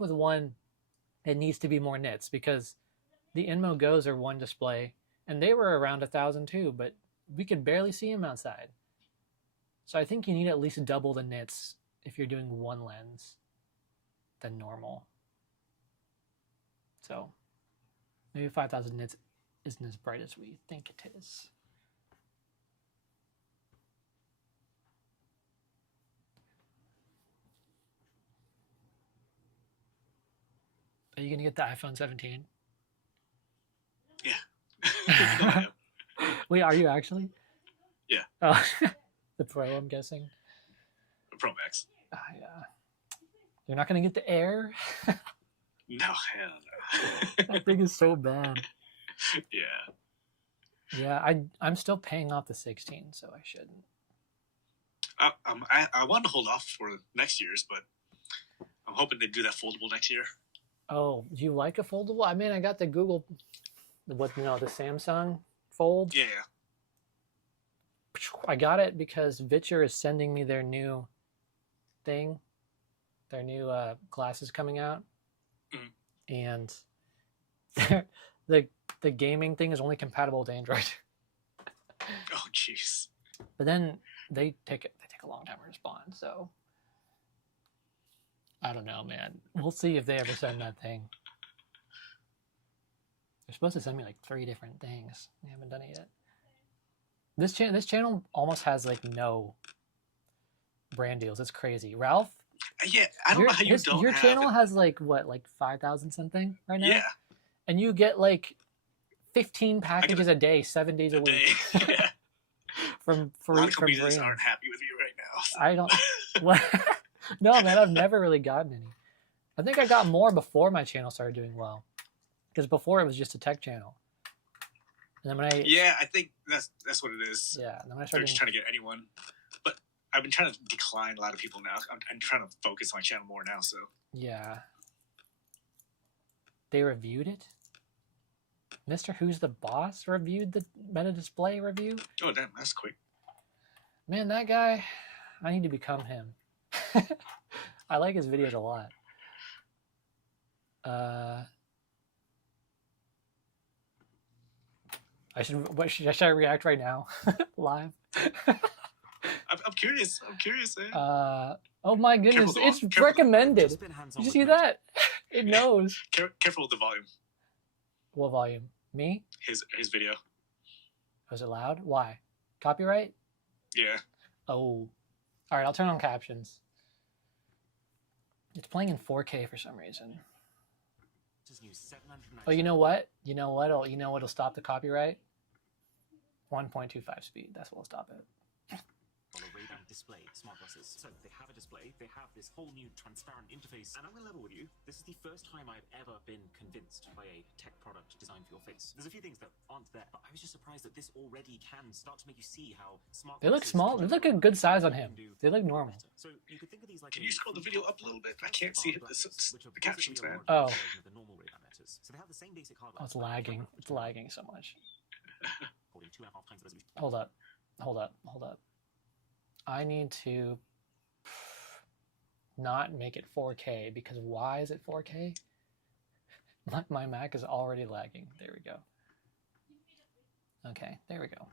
with 1, it needs to be more nits, because the Inmo Go's are 1 display, and they were around 1,000 too, but we could barely see them outside. So I think you need at least double the nits if you're doing 1 lens than normal. So maybe 5,000 nits isn't as bright as we think it is. Are you going to get the iPhone 17? Yeah. Wait, are you actually? Yeah. Oh, the Pro, I'm guessing. The Pro Max. Yeah. You're not going to get the Air? No, hell no. That thing is so bad. Yeah. Yeah, I'm still paying off the 16, so I shouldn't. I want to hold off for next year's, but I'm hoping they do that foldable next year. Oh, do you like a foldable? I mean, I got the Google, the Samsung Fold. Yeah. I got it because Vitcher is sending me their new thing, their new glasses coming out, and the gaming thing is only compatible with Android. Oh, jeez. But then they take a long time to respond, so I don't know, man. We'll see if they ever send that thing. They're supposed to send me like 3 different things. They haven't done it yet. This channel almost has like no brand deals. It's crazy. Ralph? Yeah, I don't know how you don't your have channel it. has like what, like 5,000 something right now? Yeah. And you get like 15 packages a day, 7 days a week. Yeah. from A lot of comedians brands. aren't happy with you right now. So. I don't. What? No, man, I've never really gotten any. I think I got more before my channel started doing well, because before it was just a tech channel. And then when I think that's what it is. Yeah, and then when I They're started just trying to get anyone. But I've been trying to decline a lot of people now. I'm trying to focus my channel more now. So yeah, they reviewed it. Mr. Who's the Boss reviewed the Meta Display review. Oh damn, that's quick. Man, that guy, I need to become him. I like his videos a lot. Should I react right now? Live? I'm curious. I'm curious, man. Oh my goodness, it's recommended. Did you see that? It knows. Careful with the volume. What volume? Me? His video. Was it loud? Why? Copyright? Yeah. Oh. All right, I'll turn on captions. It's playing in 4K for some reason. Oh, you know what? You know what'll stop the copyright? 1.25 speed. That's what'll stop it. Ray-Ban display smart glasses. So they have a display, they have this whole new transparent interface, and I'm gonna level with you. This is the first time I've ever been convinced by a tech product designed for your face. There's a few things that aren't there, but I was just surprised that this already can start to make you see how smart. They look small. They look a good size on him. They look normal. So you could think of these like. Can you scroll the video up a little bit? I can't see the captions, man. Oh. The normal Ray-Ban letters. So they have the same basic hardware. Oh, it's lagging. It's lagging so much. 2.5 times the resolution. Hold up. I need to not make it 4K, because why is it 4K? My Mac is already lagging. There we go. Okay, there we go.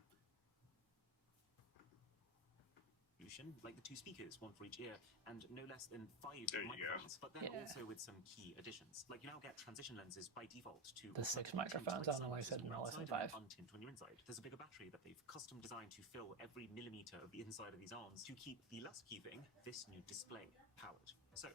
Like the 2 speakers, one for each ear, and no less than 5 microphones. But then also with some key additions. Like you now get transition lenses by default to the 6 microphones. I don't know why I said no less than 5. Untint when you're inside. There's a bigger battery that they've custom designed to fill every millimeter of the inside of these arms to keep the last key thing, this new display, powered. So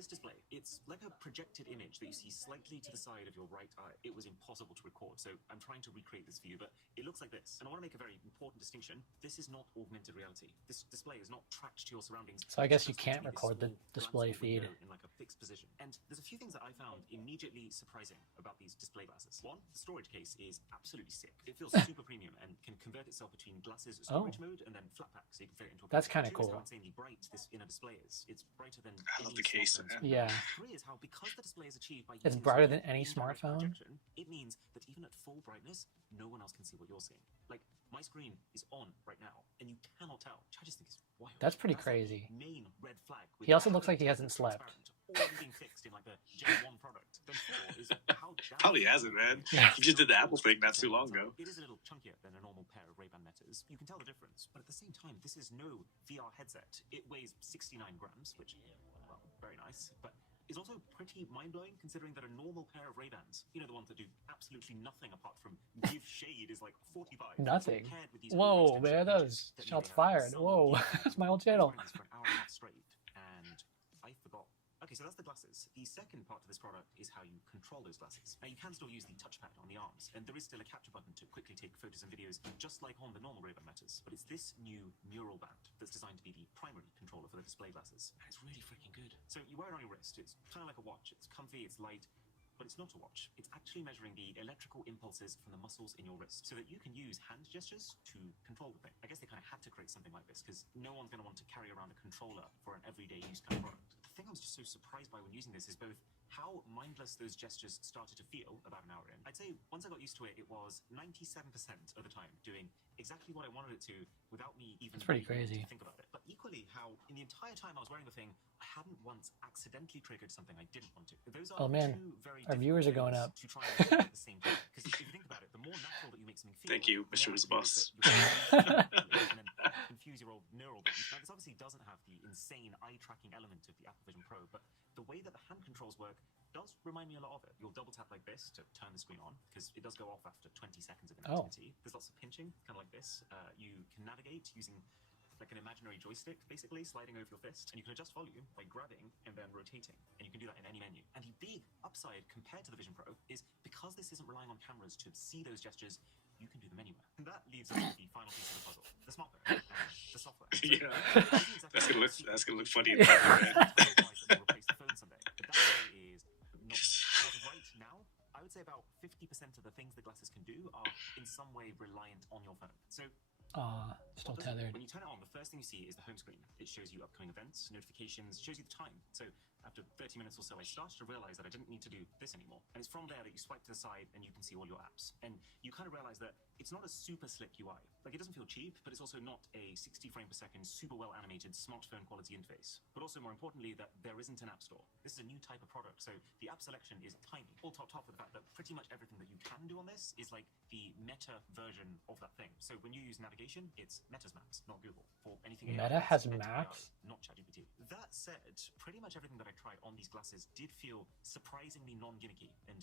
this display, it's like a projected image that you see slightly to the side of your right eye. It was impossible to record, so I'm trying to recreate this for you, but it looks like this. And I want to make a very important distinction. This is not augmented reality. This display is not tracked to your surroundings. So I guess you can't record the display feed. In like a fixed position. And there's a few things that I found immediately surprising about these display glasses. One, the storage case is absolutely sick. It feels super premium and can convert itself between glasses storage mode and then flat pack, so you can fit it into a That's kind of cool. How insanely bright this inner display is. It's brighter than I love the case. Yeah. Three is how, because the display is achieved by it's brighter than any smartphone. Projection, it means that even at full brightness, no one else can see what you're seeing. Like, my screen is on right now, and you cannot tell, which I just think is wild. That's pretty crazy. Main red flag. He also looks like he hasn't slept. Already being fixed in like the Gen 1 product. Then 4 is how probably hasn't, man. Yeah. He just did the Apple thing not too long ago. It is a little chunkier than a normal pair of Ray-Ban Metas. You can tell the difference, but at the same time, this is no VR headset. It weighs 69 grams, which, well, very nice, but is also pretty mind-blowing considering that a normal pair of Ray-Bans, you know, the ones that do absolutely nothing apart from give shade, is like 45. Nothing. Whoa, man, that was shots fired. Whoa, that's my old channel. For an hour and a half straight, and I forgot. Okay, so that's the glasses. The second part of this product is how you control those glasses. Now, you can still use the touchpad on the arms, and there is still a capture button to quickly take photos and videos, just like on the normal Ray-Ban Metas. But it's this new neural band that's designed to be the primary controller for the display glasses. And it's really freaking good. So you wear it on your wrist. It's kind of like a watch. It's comfy, it's light, but it's not a watch. It's actually measuring the electrical impulses from the muscles in your wrist so that you can use hand gestures to control the thing. I guess they kind of had to create something like this because no one's going to want to carry around a controller for an everyday use kind of product. The thing I was just so surprised by when using this is both how mindless those gestures started to feel about an hour in. I'd say once I got used to it, it was 97% of the time doing exactly what I wanted it to without me even It's pretty crazy. to think about it. But equally, how in the entire time I was wearing the thing, I hadn't once accidentally triggered something I didn't want to. Those are Oh man, two very our viewers are going up. to try and do at the same time. Because if you think about it, the more natural that you make something feel, Thank you, Mr. Boss. and then confuse your old neural bit. Now, this obviously doesn't have the insane eye-tracking element of the Apple Vision Pro, but the way that the hand controls work does remind me a lot of it. You'll double tap like this to turn the screen on, because it does go off after 20 seconds of inactivity. There's lots of pinching, kind of like this. You can navigate using like an imaginary joystick, basically, sliding over your fist. And you can adjust volume by grabbing and then rotating. And you can do that in any menu. And the big upside compared to the Vision Pro is because this isn't relying on cameras to see those gestures, you can do them anywhere. And that leaves us with the final piece of the puzzle, the smartphone and the software. So, Yeah, that's gonna look funny in replace the phone someday. But that is not. As of right now, I would say about 50% of the things the glasses can do are in some way reliant on your phone. So still tethered. when you turn it on, the first thing you see is the home screen. It shows you upcoming events, notifications, shows you the time. So after 30 minutes or so, I started to realize that I didn't need to do this anymore. And it's from there that you swipe to the side and you can see all your apps. And you kind of realize that it's not a super slick UI. Like, it doesn't feel cheap, but it's also not a 60 frame per second, super well animated smartphone quality interface. But also, more importantly, that there isn't an app store. This is a new type of product, so the app selection is tiny. All topped off with the fact that pretty much everything that you can do on this is like the Meta version of that thing. So when you use navigation, it's Meta's maps, not Google. For anything Meta has maps? Not ChatGPT. That said, pretty much everything that I tried on these glasses did feel surprisingly non-gimmicky and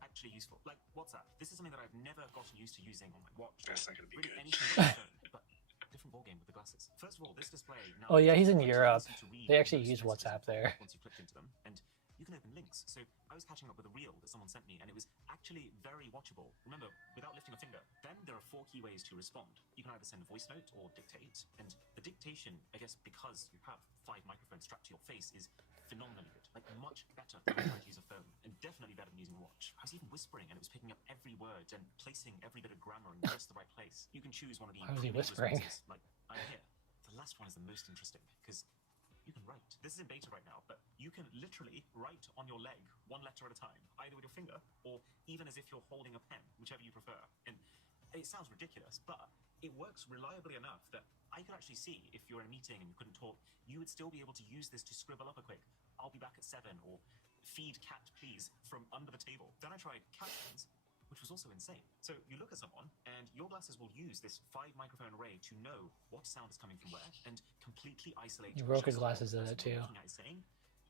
actually useful. Like WhatsApp. This is something that I've never gotten used to using on my watch. That's not gonna be really good. Anything but my phone, but different ballgame with the glasses. First of all, this display now. Oh yeah, he's in actually Europe. lets you to read They actually those use messages WhatsApp there. once you clicked into them, and you can open links. So I was catching up with a reel that someone sent me, and it was actually very watchable. Remember, without lifting a finger. Then there are 4 key ways to respond. You can either send a voice note or dictate, and the dictation, I guess because you have 5 microphones strapped to your face, is phenomenally good. Like, much better than trying to use a phone, and definitely better than using a watch. I was even whispering, and it was picking up every word and placing every bit of grammar in just the right place. You can choose one of the Why was he previous whispering? responses, like, I'm here. The last one is the most interesting, because you can write. This is in beta right now, but you can literally write on your leg, 1 letter at a time, either with your finger or even as if you're holding a pen, whichever you prefer. And it sounds ridiculous, but it works reliably enough that I could actually see if you're in a meeting and you couldn't talk, you would still be able to use this to scribble up a quick, I'll be back at 7, or feed cat please from under the table. Then I tried captions, which was also insane. So you look at someone, and your glasses will use this 5 microphone array to know what sound is coming from where, and completely isolate You broke your just glasses what in the it person you're too. looking at is saying,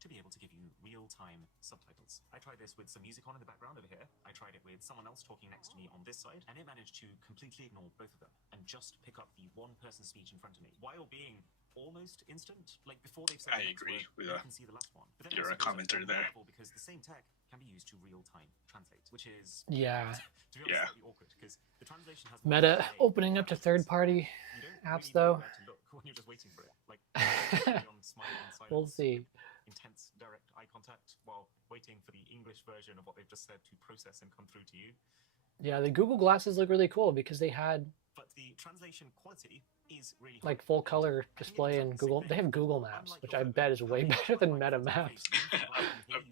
to be able to give you real-time subtitles. I tried this with some music on in the background over here. I tried it with someone else talking next to me on this side, and it managed to completely ignore both of them and just pick up the one person's speech in front of me while being almost instant. Like before they've said I the next agree word, with you can see the last one. But then your it also goes commenter at another there. level because the same tech can be used to real-time translate, which is Yeah. to be honest, slightly awkward because the translation has Meta opening up to third-party apps though. to look when you're just waiting for it. Like on smiling in silence, We'll see. intense direct eye contact while waiting for the English version of what they've just said to process and come through to you. Yeah, the Google glasses look really cool because they had But the translation quality is really like full color display in Google. They have Google Maps, which I bet is way better than Meta Maps.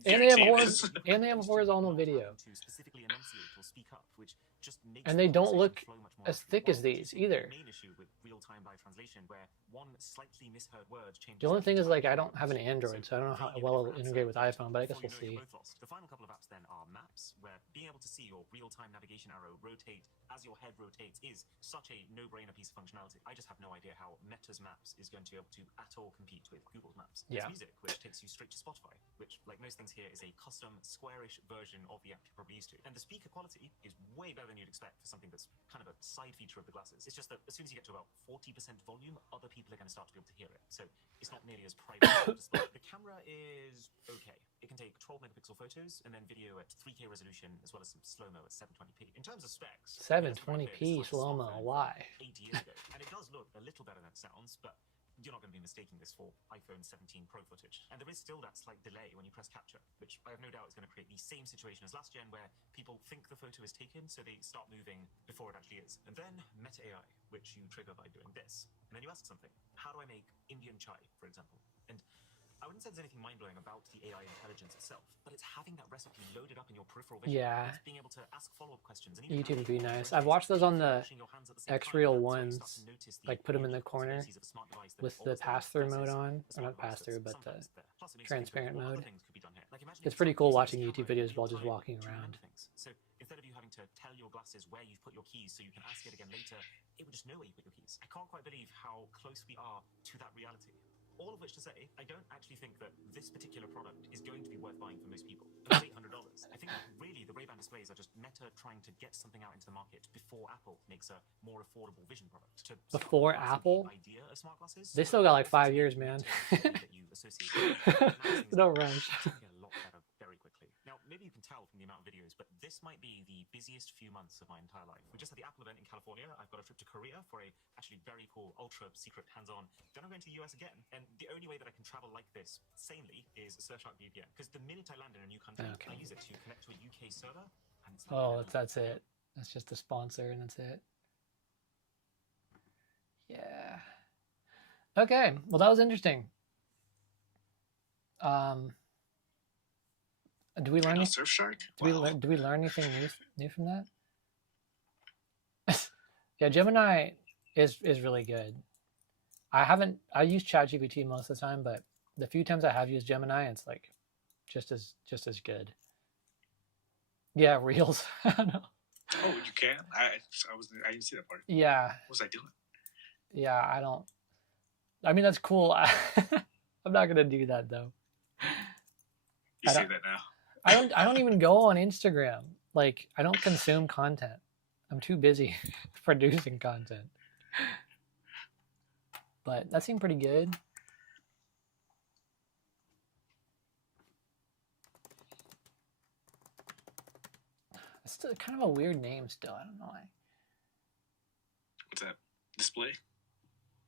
And they have horizontal video. To specifically enunciate or speak up, which just makes And they don't look as thick as these either. The main issue with real-time live translation, where one slightly misheard word changes. The only thing is, like, I don't have an Android, so I don't know how well it'll integrate with iPhone, but I guess we'll see. The final couple of apps then are Maps, where being able to see your real-time navigation arrow rotate as your head rotates is such a no-brainer piece of functionality. I just have no idea how Meta's Maps is going to be able to at all compete with Google's Maps. Yeah. There's Music, which takes you straight to Spotify, which, like most things here, is a custom squarish version of the app you're probably used to. And the speaker quality is way better than you'd expect for something that's kind of a side feature of the glasses. It's just that as soon as you get to about 40% volume, other people are going to start to be able to hear it. So it's not nearly as private as a display. The camera is okay. It can take 12 megapixel photos and then video at 3K resolution, as well as some slow-mo at 720p. In terms of specs, 720p slow-mo, why? 8 years ago. And it does look a little better than it sounds, but you're not going to be mistaking this for iPhone 17 Pro footage. And there is still that slight delay when you press capture, which I have no doubt is going to create the same situation as last gen, where people think the photo is taken, so they start moving before it actually is. And then Meta AI, which you trigger by doing this. And then you ask something. How do I make Indian chai, for example? And I wouldn't say there's anything mind-blowing about the AI intelligence itself, but it's having that recipe loaded up in your peripheral vision. Yeah. It's being able to ask follow-up questions. And YouTube would be nice. I've watched those on the X-Real ones, like put them in the corner with the pass-through mode on, or not pass-through, but the transparent mode. It's pretty cool watching YouTube videos while just walking around. So instead of you having to tell your glasses where you've put your keys so you can ask it again later, it would just know where you put your keys. I can't quite believe how close we are to that reality. All of which to say, I don't actually think that this particular product is going to be worth buying for most people. It's $800. I think that really the Ray-Ban displays are just Meta trying to get something out into the market before Apple makes a more affordable vision product. Before Apple? Idea of smart glasses, they still got like 5 years, man. No rush. Very quickly. Now, maybe you can tell from the amount of videos, but this might be the busiest few months of my entire life. We just had the Apple event in California. I've got a trip to Korea for a actually very cool, ultra secret hands-on. Then I'm going to the US again. And the only way that I can travel like this sanely is Surfshark VPN. Because the minute I land in a new country, I use it to connect to a UK server. And it's like that's it. That's just the sponsor and that's it. Yeah. Okay. Well, that was interesting. Do we learn Surfshark? Do we learn anything new from that? Yeah, Gemini is really good. I use ChatGPT most of the time, but the few times I have used Gemini, it's like just as good. Yeah, Reels. Oh, you can? I didn't see that part. Yeah. What was I doing? Yeah, I mean, that's cool. I'm not gonna do that though. You say that now. I don't even go on Instagram. Like, I don't consume content. I'm too busy producing content. But that seemed pretty good. It's still kind of a weird name still. I don't know why. What's that? Display?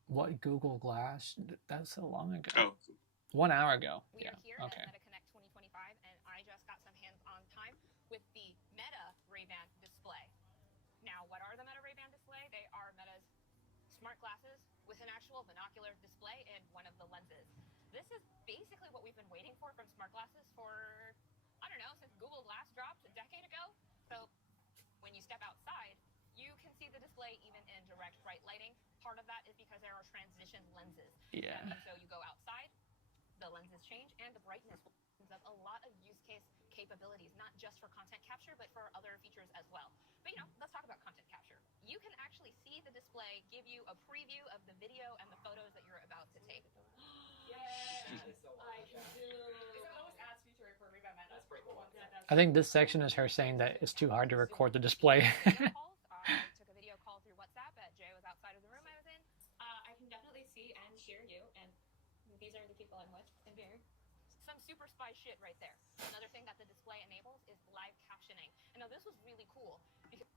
What, Google Glass? That was so long ago. Oh. 1 hour ago. We yeah. are here Okay. at MetaConnect 2025, and I just got some hands-on time with the Meta Ray-Ban display. Now, what are the Meta Ray-Ban display? They are Meta's smart glasses with an actual binocular display in one of the lenses. This is basically what we've been waiting for from smart glasses for, I don't know, since Google Glass dropped a decade ago. So when you step outside, you can see the display even in direct bright lighting. Part of that is because there are transition lenses. Yeah. And so you go outside, the lenses change, and the brightness opens up a lot of use case capabilities, not just for content capture, but for other features as well. But, let's talk about content capture. You can actually see the display give you a preview of the video and the photos that you're about to take. I think this section is her saying that it's too hard to record the display. I took a video call through WhatsApp. Jay was outside of the room I was in. I can definitely see and hear you. sci-fi shit right there. Another thing that the display enables is live captioning. And now this was really cool because,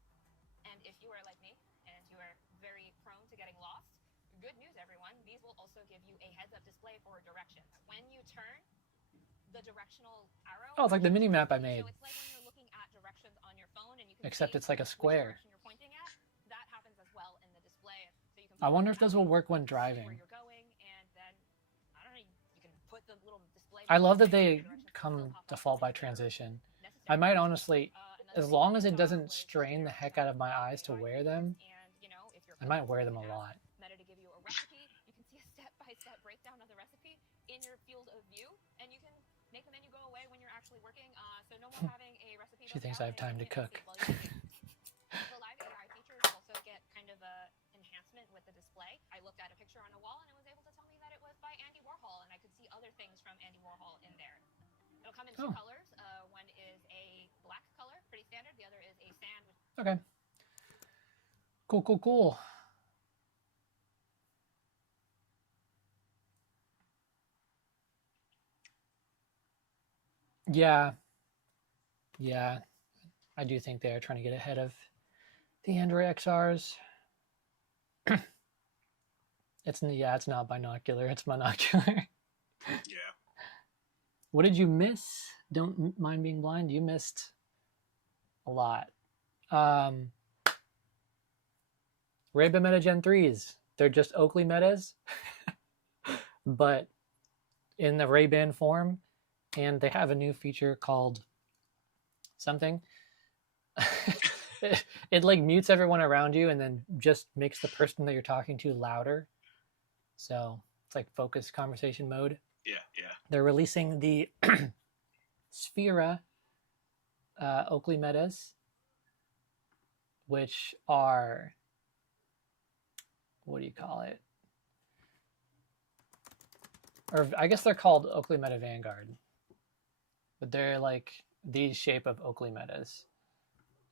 and if you are like me and you are very prone to getting lost, good news, everyone. These will also give you a heads-up display for directions. When you turn, the directional arrow. Oh, it's like the mini map I made. So it's like when you're looking at directions on your phone and you can Except it's like a square. which direction you're pointing at. That happens as well in the display. So you can I wonder if those will work when driving. where you're going, and then I don't know. You can put the little display. I love that they come default by transition. I might honestly, as long as it doesn't strain the heck out of my eyes to wear them, I might wear them a lot. Meta to give you a recipe. You can see a step-by-step breakdown of the recipe in your field of view, and you can make the menu go away when you're actually working. So no more having a recipe. She thinks I have time to cook. The live AI features also get kind of a enhancement with the display. I looked at a picture on a wall and it was able to tell me that it was by Andy Warhol, and I could see other things from Andy Warhol in there. It'll come in two colors. One is a black color, pretty standard. The other is a sand. Okay. Cool, cool, cool. Yeah. Yeah. I do think they're trying to get ahead of the Android XRs. It's not binocular, it's monocular. Yeah. What did you miss? Don't mind being blind. You missed a lot. Ray-Ban Meta Gen 3s. They're just Oakley Metas, but in the Ray-Ban form. And they have a new feature called something. It like mutes everyone around you and then just makes the person that you're talking to louder. So it's like focus conversation mode. Yeah, yeah. They're releasing the Sphera Oakley Metas, which are, what do you call it? Or I guess they're called Oakley Meta Vanguard. But they're like the shape of Oakley Metas.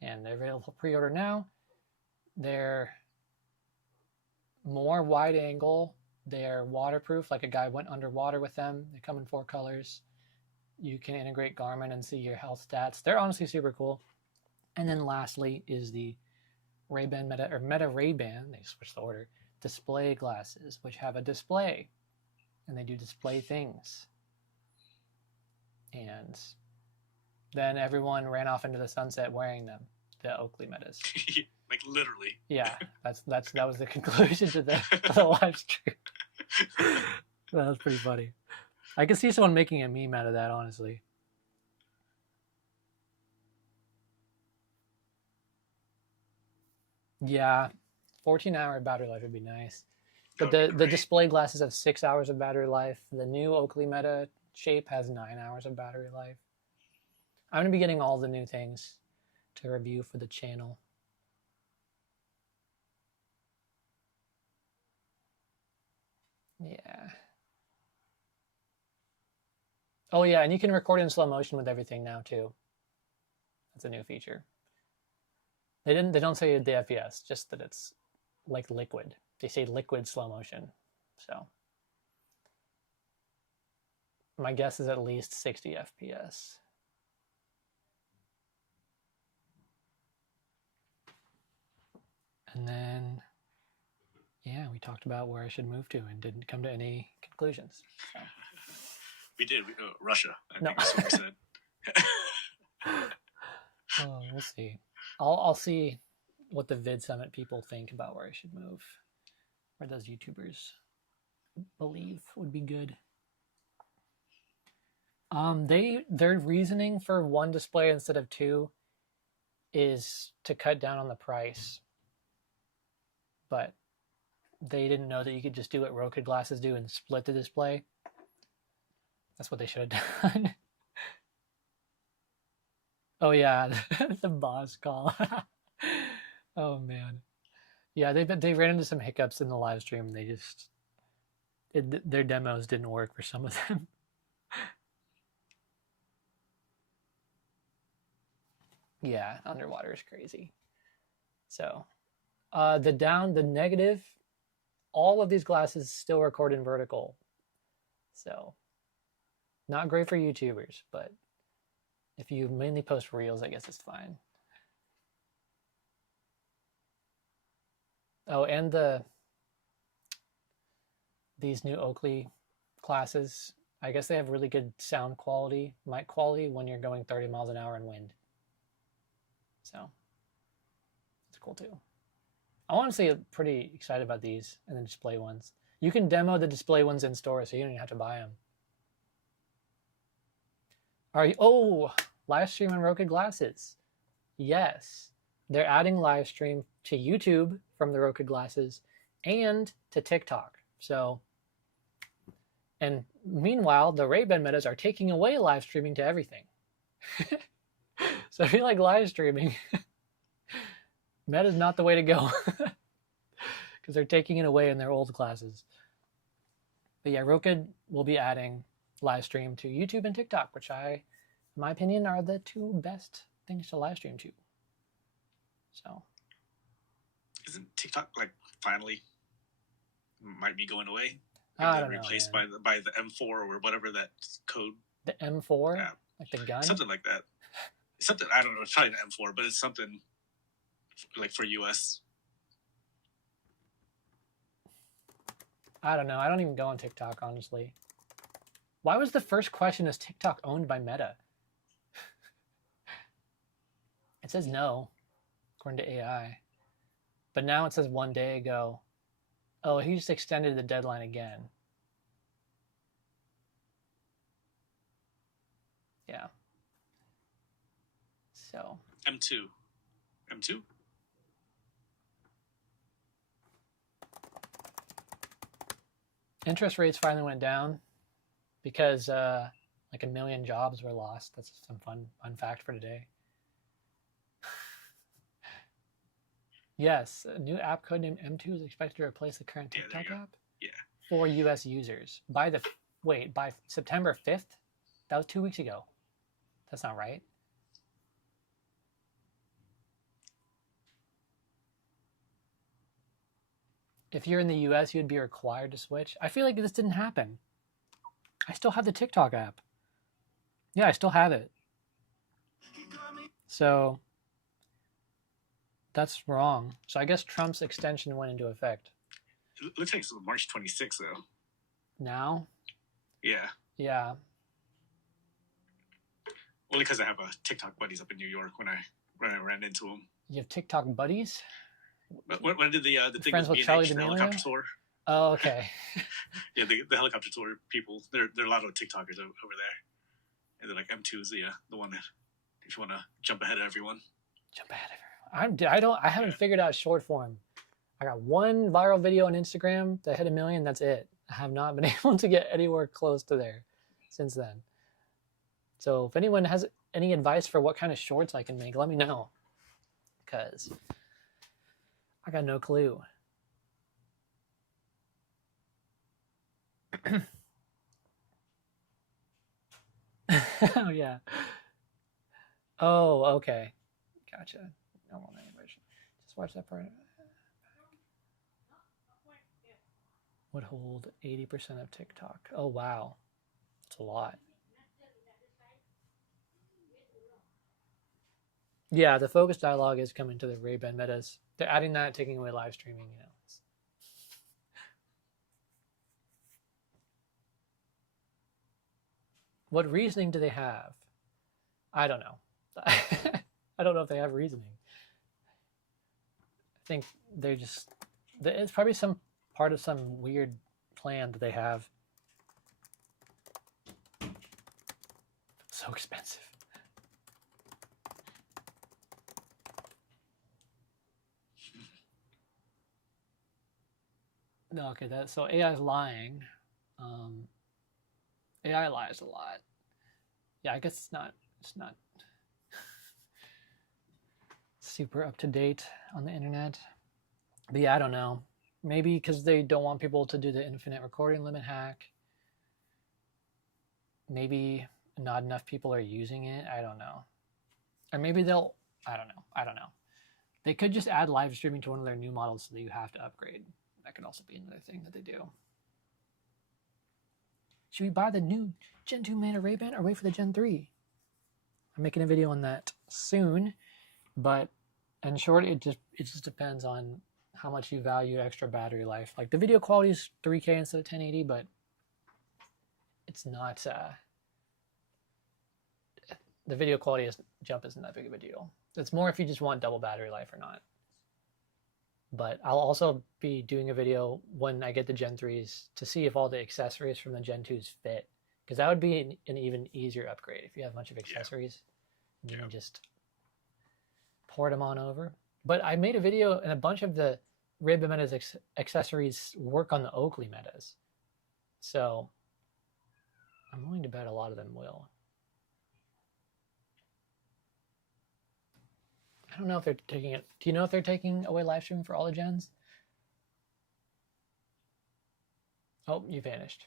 And they're available for pre-order now. They're more wide angle. They're waterproof, like a guy went underwater with them. They come in 4 colors. You can integrate Garmin and see your health stats. They're honestly super cool. And then lastly is the Ray-Ban Meta, or Meta Ray-Ban, they switched the order, display glasses, which have a display. And they do display things. And then everyone ran off into the sunset wearing them, the Oakley Metas. Like literally. Yeah, that was the conclusion to the live stream. That was pretty funny. I could see someone making a meme out of that, honestly. Yeah, 14-hour battery life would be nice. But the display glasses have 6 hours of battery life. The new Oakley Meta shape has 9 hours of battery life. I'm going to be getting all the new things to review for the channel. Yeah. Oh yeah, and you can record in slow motion with everything now too. That's a new feature. They don't say the FPS, just that it's like liquid. They say liquid slow motion. So my guess is at least 60 FPS. And then, yeah, we talked about where I should move to and didn't come to any conclusions. So. We did. Russia. I think that's what we said. Oh, we'll see. I'll see what the Vid Summit people think about where I should move. Where those YouTubers believe would be good. Their reasoning for 1 display instead of 2 is to cut down on the price. But they didn't know that you could just do what Roku glasses do and split the display. That's what they should have done. Oh yeah, the boss call. Oh man. Yeah, they ran into some hiccups in the live stream. They just their demos didn't work for some of them. Yeah, underwater is crazy. So, the negative, all of these glasses still record in vertical. So, Not great for YouTubers, but if you mainly post Reels, I guess it's fine. Oh, and these new Oakley glasses, I guess they have really good sound quality, mic quality when you're going 30 miles an hour in wind. So it's cool too. I'm honestly pretty excited about these and the display ones. You can demo the display ones in store, so you don't even have to buy them. Are you? Oh, live stream on Roku glasses. Yes, they're adding live stream to YouTube from the Roku glasses and to TikTok. So, and meanwhile, the Ray-Ban Metas are taking away live streaming to everything. So if you like live streaming, Meta's not the way to go because they're taking it away in their old glasses. But yeah, Roku will be adding live stream to YouTube and TikTok, which in my opinion, are the two best things to live stream to. So, isn't TikTok like finally might be going away? I don't replaced know, by the M4 or whatever that code. The M4, like the gun, something like that. Something I don't know. It's probably the M4, but it's something like for US. I don't know. I don't even go on TikTok, honestly. Why was the first question, is TikTok owned by Meta? It says no, according to AI. But now it says 1 day ago. Oh, he just extended the deadline again. Yeah. So. M2. M2? Interest rates finally went down because like 1 million jobs were lost. That's some fun fact for today. Yes, a new app code named M2 is expected to replace the current TikTok app for US users by by September 5th? That was 2 weeks ago. That's not right. If you're in the US, you'd be required to switch. I feel like this didn't happen. I still have the TikTok app. Yeah, I still have it. So that's wrong. So I guess Trump's extension went into effect. It looks like it's March 26th, though. Now? Yeah. Yeah. Only because I have TikTok buddies up in New York when I ran into them. You have TikTok buddies? When I did the thing friends with Charlie D'Amelio? the helicopter tour. Oh, okay. Yeah, the helicopter tour people. There are a lot of TikTokers over there, and they're like M2 is the one that if you want to jump ahead of everyone. Jump ahead of everyone. I haven't figured out short form. I got one viral video on Instagram that hit 1 million. That's it. I have not been able to get anywhere close to there since then. So if anyone has any advice for what kind of shorts I can make, let me know, because I got no clue. Oh, yeah. Oh, okay. Gotcha. Normal version. Just watch that part. Would hold 80% of TikTok. Oh, wow. That's a lot. Yeah, the focus dialogue is coming to the Ray-Ban Metas. They're adding that, taking away live streaming, you know. What reasoning do they have? I don't know. I don't know if they have reasoning. I think they're just... It's probably some part of some weird plan that they have. So expensive. No, okay, so AI is lying. AI lies a lot. Yeah, I guess it's not super up to date on the internet. But yeah, I don't know. Maybe because they don't want people to do the infinite recording limit hack. Maybe not enough people are using it. I don't know. Or maybe they'll, I don't know. They could just add live streaming to one of their new models so that you have to upgrade. That could also be another thing that they do. Should we buy the new Gen 2 Meta Ray-Ban or wait for the Gen 3? I'm making a video on that soon, but in short, it just depends on how much you value extra battery life. Like the video quality is 3K instead of 1080, but it's not. The video quality jump isn't that big of a deal. It's more if you just want double battery life or not. But I'll also be doing a video when I get the Gen 3s to see if all the accessories from the Gen 2s fit. Because that would be an even easier upgrade if you have a bunch of accessories. You can just port them on over. But I made a video and a bunch of the Ray-Ban Meta's accessories work on the Oakley Metas. So I'm willing to bet a lot of them will. I don't know if they're taking it. Do you know if they're taking away live streaming for all the gens? Oh, you vanished.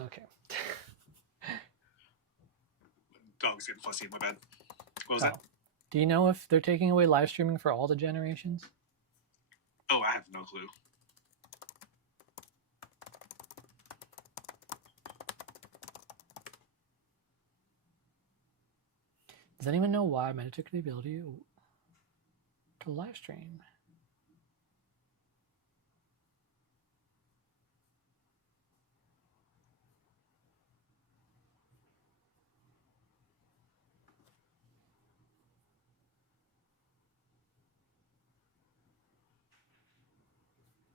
Okay. Dog's getting fussy, my bad. What was that? Do you know if they're taking away live streaming for all the generations? Oh, I have no clue. Does anyone know why Meta took the ability to live stream?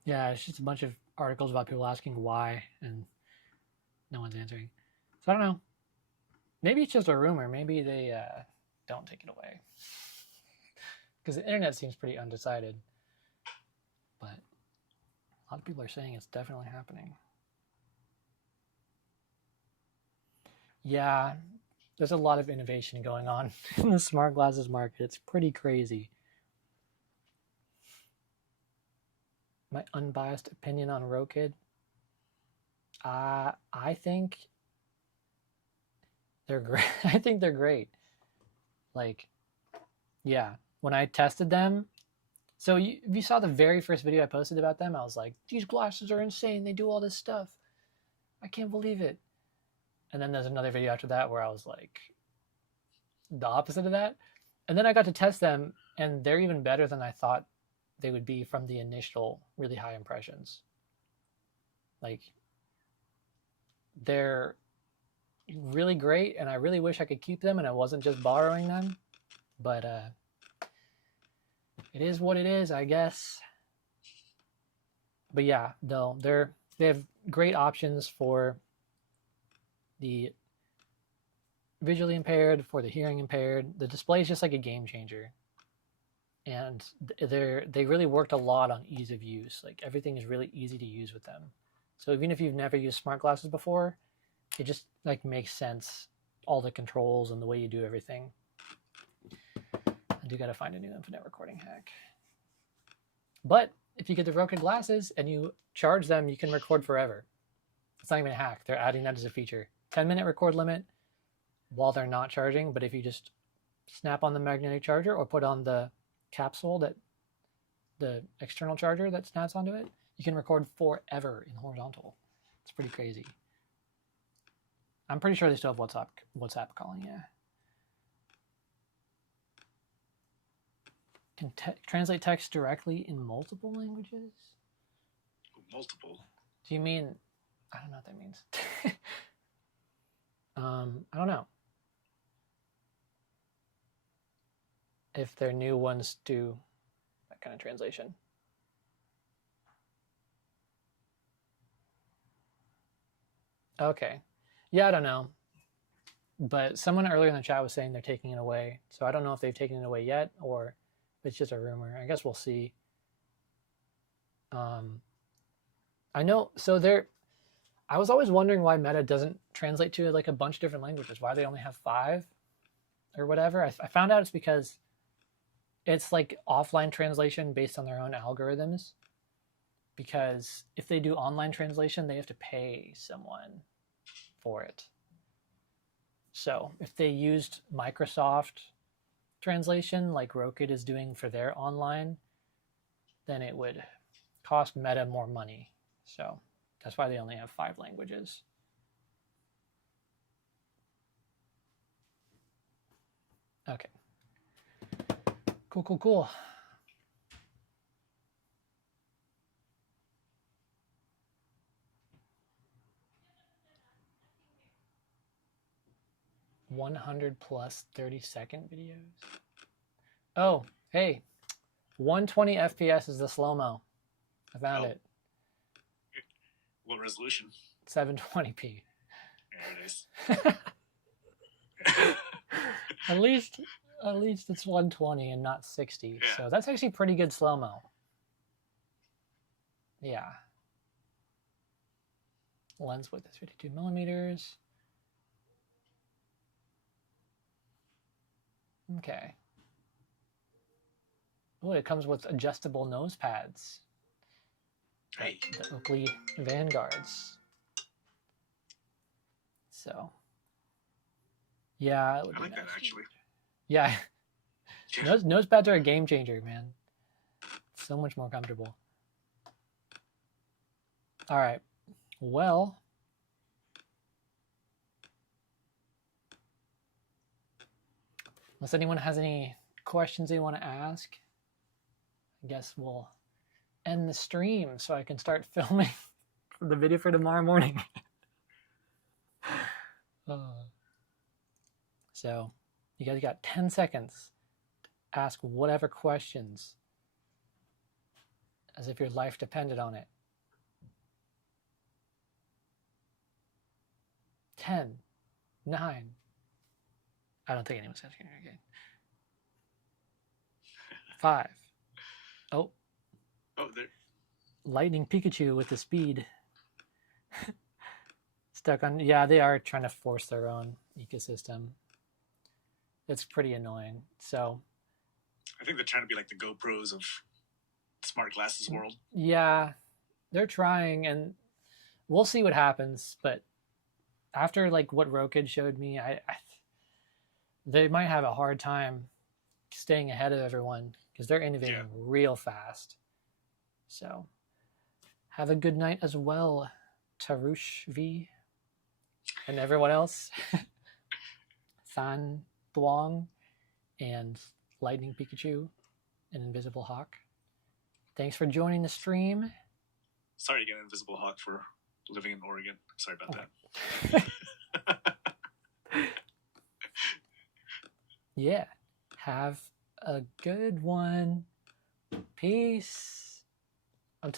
Yeah, it's just a bunch of articles about people asking why, and no one's answering. So I don't know. Maybe it's just a rumor. Maybe they don't take it away. Because the internet seems pretty undecided. But a lot of people are saying it's definitely happening. Yeah, there's a lot of innovation going on in the smart glasses market. It's pretty crazy. My unbiased opinion on Rokid? I think they're great. I think they're great. Like, yeah, when I tested them, so if you saw the very first video I posted about them, I was like, these glasses are insane. They do all this stuff. I can't believe it. And then there's another video after that where I was like, the opposite of that. And then I got to test them, and they're even better than I thought they would be from the initial really high impressions. Like, they're really great, and I really wish I could keep them and I wasn't just borrowing them. But it is what it is, I guess. But yeah, no, they have great options for the visually impaired, for the hearing impaired. The display is just like a game changer. And they really worked a lot on ease of use. Like, everything is really easy to use with them. So even if you've never used smart glasses before, it just like makes sense, all the controls and the way you do everything. I do gotta find a new infinite recording hack. But if you get the Rokid glasses and you charge them, you can record forever. It's not even a hack. They're adding that as a feature. 10-minute record limit while they're not charging, but if you just snap on the magnetic charger or put on the capsule, that the external charger that snaps onto it, you can record forever in horizontal. It's pretty crazy. I'm pretty sure they still have WhatsApp calling, yeah. Can translate text directly in multiple languages? Multiple? Do you mean, I don't know what that means. I don't know. If their new ones do that kind of translation. Okay. Yeah, I don't know. But someone earlier in the chat was saying they're taking it away. So I don't know if they've taken it away yet or if it's just a rumor. I guess we'll see. I know, so I was always wondering why Meta doesn't translate to like a bunch of different languages. Why they only have 5 or whatever. I found out it's because it's like offline translation based on their own algorithms. Because if they do online translation, they have to pay someone for it. So if they used Microsoft translation like Rokid is doing for their online, then it would cost Meta more money. So that's why they only have 5 languages. Okay. Cool. 100 plus 30-second videos. Oh, hey, 120 FPS is the slow-mo. I found it. What resolution? 720p. There it is. At least it's 120 and not 60. Yeah. So that's actually pretty good slow-mo. Yeah. Lens width is 52 millimeters. Okay. Oh, it comes with adjustable nose pads. Hey. The Oakley Vanguards. So, yeah, it would I be like nice. that actually. Yeah. Nose pads are a game changer, man. So much more comfortable. All right. Well, unless anyone has any questions they want to ask, I guess we'll end the stream so I can start filming the video for tomorrow morning. So, you guys got 10 seconds to ask whatever questions as if your life depended on it. 10, 9. I don't think anyone's asking again. 5. Oh, there. Lightning Pikachu with the speed. Stuck on. Yeah, they are trying to force their own ecosystem. It's pretty annoying. So, I think they're trying to be like the GoPros of smart glasses world. Yeah, they're trying, and we'll see what happens. But after like what Rokid showed me, they might have a hard time staying ahead of everyone because they're innovating real fast. So, have a good night as well, Tarush V, and everyone else. San Thuong and Lightning Pikachu and Invisible Hawk. Thanks for joining the stream. Sorry again, Invisible Hawk, for living in Oregon. Sorry about that. Yeah. Have a good one. Peace.